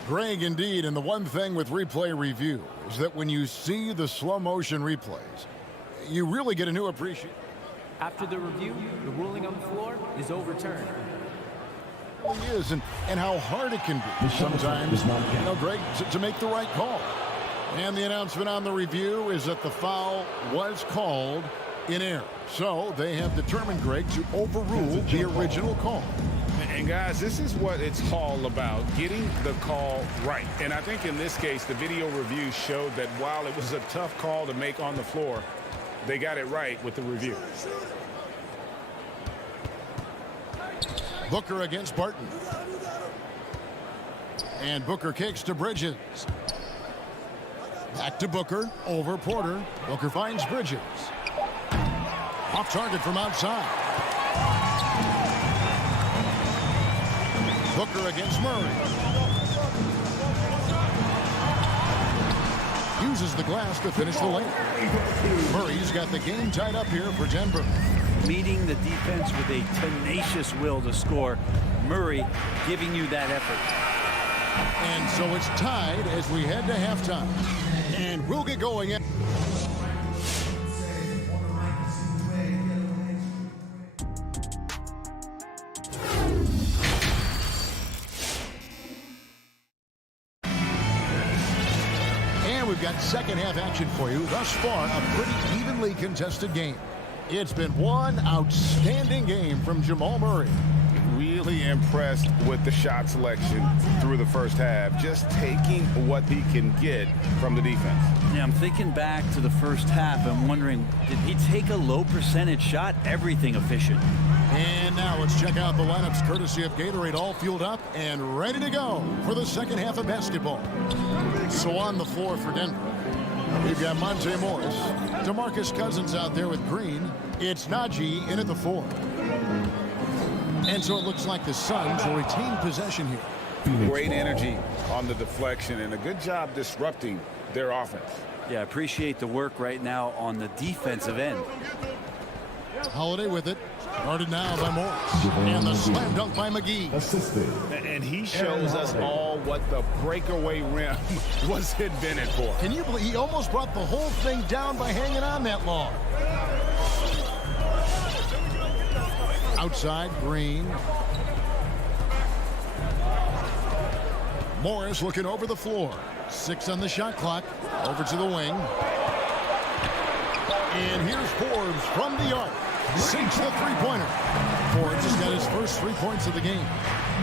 Greg, indeed, and the one thing with replay review is that when you see the slow motion replays, you really get a new appreciation. After the review, the ruling on the floor is overturned. It really is, and how hard it can be sometimes, Greg, to make the right call. And the announcement on the review is that the foul was called in error. So they have determined, Greg, to overrule the original call. And guys, this is what it's all about, getting the call right. And I think in this case, the video review showed that while it was a tough call to make on the floor, they got it right with the review. Booker against Barton. And Booker kicks to Bridges. Back to Booker, over Porter. Booker finds Bridges. Off target from outside. Booker against Murray. Uses the glass to finish the lane. Murray's got the game tied up here for Denver. Meeting the defense with a tenacious will to score. Murray giving you that effort. And so it's tied as we head to halftime. And we'll get going in. We've got second half action for you. Thus far, a pretty evenly contested game. It's been one outstanding game from Jamal Murray. Really impressed with the shot selection through the first half. Just taking what he can get from the defense. Yeah, I'm thinking back to the first half. I'm wondering, did he take a low percentage shot? Everything efficient. And now let's check out the lineups courtesy of Gatorade, all fueled up and ready to go for the second half of basketball. So on the floor for Denver, we've got Monte Morris, DeMarcus Cousins out there with Green. It's Najee in at the 4. And so it looks like the Suns will retain possession here. Great energy on the deflection and a good job disrupting their offense. Yeah, I appreciate the work right now on the defensive end. Holiday with it. Guarded now by Morris. And the slam dunk by McGee. And he shows us all what the breakaway rim was invented for. Can you believe he almost brought the whole thing down by hanging on that long? Outside, Green. Morris looking over the floor. 6 on the shot clock. Over to the wing. And here's Forbes from the arc. Sinks the three-pointer. Forbes has got his first 3 points of the game.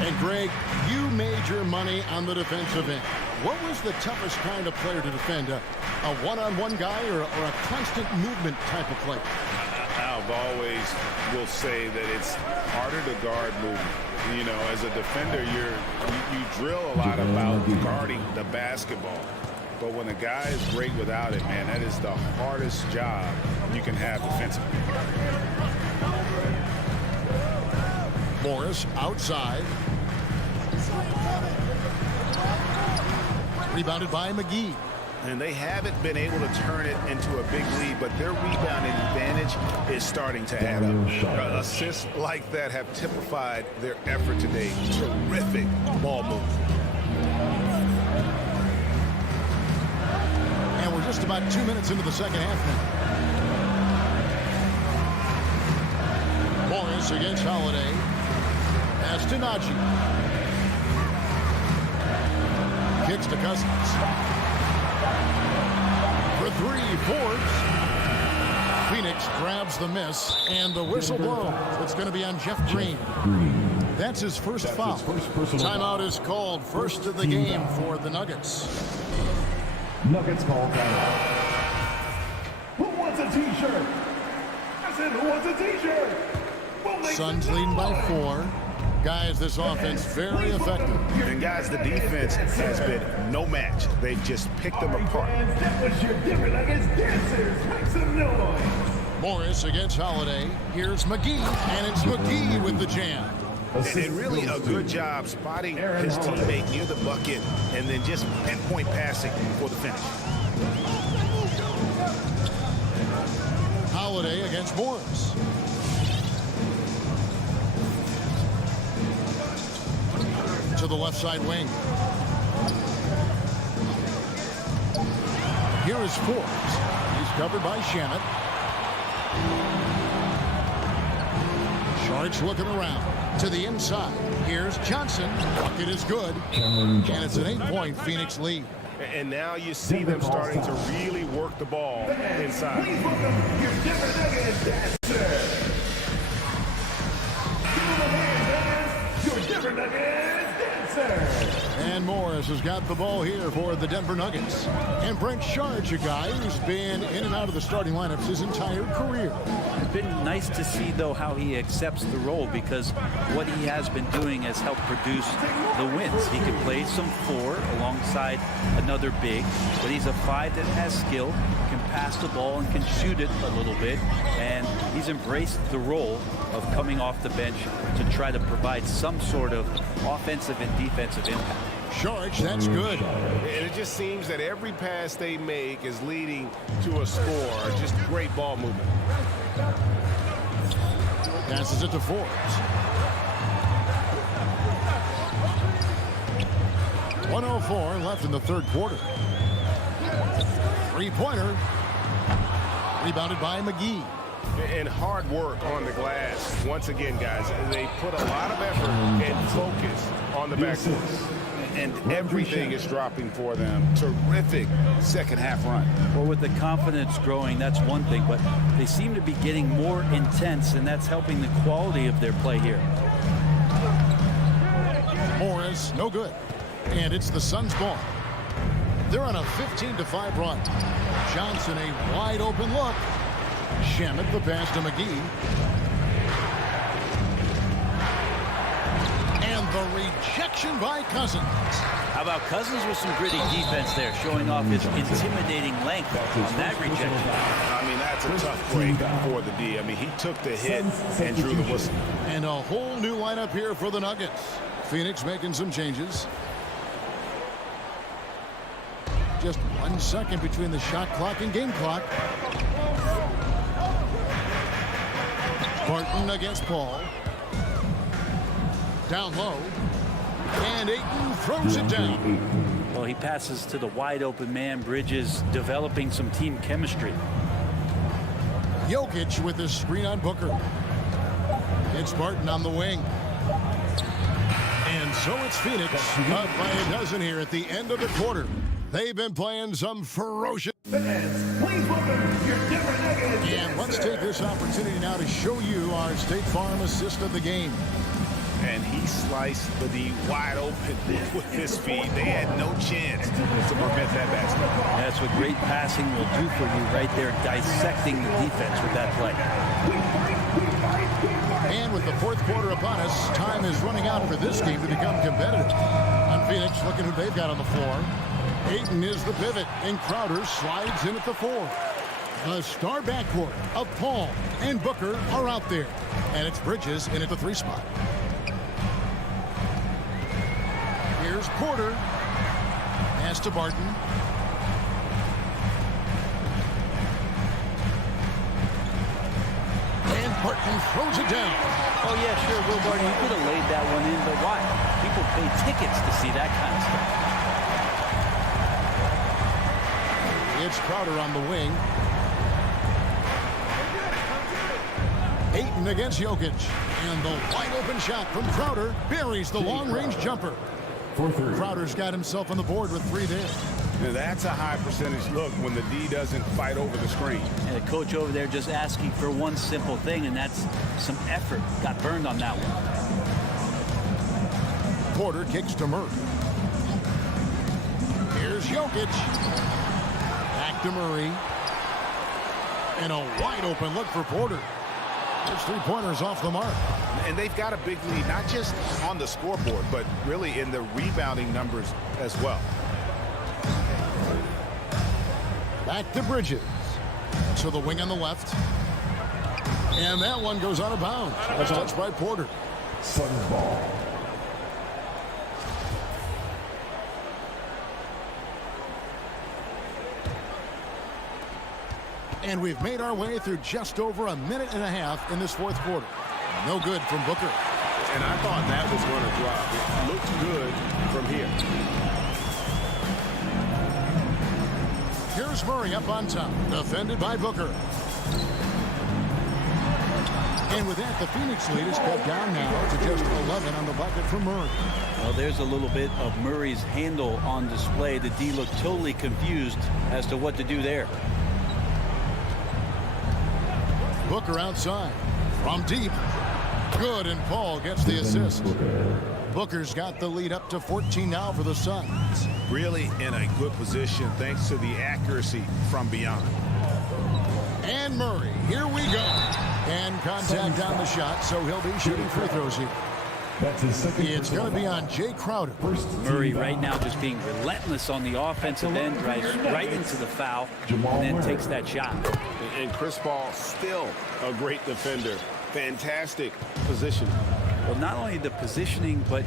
And Greg, you made your money on the defensive end. What was the toughest kind of player to defend? A one-on-one guy or a constant movement type of player? I've always will say that it's harder to guard movement. You know, as a defender, you drill a lot about guarding the basketball. But when a guy is great without it, man, that is the hardest job you can have defensively. Morris outside. Rebounded by McGee. And they haven't been able to turn it into a big lead, but their rebounding advantage is starting to add up. Assists like that have typified their effort today. Terrific ball move. And we're just about 2 minutes into the second half now. Morris against Holiday. Pass to Najee. Kicks to Cousins. For three, Forbes. Phoenix grabs the miss, and the whistle blows. It's going to be on Jeff Green. That's his first foul. Timeout is called. First of the game for the Nuggets. Nuggets call timeout. Who wants a t-shirt? I said, who wants a t-shirt? Suns leading by 4. Guys, this offense very effective. And guys, the defense has been no match. They've just picked them apart. That was your different Nuggets dancers. Make some noise. Morris against Holiday. Here's McGee, and it's McGee with the jam. And really a good job spotting his teammate near the bucket and then just pinpoint passing for the finish. Holiday against Morris. To the left side wing. Here is Forbes. He's covered by Shamet. Sharks looking around. To the inside. Here's Johnson. Bucket is good. And it's an 8-point Phoenix lead. And now you see them starting to really work the ball inside. Please welcome your different Nuggets dancer. Give them a hand, your different Nuggets dancer. And Morris has got the ball here for the Denver Nuggets. And Brent Sharge, a guy who's been in and out of the starting lineups his entire career. It's been nice to see, though, how he accepts the role, because what he has been doing has helped produce the wins. He can play some 4 alongside another big, but he's a 5 that has skill, can pass the ball and can shoot it a little bit, and he's embraced the role of coming off the bench to try to provide some sort of offensive and defensive impact. Sharge, that's good. And it just seems that every pass they make is leading to a score. Just great ball movement. Passes it to Forbes. 1:04 left in the third quarter. Three-pointer. Rebounded by McGee. And hard work on the glass. Once again, guys, they put a lot of effort and focus on the backcourt. And everything is dropping for them. Terrific second half run. Well, with the confidence growing, that's one thing, but they seem to be getting more intense, and that's helping the quality of their play here. Morris, no good. And it's the Suns' ball. They're on a 15-5 run. Johnson, a wide open look. Shamet the pass to McGee. And the rejection by Cousins. How about Cousins with some gritty defense there, showing off his intimidating length on that rejection. I mean, that's a tough break for the D. I mean, he took the hit and drew the whistle. And a whole new lineup here for the Nuggets. Phoenix making some changes. Just 1 second between the shot clock and game clock. Barton against Paul. Down low. And Ayton throws it down. Well, he passes to the wide open man. Bridges developing some team chemistry. Jokic with his screen on Booker. It's Barton on the wing. And so it's Phoenix up by a dozen here at the end of the quarter. They've been playing some ferocious. Fans, please welcome your different Nuggets. And let's take this opportunity now to show you our State Farm assist of the game. And he sliced the D wide open with his feet. They had no chance to prevent that basket. That's what great passing will do for you right there, dissecting the defense with that play. And with the fourth quarter upon us, time is running out for this game to become competitive. On Phoenix, looking who they've got on the floor. Ayton is the pivot, and Crowder slides in at the 4. The star backcourt of Paul and Booker are out there. And it's Bridges in at the 3 spot. Here's Porter. Pass to Barton. And Barton throws it down. Oh, yeah, sure, Will Barton, you could have laid that one in, but why? People pay tickets to see that kind of stuff. It's Crowder on the wing. Ayton against Jokic. And the wide open shot from Crowder buries the long-range jumper. Crowder's got himself on the board with 3 there. Now that's a high percentage look when the D doesn't fight over the screen. And the coach over there just asking for one simple thing, and that's some effort. Got burned on that one. Porter kicks to Murray. Here's Jokic. Back to Murray. And a wide open look for Porter. Those 3-pointers off the mark. And they've got a big lead, not just on the scoreboard, but really in the rebounding numbers as well. Back to Bridges. To the wing on the left. And that one goes out of bounds. That's touched by Porter. Suns ball. And we've made our way through just over a minute and a half in this 4th quarter. No good from Booker. And I thought that was going to drop. It looked good from here. Here's Murray up on top. Defended by Booker. And with that, the Phoenix lead is cut down now to just 11 on the bucket for Murray. Well, there's a little bit of Murray's handle on display. The D looked totally confused as to what to do there. Booker outside. From deep. Good, and Paul gets the assist. Booker's got the lead up to 14 now for the Suns. Really in a good position thanks to the accuracy from beyond. And Murray, here we go. And contact on the shot, so he'll be shooting free throws here. That's his second. It's going to be on Jay Crowder. Murray right now just being relentless on the offensive end, drives right into the foul, and then takes that shot. And Chris Paul still a great defender. Fantastic position. Well, not only the positioning, but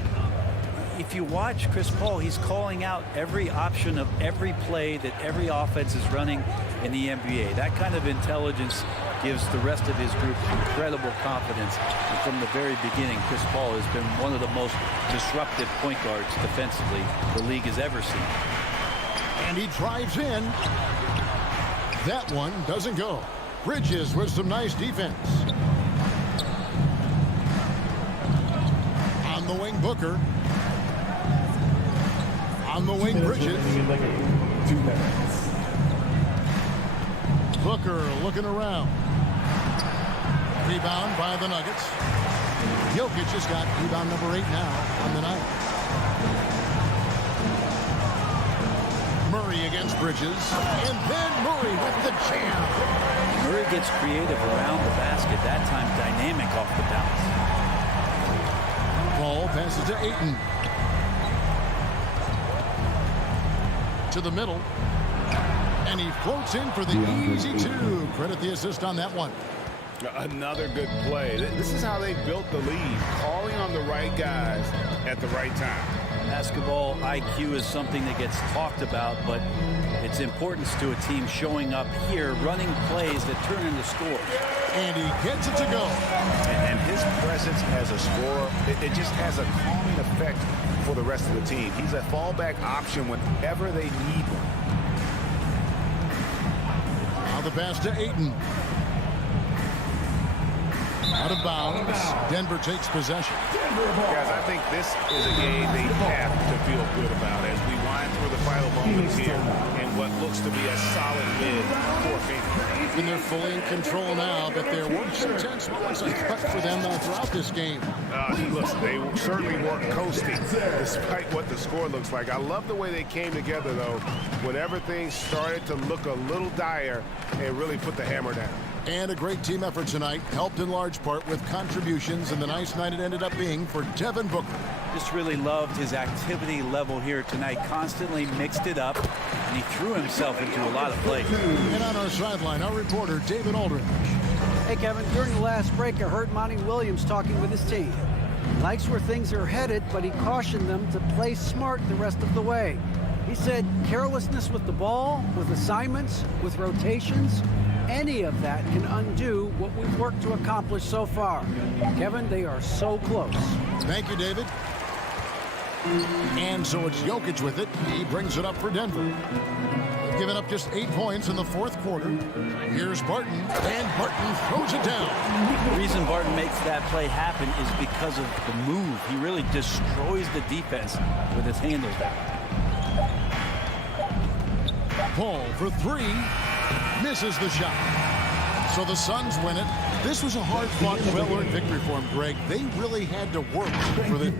if you watch Chris Paul, he's calling out every option of every play that every offense is running in the NBA. That kind of intelligence gives the rest of his group incredible confidence. And from the very beginning, Chris Paul has been one of the most disruptive point guards defensively the league has ever seen. And he drives in. That one doesn't go. Bridges with some nice defense. On the wing, Booker. On the wing, Bridges. 2 minutes. Booker looking around. Rebound by the Nuggets. Jokic has got rebound number 8 now on the night. Murray against Bridges. And then Murray with the jam. Murray gets creative around the basket. That time dynamic off the bounce. Paul passes to Ayton. To the middle. And he floats in for the easy 2. Credit the assist on that one. Another good play. This is how they built the lead, calling on the right guys at the right time. Basketball IQ is something that gets talked about, but its importance to a team showing up here, running plays that turn into scores. And he gets it to go. And his presence as a scorer, it just has a calming effect for the rest of the team. He's a fallback option whenever they need one. Now the pass to Ayton. Out of bounds. Denver takes possession. Guys, I think this is a game they have to feel good about as we wind through the final moments here in what looks to be a solid win for Phoenix. And they're fully in control now, but there were some tense moments cut for them throughout this game. Listen, they certainly weren't coasting despite what the score looks like. I love the way they came together, though, when everything started to look a little dire and really put the hammer down. And a great team effort tonight, helped in large part with contributions, and the nice night it ended up being for Devin Booker. Just really loved his activity level here tonight, constantly mixed it up, and he threw himself into a lot of plays. And on our sideline, our reporter, David Aldridge. Hey, Kevin, during the last break, I heard Monty Williams talking with his team. He likes where things are headed, but he cautioned them to play smart the rest of the way. He He said carelessness with the ball, with assignments, with rotations, any of that can undo what we've worked to accomplish so far. Kevin, they are so close. Thank you, David. And so it's Jokic with it. He brings it up for Denver. They've given up just 8 points in the fourth quarter. Here's Barton, and Barton throws it down. The reason Barton makes that play happen is because of the move. He really destroys the defense with his handles down. Paul for 3. Misses the shot. So the Suns win it. This was a hard-fought, well-earned victory for them, Greg. They really had to work for the...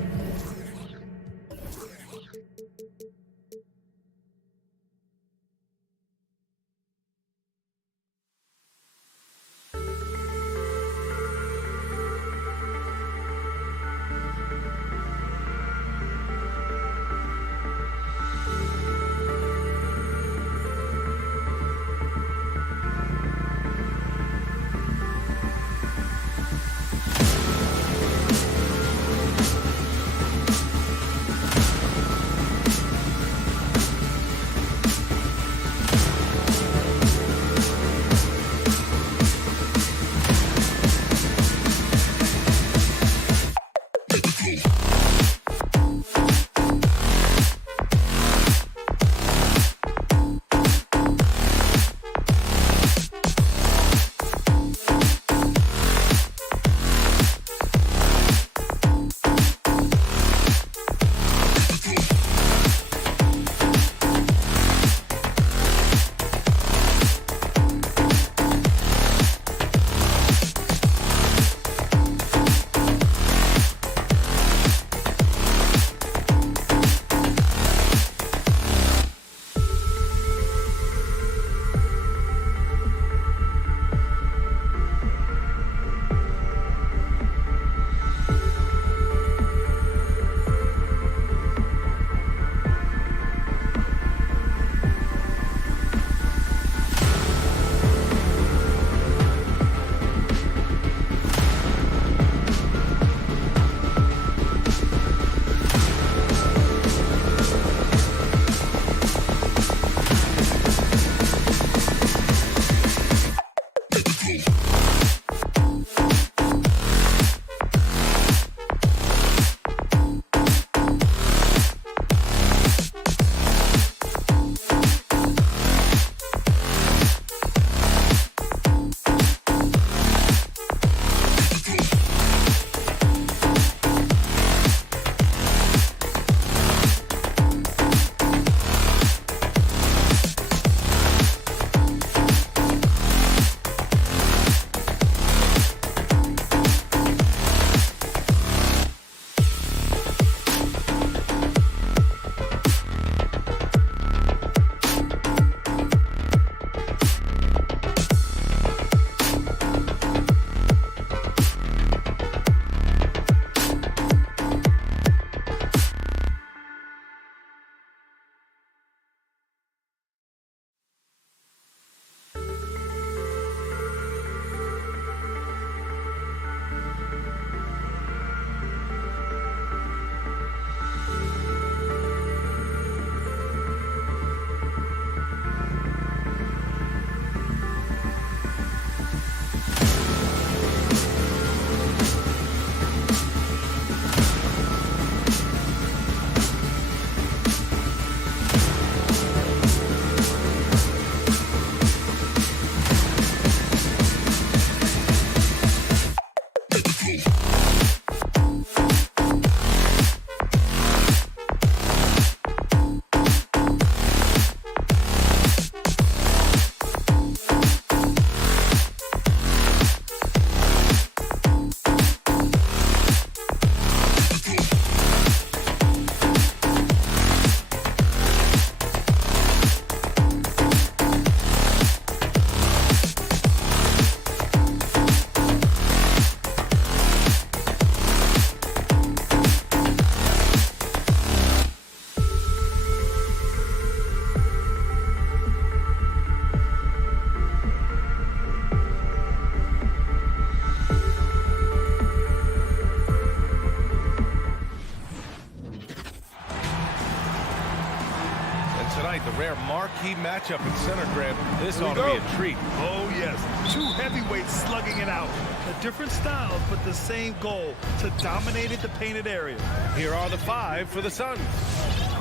key matchup in center, Grant. This ought to be a treat. Oh, yes. Two heavyweights slugging it out. The different styles, but the same goal, to dominate the painted area. Here are the 5 for the Suns.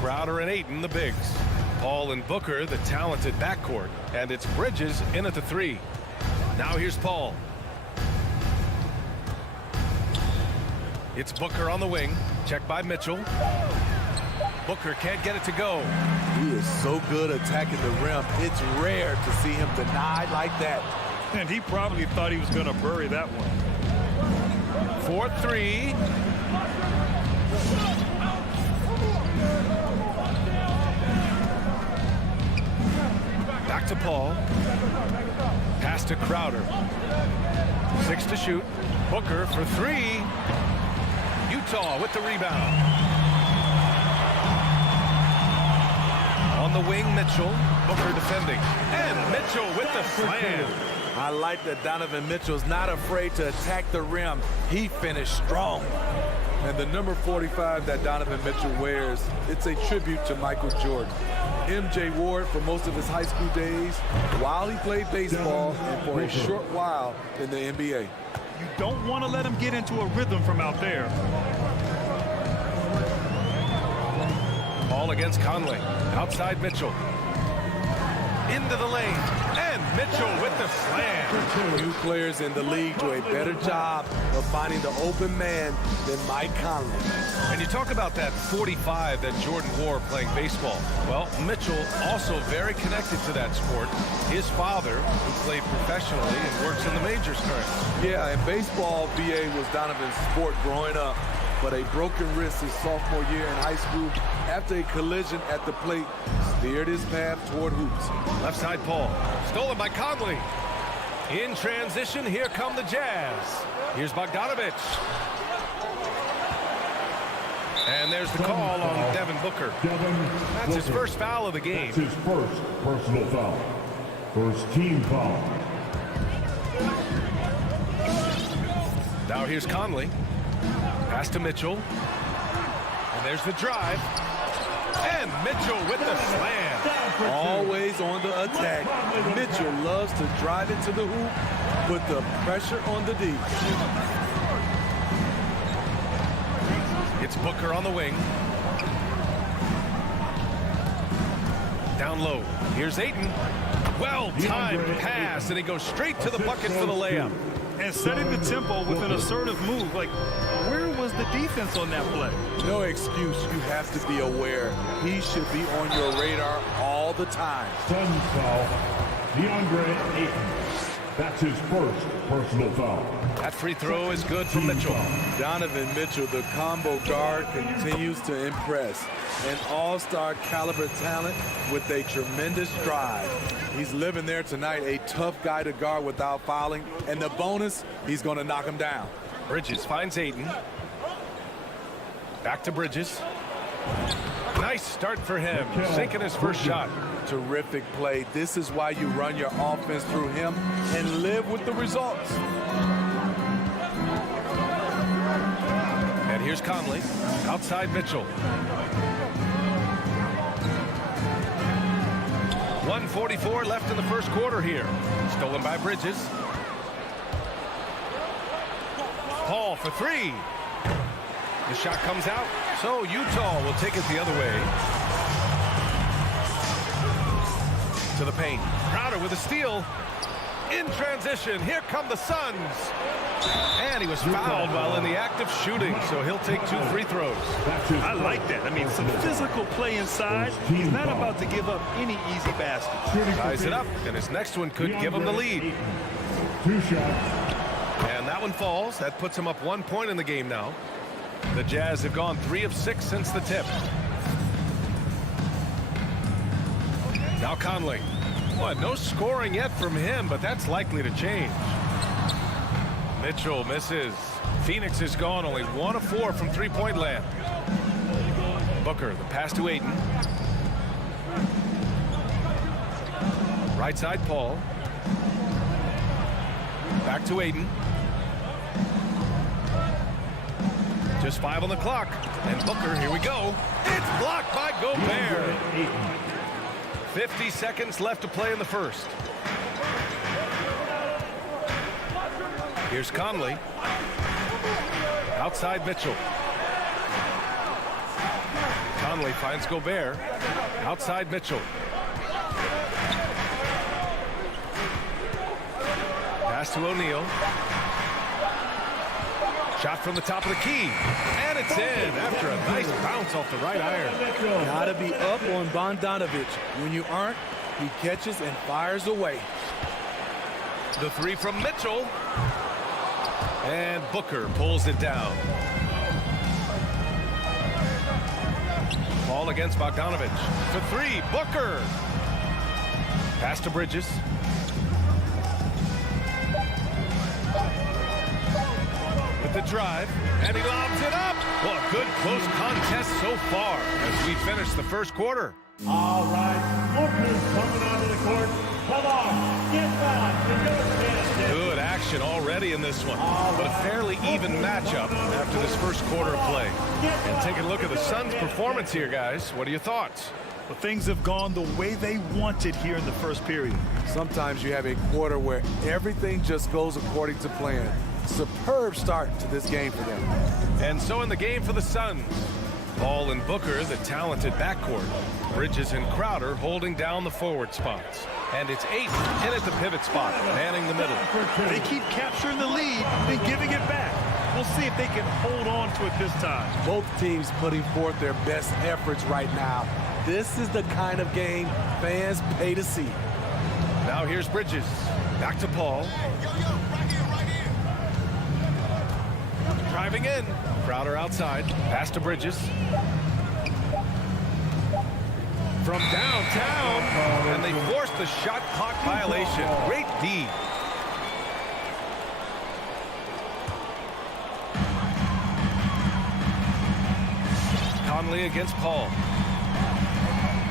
Crowder and Ayton, the bigs. Paul and Booker, the talented backcourt. And it's Bridges in at the 3. Now here's Paul. It's Booker on the wing. Checked by Mitchell. Booker can't get it to go. He is so good attacking the rim. It's rare to see him denied like that. And he probably thought he was going to bury that one. 4-3. Back to Paul. Pass to Crowder. 6 to shoot. Booker for 3. Utah with the rebound. On the wing, Mitchell. Booker defending. And Mitchell with the slam. I like that Donovan Mitchell's not afraid to attack the rim. He finished strong. And the number 45 that Donovan Mitchell wears, it's a tribute to Michael Jordan. MJ wore it for most of his high school days while he played baseball and for a short while in the NBA. You don't want to let him get into a rhythm from out there. Ball against Conley. Outside Mitchell. Into the lane. And Mitchell with the slam. Few players in the league do a better job of finding the open man than Mike Conley. And you talk about that 45 that Jordan wore playing baseball. Well, Mitchell also very connected to that sport. His father, who played professionally and works in the majors currently. Yeah, in baseball, BA was Donovan's sport growing up. But a broken wrist his sophomore year in high school after a collision at the plate steered his path toward hoops. Left side Paul. Stolen by Conley. In transition, here come the Jazz. Here's Bogdanovich. And there's the call on Devin Booker. That's his first foul of the game. That's his first personal foul. First team foul. Now here's Conley. Pass to Mitchell. And there's the drive. And Mitchell with the slam. Always on the attack. Mitchell loves to drive it to the hoop, put the pressure on the D. It's Booker on the wing. Down low. Here's Ayton. Well-timed pass, and he goes straight to the bucket for the layup. And setting the tempo with an assertive move. Like, where was the defense on that play? No excuse. You have to be aware. He should be on your radar all the time. Suns foul. DeAndre Ayton. That's his first personal foul. That free throw is good for Mitchell. Donovan Mitchell, the combo guard, continues to impress. An all-star caliber talent with a tremendous drive. He's living there tonight, a tough guy to guard without fouling. And the bonus, he's going to knock him down. Bridges finds Ayton. Back to Bridges. Nice start for him, sinking his first shot. Terrific play. This is why you run your offense through him and live with the results. And here's Conley. Outside Mitchell. 1:44 left in the first quarter here. Stolen by Bridges. Paul for 3. The shot comes out, so Utah will take it the other way. To the paint. Crowder with a steal. In transition, here come the Suns. And he was fouled while in the act of shooting, so he'll take 2 free throws. I like that. I mean, some physical play inside. He's not about to give up any easy baskets. Ties it up, and his next one could give him the lead. 2 shots. And that one falls. That puts him up 1 point in the game now. The Jazz have gone 3 of 6 since the tip. Now Conley. Well, no scoring yet from him, but that's likely to change. Mitchell misses. Phoenix is gone only 1 of 4 from three-point land. Booker, the pass to Ayton. Right side, Paul. Back to Ayton. Just 5 on the clock. And Booker, here we go. It's blocked by Gobert. 50 seconds left to play in the first. Here's Conley. Outside Mitchell. Conley finds Gobert. Outside Mitchell. Pass to O'Neal. Shot from the top of the key. And it's in after a nice bounce off the right iron. Gotta be up on Bogdanovic. When you aren't, he catches and fires away. The three from Mitchell. And Booker pulls it down. Ball against Bogdanovic. For three, Booker. Pass to Bridges. With the drive, and he lobs it up. Well, a good close contest so far as we finish the first quarter. All right, Booker's coming onto the court. Come on, get back. Good action already in this one, but a fairly even matchup after this first quarter of play. And taking a look at the Suns' performance here, guys. What are your thoughts? Well, things have gone the way they wanted here in the first period. Sometimes you have a quarter where everything just goes according to plan. Superb start to this game for them. And so in the game for the Suns, Paul and Booker, the talented backcourt. Bridges and Crowder holding down the forward spots. And it's Ayton in at the pivot spot, manning the middle. They keep capturing the lead and giving it back. We'll see if they can hold on to it this time. Both teams putting forth their best efforts right now. This is the kind of game fans pay to see. Now here's Bridges. Back to Paul. Driving in. Crowder outside. Pass to Bridges. From downtown. And they forced the shot clock violation. Great D. Conley against Paul.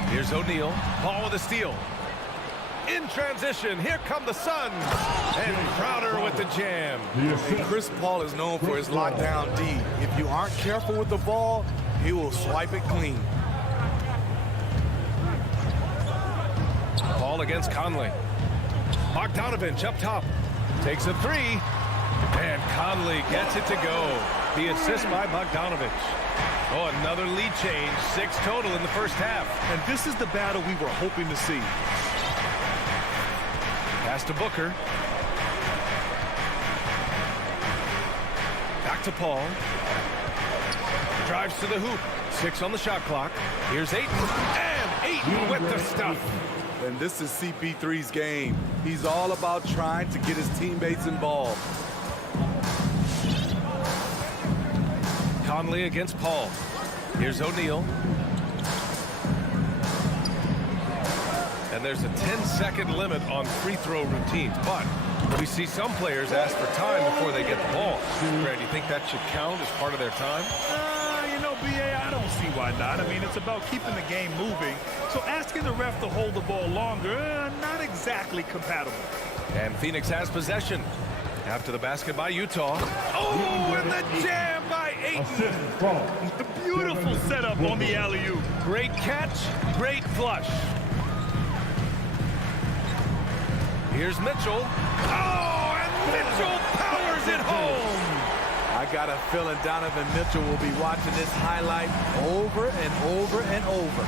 Here's O'Neal. Paul with a steal. In transition, here come the Suns. And Crowder with the jam. And Chris Paul is known for his lockdown D. If you aren't careful with the ball, he will swipe it clean. Paul against Conley. Bogdanovic up top. Takes a three. And Conley gets it to go. The assist by Bogdanovic. Oh, another lead change. 6 total in the first half. And this is the battle we were hoping to see. Pass to Booker. Back to Paul. Drives to the hoop. 6 on the shot clock. Here's Ayton. And Ayton with the stuff. And this is CP3's game. He's all about trying to get his teammates involved. Conley against Paul. Here's O'Neal. And there's a 10-second limit on free throw routines. But we see some players ask for time before they get the ball. Grant, do you think that should count as part of their time? You know, B.A., I don't see why not. I mean, it's about keeping the game moving. So asking the ref to hold the ball longer, not exactly compatible. And Phoenix has possession. After the basket by Utah. Oh, and the jam by Ayton. Beautiful setup on the alley-oop. Great catch, great flush. Here's Mitchell. Oh, and Mitchell powers it home. I got a feeling Donovan Mitchell will be watching this highlight over and over and over.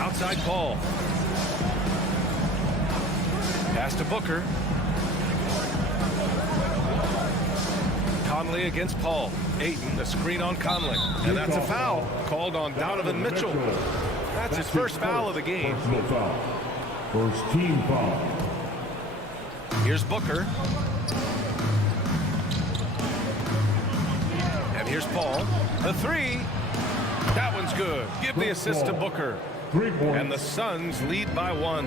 Outside Paul. Pass to Booker. Conley against Paul. Ayton, the screen on Conley. And that's a foul called on Donovan Mitchell. That's his first foul of the game. First team foul. Here's Booker. And here's Paul. The three. That one's good. Give the assist to Booker. And the Suns lead by 1.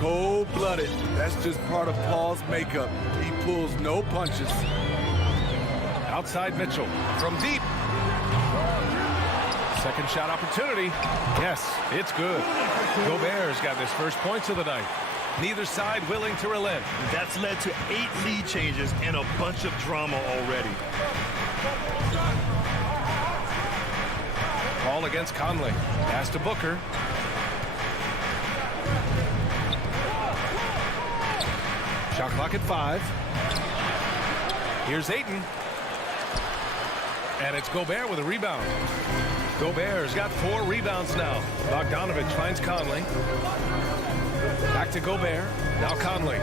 Cold-blooded. That's just part of Paul's makeup. He pulls no punches. Outside Mitchell from deep. Second shot opportunity. Yes, it's good. Gobert's got his first points of the night. Neither side willing to relent. That's led to 8 lead changes and a bunch of drama already. Ball against Conley. Pass to Booker. Shot clock at 5. Here's Ayton. And it's Gobert with a rebound. Gobert's got 4 rebounds now. Bogdanovich finds Conley. Back to Gobert. Now Conley.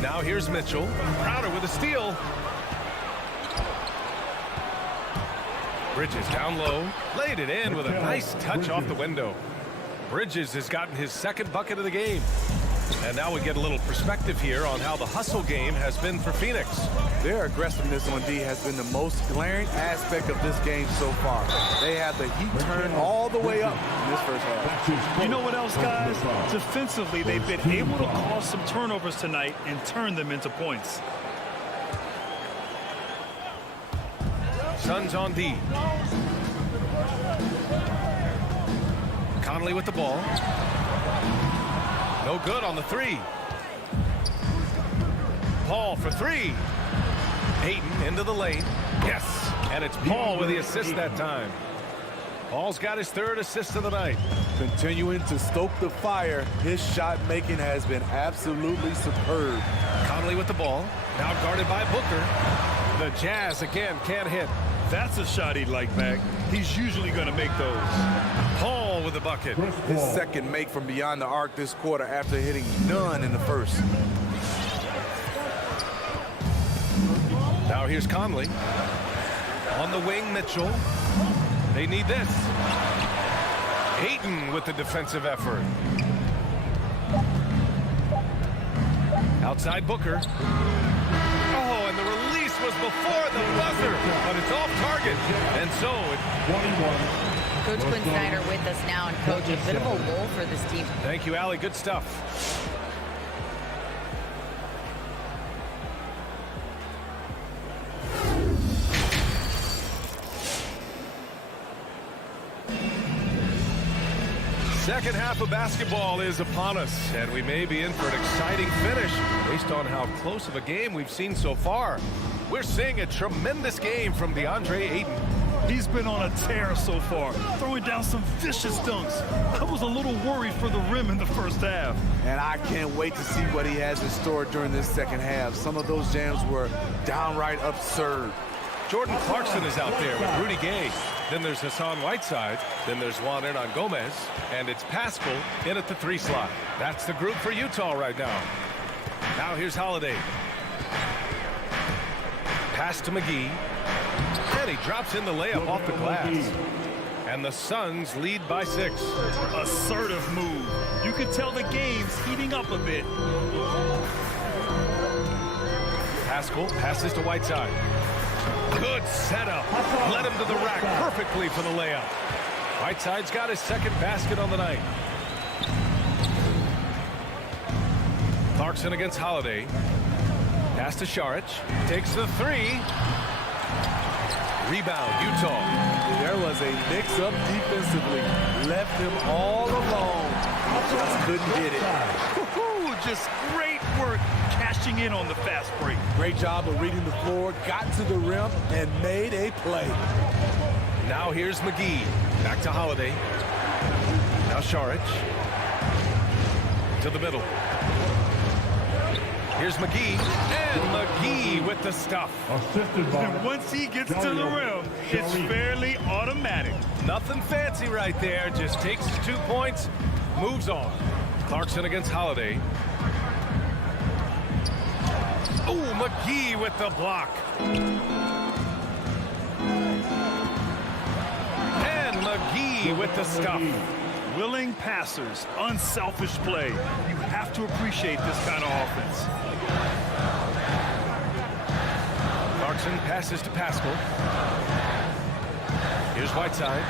Now here's Mitchell. Crowder with a steal. Bridges down low. Laid it in with a nice touch off the window. Bridges has gotten his 2nd bucket of the game. And now we get a little perspective here on how the hustle game has been for Phoenix. Their aggressiveness on D has been the most glaring aspect of this game so far. They have the heat turned all the way up in this first half. You know what else, guys? Defensively, they've been able to cause some turnovers tonight and turn them into points. Suns on D. Conley with the ball. No good on the 3. Paul for 3. Ayton into the lane. Yes. And it's Paul with the assist that time. Paul's got his 3rd assist of the night. Continuing to stoke the fire, his shot making has been absolutely superb. Conley with the ball. Now guarded by Booker. The Jazz again can't hit. That's a shot he'd like back. He's usually going to make those. Paul with the bucket. His 2nd make from beyond the arc this quarter after hitting none in the first. Now here's Conley. On the wing, Mitchell. They need this. Ayton with the defensive effort. Outside Booker. Oh, and the release was before the buzzer, but it's off target. And so Coach Quinn Snyder with us now, and Coach, a bit of a lull for this team. Thank you, Allie. Good stuff. Second half of basketball is upon us, and we may be in for an exciting finish based on how close of a game we've seen so far. We're seeing a tremendous game from DeAndre Ayton. He's been on a tear so far, throwing down some vicious dunks. I was a little worried for the rim in the first half. And I can't wait to see what he has in store during this second half. Some of those jams were downright absurd. Jordan Clarkson is out there with Rudy Gay. Then there's Hassan Whiteside. Then there's Juan Hernan Gomez. And it's Pascal in at the 3 slot. That's the group for Utah right now. Now here's Holiday. Pass to McGee. And he drops in the layup off the glass. And the Suns lead by 6. Assertive move. You can tell the game's heating up a bit. Pascal passes to Whiteside. Good setup. Led him to the rack perfectly for the layup. Whiteside's got his 2nd basket on the night. Clarkson against Holiday. Pass to Saric. Takes the 3. Rebound, Utah. There was a mix-up defensively. Left him all alone. Just couldn't get it. Just great work cashing in on the fast break. Great job of reading the floor, got to the rim, and made a play. Now here's McGee. Back to Holiday. Now Saric. To the middle. Here's McGee. And McGee with the stuff. And once he gets to the rim, it's fairly automatic. Nothing fancy right there. Just takes his 2 points, moves on. Clarkson against Holiday. Oh, McGee with the block. And McGee with the stuff. Willing passers, unselfish play. You have to appreciate this kind of offense. Clarkson passes to Pascal. Here's Whiteside.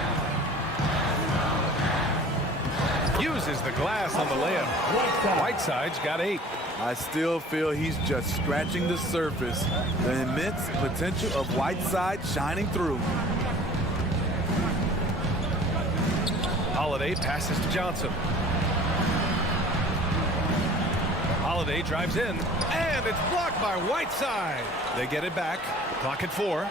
Uses the glass on the layup. Whiteside's got 8. I still feel he's just scratching the surface. The immense potential of Whiteside shining through. Holiday passes to Johnson. Holiday drives in, and it's blocked by Whiteside. They get it back. Clock at 4.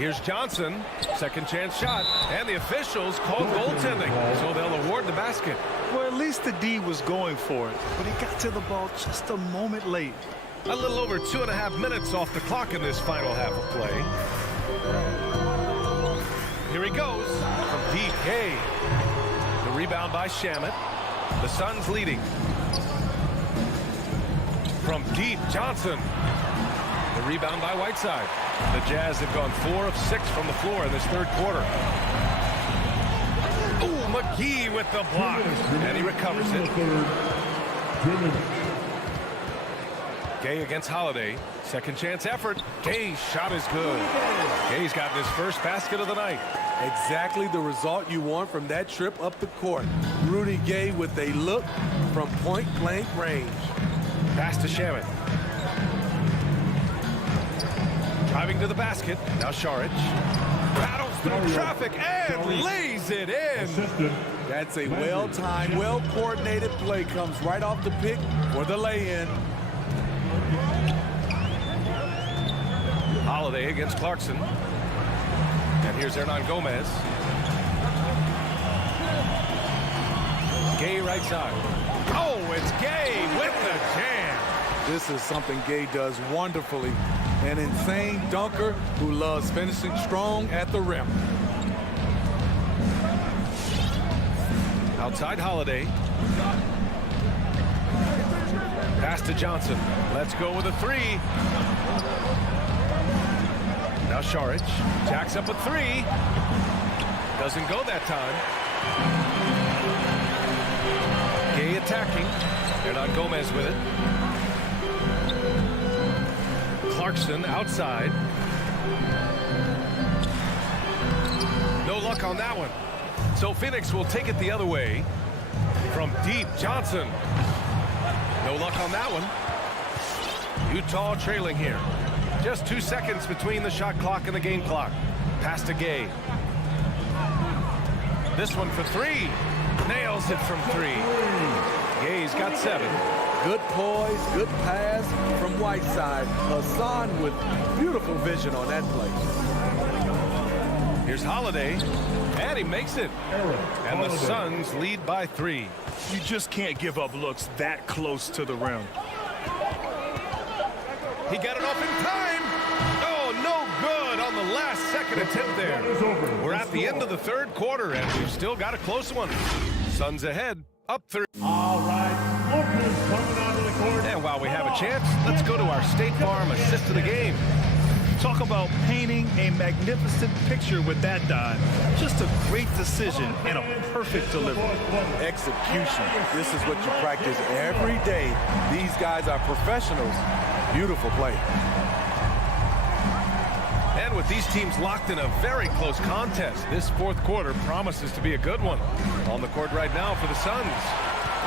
Here's Johnson, second chance shot, and the officials called goaltending, so they'll award the basket. Well, at least the D was going for it, but he got to the ball just a moment late. A little over 2.5 minutes off the clock in this final half of play. Here he goes from deep. Gay. The rebound by Shamet. The Suns leading. From deep, Johnson. The rebound by Whiteside. The Jazz have gone 4 of 6 from the floor in this third quarter. Ooh, McGee with the block. And he recovers it. Gay against Holiday. Second chance effort. Gay's shot is good. Gay's gotten his first basket of the night. Exactly the result you want from that trip up the court. Rudy Gay with a look from point-blank range. Pass to Shamet. Driving to the basket. Now Šarić. Battles through traffic and lays it in. That's a well-timed, well-coordinated play. Comes right off the pick for the lay-in. Holiday against Clarkson. And here's Hernan Gomez. Gay right side. Oh, it's Gay with the jam. This is something Gay does wonderfully. An insane dunker who loves finishing strong at the rim. Outside Holiday. Pass to Johnson. Let's go with a 3. Now Šarić jacks up a 3. Doesn't go that time. Gay attacking. Hernan Gomez with it. Clarkson outside. No luck on that one. So Phoenix will take it the other way. From deep, Johnson. No luck on that one. Utah trailing here. Just 2 seconds between the shot clock and the game clock. Pass to Gay. This one for 3. Nails it from 3. Gay's got 7. Good poise, good pass from Whiteside. Hassan with beautiful vision on that play. Here's Holiday, and he makes it. And the Suns lead by 3. You just can't give up looks that close to the rim. He got it off in time. Oh, no good on the last second attempt there. We're at the end of the third quarter, and we've still got a close one. Suns ahead, up 3. All right, Lucas coming onto the court. And while we have a chance, let's go to our State Farm assist of the game. Talk about painting a magnificent picture with that dive. Just a great decision and a perfect delivery. Execution. This is what you practice every day. These guys are professionals. Beautiful play. And with these teams locked in a very close contest, this fourth quarter promises to be a good one. On the court right now for the Suns,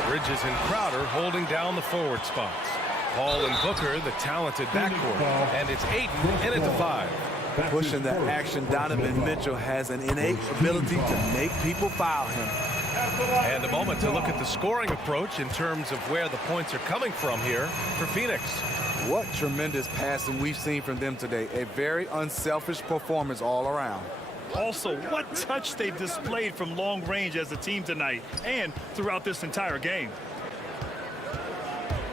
Bridges and Crowder holding down the forward spots. Paul and Booker, the talented backcourt, and it's Ayton in it to 5. Pushing the action, Donovan Mitchell has an innate ability to make people foul him. And a moment to look at the scoring approach in terms of where the points are coming from here for Phoenix. What tremendous passing we've seen from them today. A very unselfish performance all around. Also, what touch they've displayed from long range as a team tonight and throughout this entire game.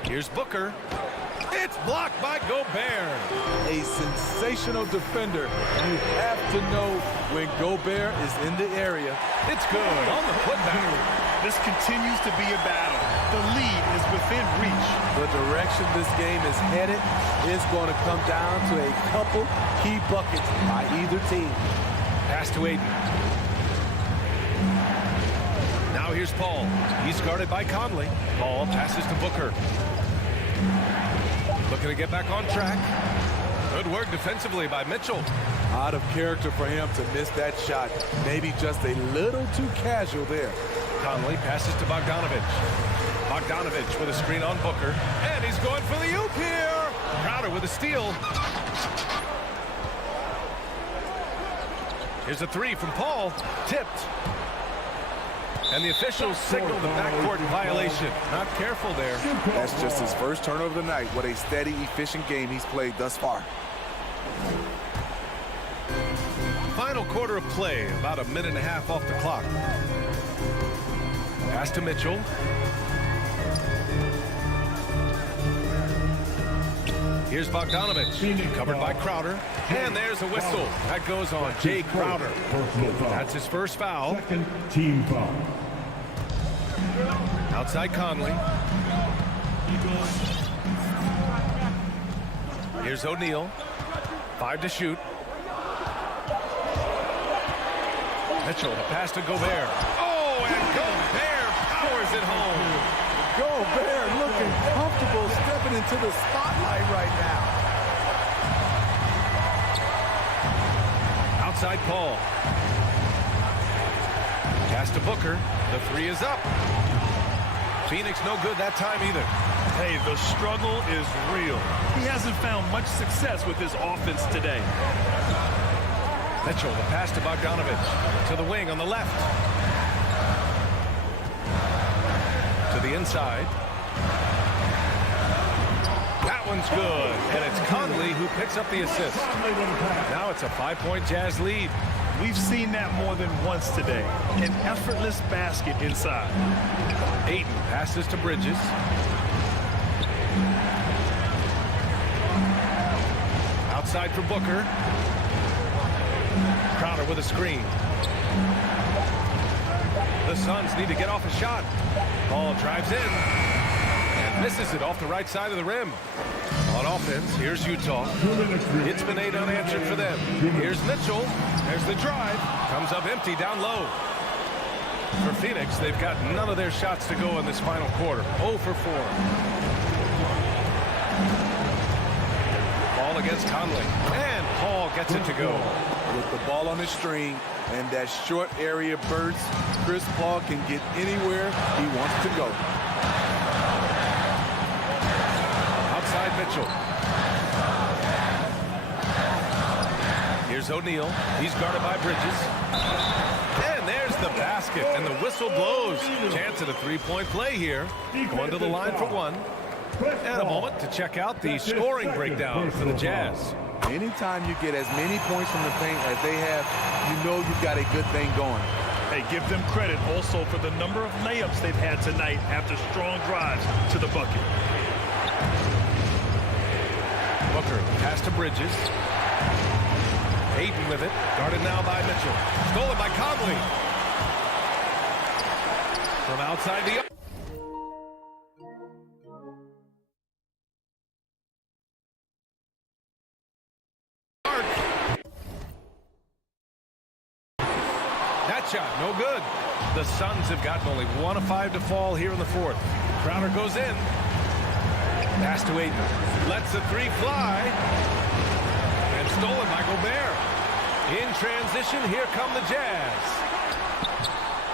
Here's Booker. It's blocked by Gobert. A sensational defender. You have to know when Gobert is in the area. It's good on the putback. This continues to be a battle. The lead is within reach. The direction this game is headed is going to come down to a couple key buckets by either team. Pass to Ayton. Now here's Paul. He's guarded by Conley. Paul passes to Booker. Looking to get back on track. Good work defensively by Mitchell. Out of character for him to miss that shot. Maybe just a little too casual there. Conley passes to Bogdanovich. Bogdanovich with a screen on Booker. And he's going for the oop here. Crowder with a steal. Here's a 3 from Paul. Tipped. And the officials signal the backcourt violation. Not careful there. That's just his first turnover of the night. What a steady, efficient game he's played thus far. quarter of play, about a minute and a half off the clock. Pass to Mitchell. Here's Bogdanovich, covered by Crowder. And there's a whistle. That goes on Jay Crowder. That's his first foul. Second team foul. Outside Conley. Here's O'Neal. 5 to shoot. Mitchell, the pass to Gobert. Oh, and Gobert powers it home. Gobert looking comfortable stepping into the spotlight right now. Outside Paul. Pass to Booker. The 3 is up. Phoenix no good that time either. Hey, the struggle is real. He hasn't found much success with his offense today. Mitchell, the pass to Bogdanovich. To the wing on the left. To the inside. That one's good. And it's Conley who picks up the assist. Now it's a 5-point Jazz lead. We've seen that more than once today. An effortless basket inside. Ayton passes to Bridges. Outside for Booker. Crowder with a screen. The Suns need to get off a shot. Ball drives in. And misses it off the right side of the rim. On offense, here's Utah. It's been 8 unanswered for them. Here's Mitchell. There's the drive. Comes up empty down low. For Phoenix, they've got none of their shots to go in this final quarter. 0 for 4. Ball against Conley. And Paul gets it to go. With the ball on the string and that short area burst, Chris Paul can get anywhere he wants to go. Outside Mitchell. Here's O'Neal. He's guarded by Bridges. And there's the basket, and the whistle blows. Chance at a 3-point play here. Going to the line for 1. And a moment to check out the scoring breakdown for the Jazz. Anytime you get as many points from the paint as they have, you know you've got a good thing going. Hey, give them credit also for the number of layups they've had tonight after strong drives to the bucket. Booker, pass to Bridges. Ayton with it, guarded now by Mitchell. Stolen by Conley. From outside the... That shot, no good. The Suns have gotten only 1 of 5 to fall here in the 4th. Crowder goes in. Pass to Ayton. Lets the 3 fly. And stolen by Gobert. In transition, here come the Jazz.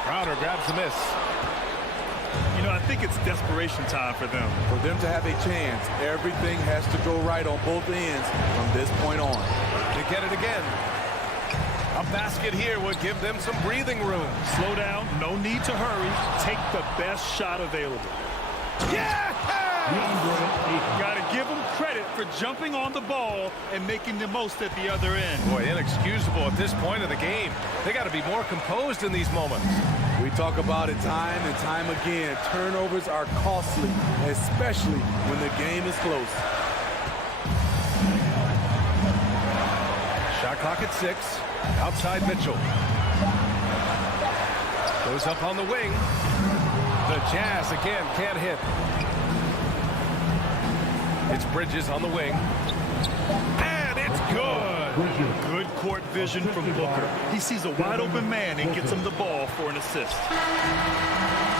Crowder grabs the miss. You know, I think it's desperation time for them. For them to have a chance, everything has to go right on both ends from this point on. To get it again. A basket here would give them some breathing room. Slow down, no need to hurry. Take the best shot available. Yeah! Got to give them credit for jumping on the ball and making the most at the other end. Boy, inexcusable at this point of the game. They got to be more composed in these moments. We talk about it time and time again. Turnovers are costly, especially when the game is close. Shot clock at 6. Outside Mitchell. Goes up on the wing. The Jazz again can't hit. It's Bridges on the wing. And it's good. Good court vision from Booker. He sees a wide open man and gets him the ball for an assist.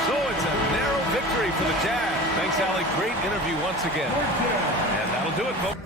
So it's a narrow victory for the Jazz. Thanks, Allie. Great interview once again. And that'll do it, folks.